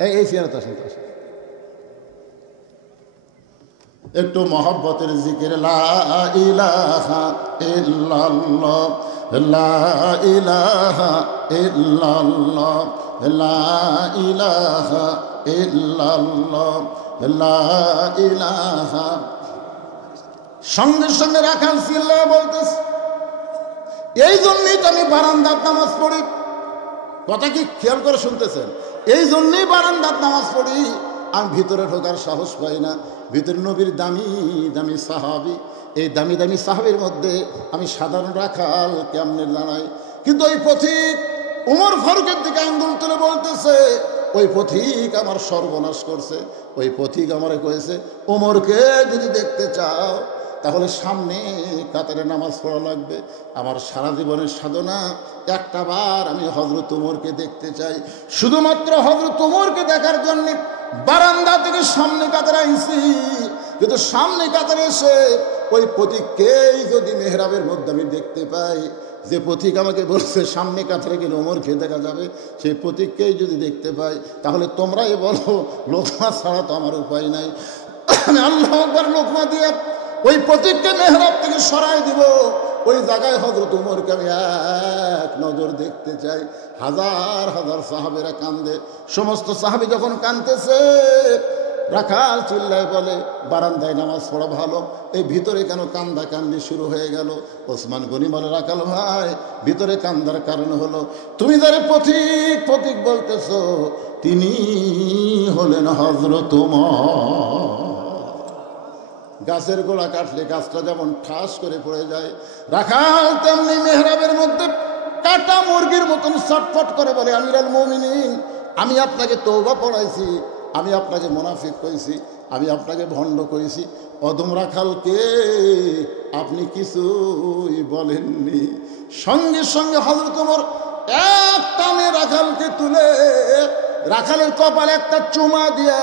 এই সিয়ারত আসেন, একটু মহব্বতের জিকির, লা ইলাহা ইল্লাল্লাহ, লা ইলাহা ইল্লাল্লাহ, লা ইলাহা ইল্লাল্লাহ, লা ইলাহা। সঙ্গে সঙ্গে রাখাল সিল্লা বলতেছে, এই জন্যই তো আমি বারান্দার নামাজ পড়ি। কথা কি খেয়াল করে শুনতেছেন? এই জন্যই বারান্দার নামাজ পড়ি। আমি ভিতরে ঢোকার সাহস পাই না। ভিতরে নবীর দামি দামি সাহাবি, এই দামি দামি সাহাবির মধ্যে আমি সাধারণ রাখাল কেমনে দাঁড়াই? কিন্তু ওই পথিক উমর ফারুকের দিকে আঙ্গুল তুলে বলতেছে, ওই পথিক আমার সর্বনাশ করছে। ওই পথিক আমারে কয়েছে, ওমরকে যদি দেখতে চাও তাহলে সামনে কাতারে নামাজ পড়া লাগবে। আমার সারা জীবনের সাধনা একটা বার আমি হযরত ওমরকে দেখতে চাই। শুধুমাত্র হযরত ওমরকে দেখার জন্য বারান্দা থেকে সামনে কাতারে আইছি। কিন্তু সামনে কাতারে এসে ওই পথিককেই যদি মেহরাবের মধ্যে আমি দেখতে পাই, যে পথিক আমাকে বলছে সামনে কাতারে গেলে ওমরকে দেখা যাবে, সেই পথিককেই যদি দেখতে পাই, তাহলে তোমরাই বলো লোকমা ছাড়া তো আমার উপায় নাই। আল্লাহু আকবার লোকমা দিয়ে ওই পথিককে মেহরাব থেকে সরাই দিব। ওই জায়গায় হযরত ওমরকে আমি এক নজর দেখতে চাই। হাজার হাজার সাহাবেরা কান্দে। সমস্ত সাহাবী যখন কাঁদতেছে, রাখাল চিল্লায় বলে, বারান্দায় নামাজ পড়া ভালো, এই ভিতরে কেন কান্দা কান্দি শুরু হয়ে গেল? ওসমান গনি বলে, রাখাল ভাই, ভিতরে কান্দার কারণ হলো তুমি যারে পথিক পথিক বলতেছ, তিনি হলেন হযরত ওমর। গাছের গোড়া কাটলে গাছটা যেমন ঠাস করে পড়ে যায়, রাখাল তেমনি মেহরাবের মধ্যে কাটা মুরগির মতন ছটফট করে বলে, আমিরুল মুমিনিন, আমি আপনাকে তওবা পড়াইছি, আমি আপনাকে মুনাফিক কইছি, আমি আপনাকে ভণ্ড কইছি, অদম রাখালকে আপনি কিছুই বলেননি। সঙ্গে সঙ্গে হযরত ওমর এক টানে রাখালকে তুলে রাখালের কপালে একটা চুমা দিয়ে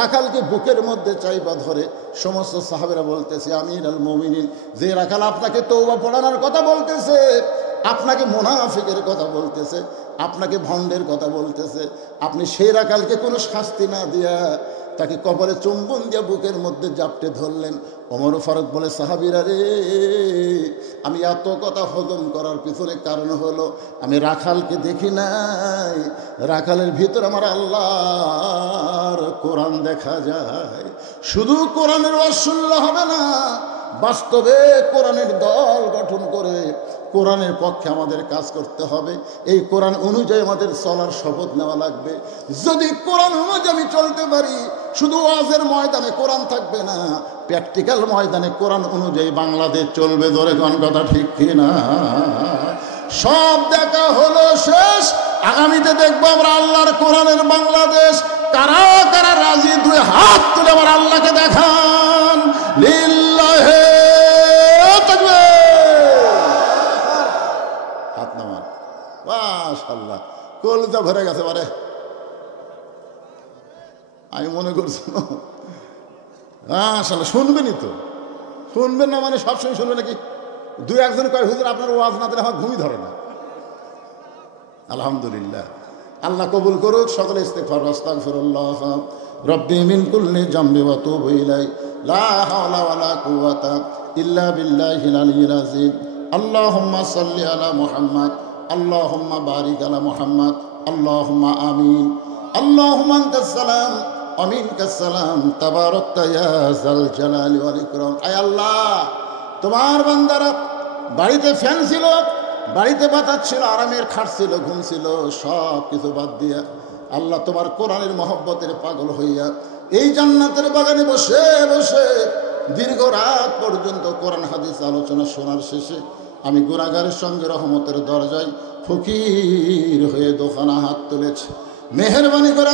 রাখালকে বুকের মধ্যে চাইপা ধরে সমস্ত সাহাবেরা বলতেছে, আমিরুল মুমিনিন, যে রাখাল আপনাকে তওবা পড়ানোর কথা বলতেছে, আপনাকে মুনাফিকের কথা বলতেছে, আপনাকে ভণ্ডের কথা বলতেছে, আপনি সেই রাখালকে কোনো শাস্তি না দিয়া তাকে কপালে চুম্বন দিয়ে বুকের মধ্যে জাপটে ধরলেন। ওমর ফারুক বলে, সাহাবীরা রে, আমি এত কথা হজম করার পিছনে কারণ হলো আমি রাখালকে দেখি নাই, রাখালের ভিতর আমার আল্লাহর কোরআন দেখা যায়। শুধু কোরআনের ওয়াজ শুনলে হবে না, বাস্তবে কোরআনের দল গঠন করে কোরআনের পক্ষে আমাদের কাজ করতে হবে। এই কোরআন অনুযায়ী আমাদের চলার শপথ নেওয়া লাগবে। যদি কোরআন অনুযায়ী আমি চলতে পারি, শুধু ওয়াজের ময়দানে কোরআন থাকবে না, প্র্যাকটিক্যাল ময়দানে কোরআন অনুযায়ী বাংলাদেশ চলবে। ধরে কোন কথা ঠিক কিনা? সব দেখা হলো শেষ, আগামীতে দেখবো আমরা আল্লাহর কোরআনের বাংলাদেশ। কারা কারা রাজি? দুই হাত তুলে আমার আল্লাহকে দেখান। লিল্লাহে তাকবীর। হাত নামান। মাশাআল্লাহ, কলজা ভরে গেছে। বারে আমি মনে করছি মাশাআল্লাহ শুনবেনই তো। শুনবেন না মানে সবসময় শুনবেন নাকি? দুই একজন কয়, হুজুর আপনার ওয়াজ না দিলে আমার ঘুমই ধরে না। আলহামদুলিল্লাহ, আল্লাহ কবুল করুক। সকলে ইস্তিগফার, আস্তাগফিরুল্লাহ রব্বি মিন কুল্লি জামবি ওয়া তুবু ইলাই, লা হাওলা ওয়ালা কুওয়াতা ইল্লা বিল্লাহিল আলিয়্যিল আযীম। আল্লাহুম্মা সাল্লি আলা মুহাম্মাদ, আল্লাহুম্মা বারিক আলা মুহাম্মাদ, আল্লাহুম্মা আমিন। আল্লাহুম্মা আনতাস সালাম ওয়া মিনকাস সালাম, তাবারাকতা ইয়া যাল জালালি ওয়াল ইকরাম। আয় আল্লাহ, তোমার বান্দারা বাড়িতে ফ্যান ছিল, বাড়িতে বাতাস ছিল, আরামের খাট ছিল, ঘুম ছিল, সব কিছু বাদ দিয়া আল্লাহ তোমার কোরআনের মহব্বতের পাগল হইয়া এই জান্নাতের বাগানে বসে বসে দীর্ঘ রাত পর্যন্ত কোরআন হাদিস আলোচনা শোনার শেষে আমি গুনাহগারের সঙ্গে রহমতের দরজায় ফকির হয়ে দোকানা হাত তুলেছি। মেহেরবানি করে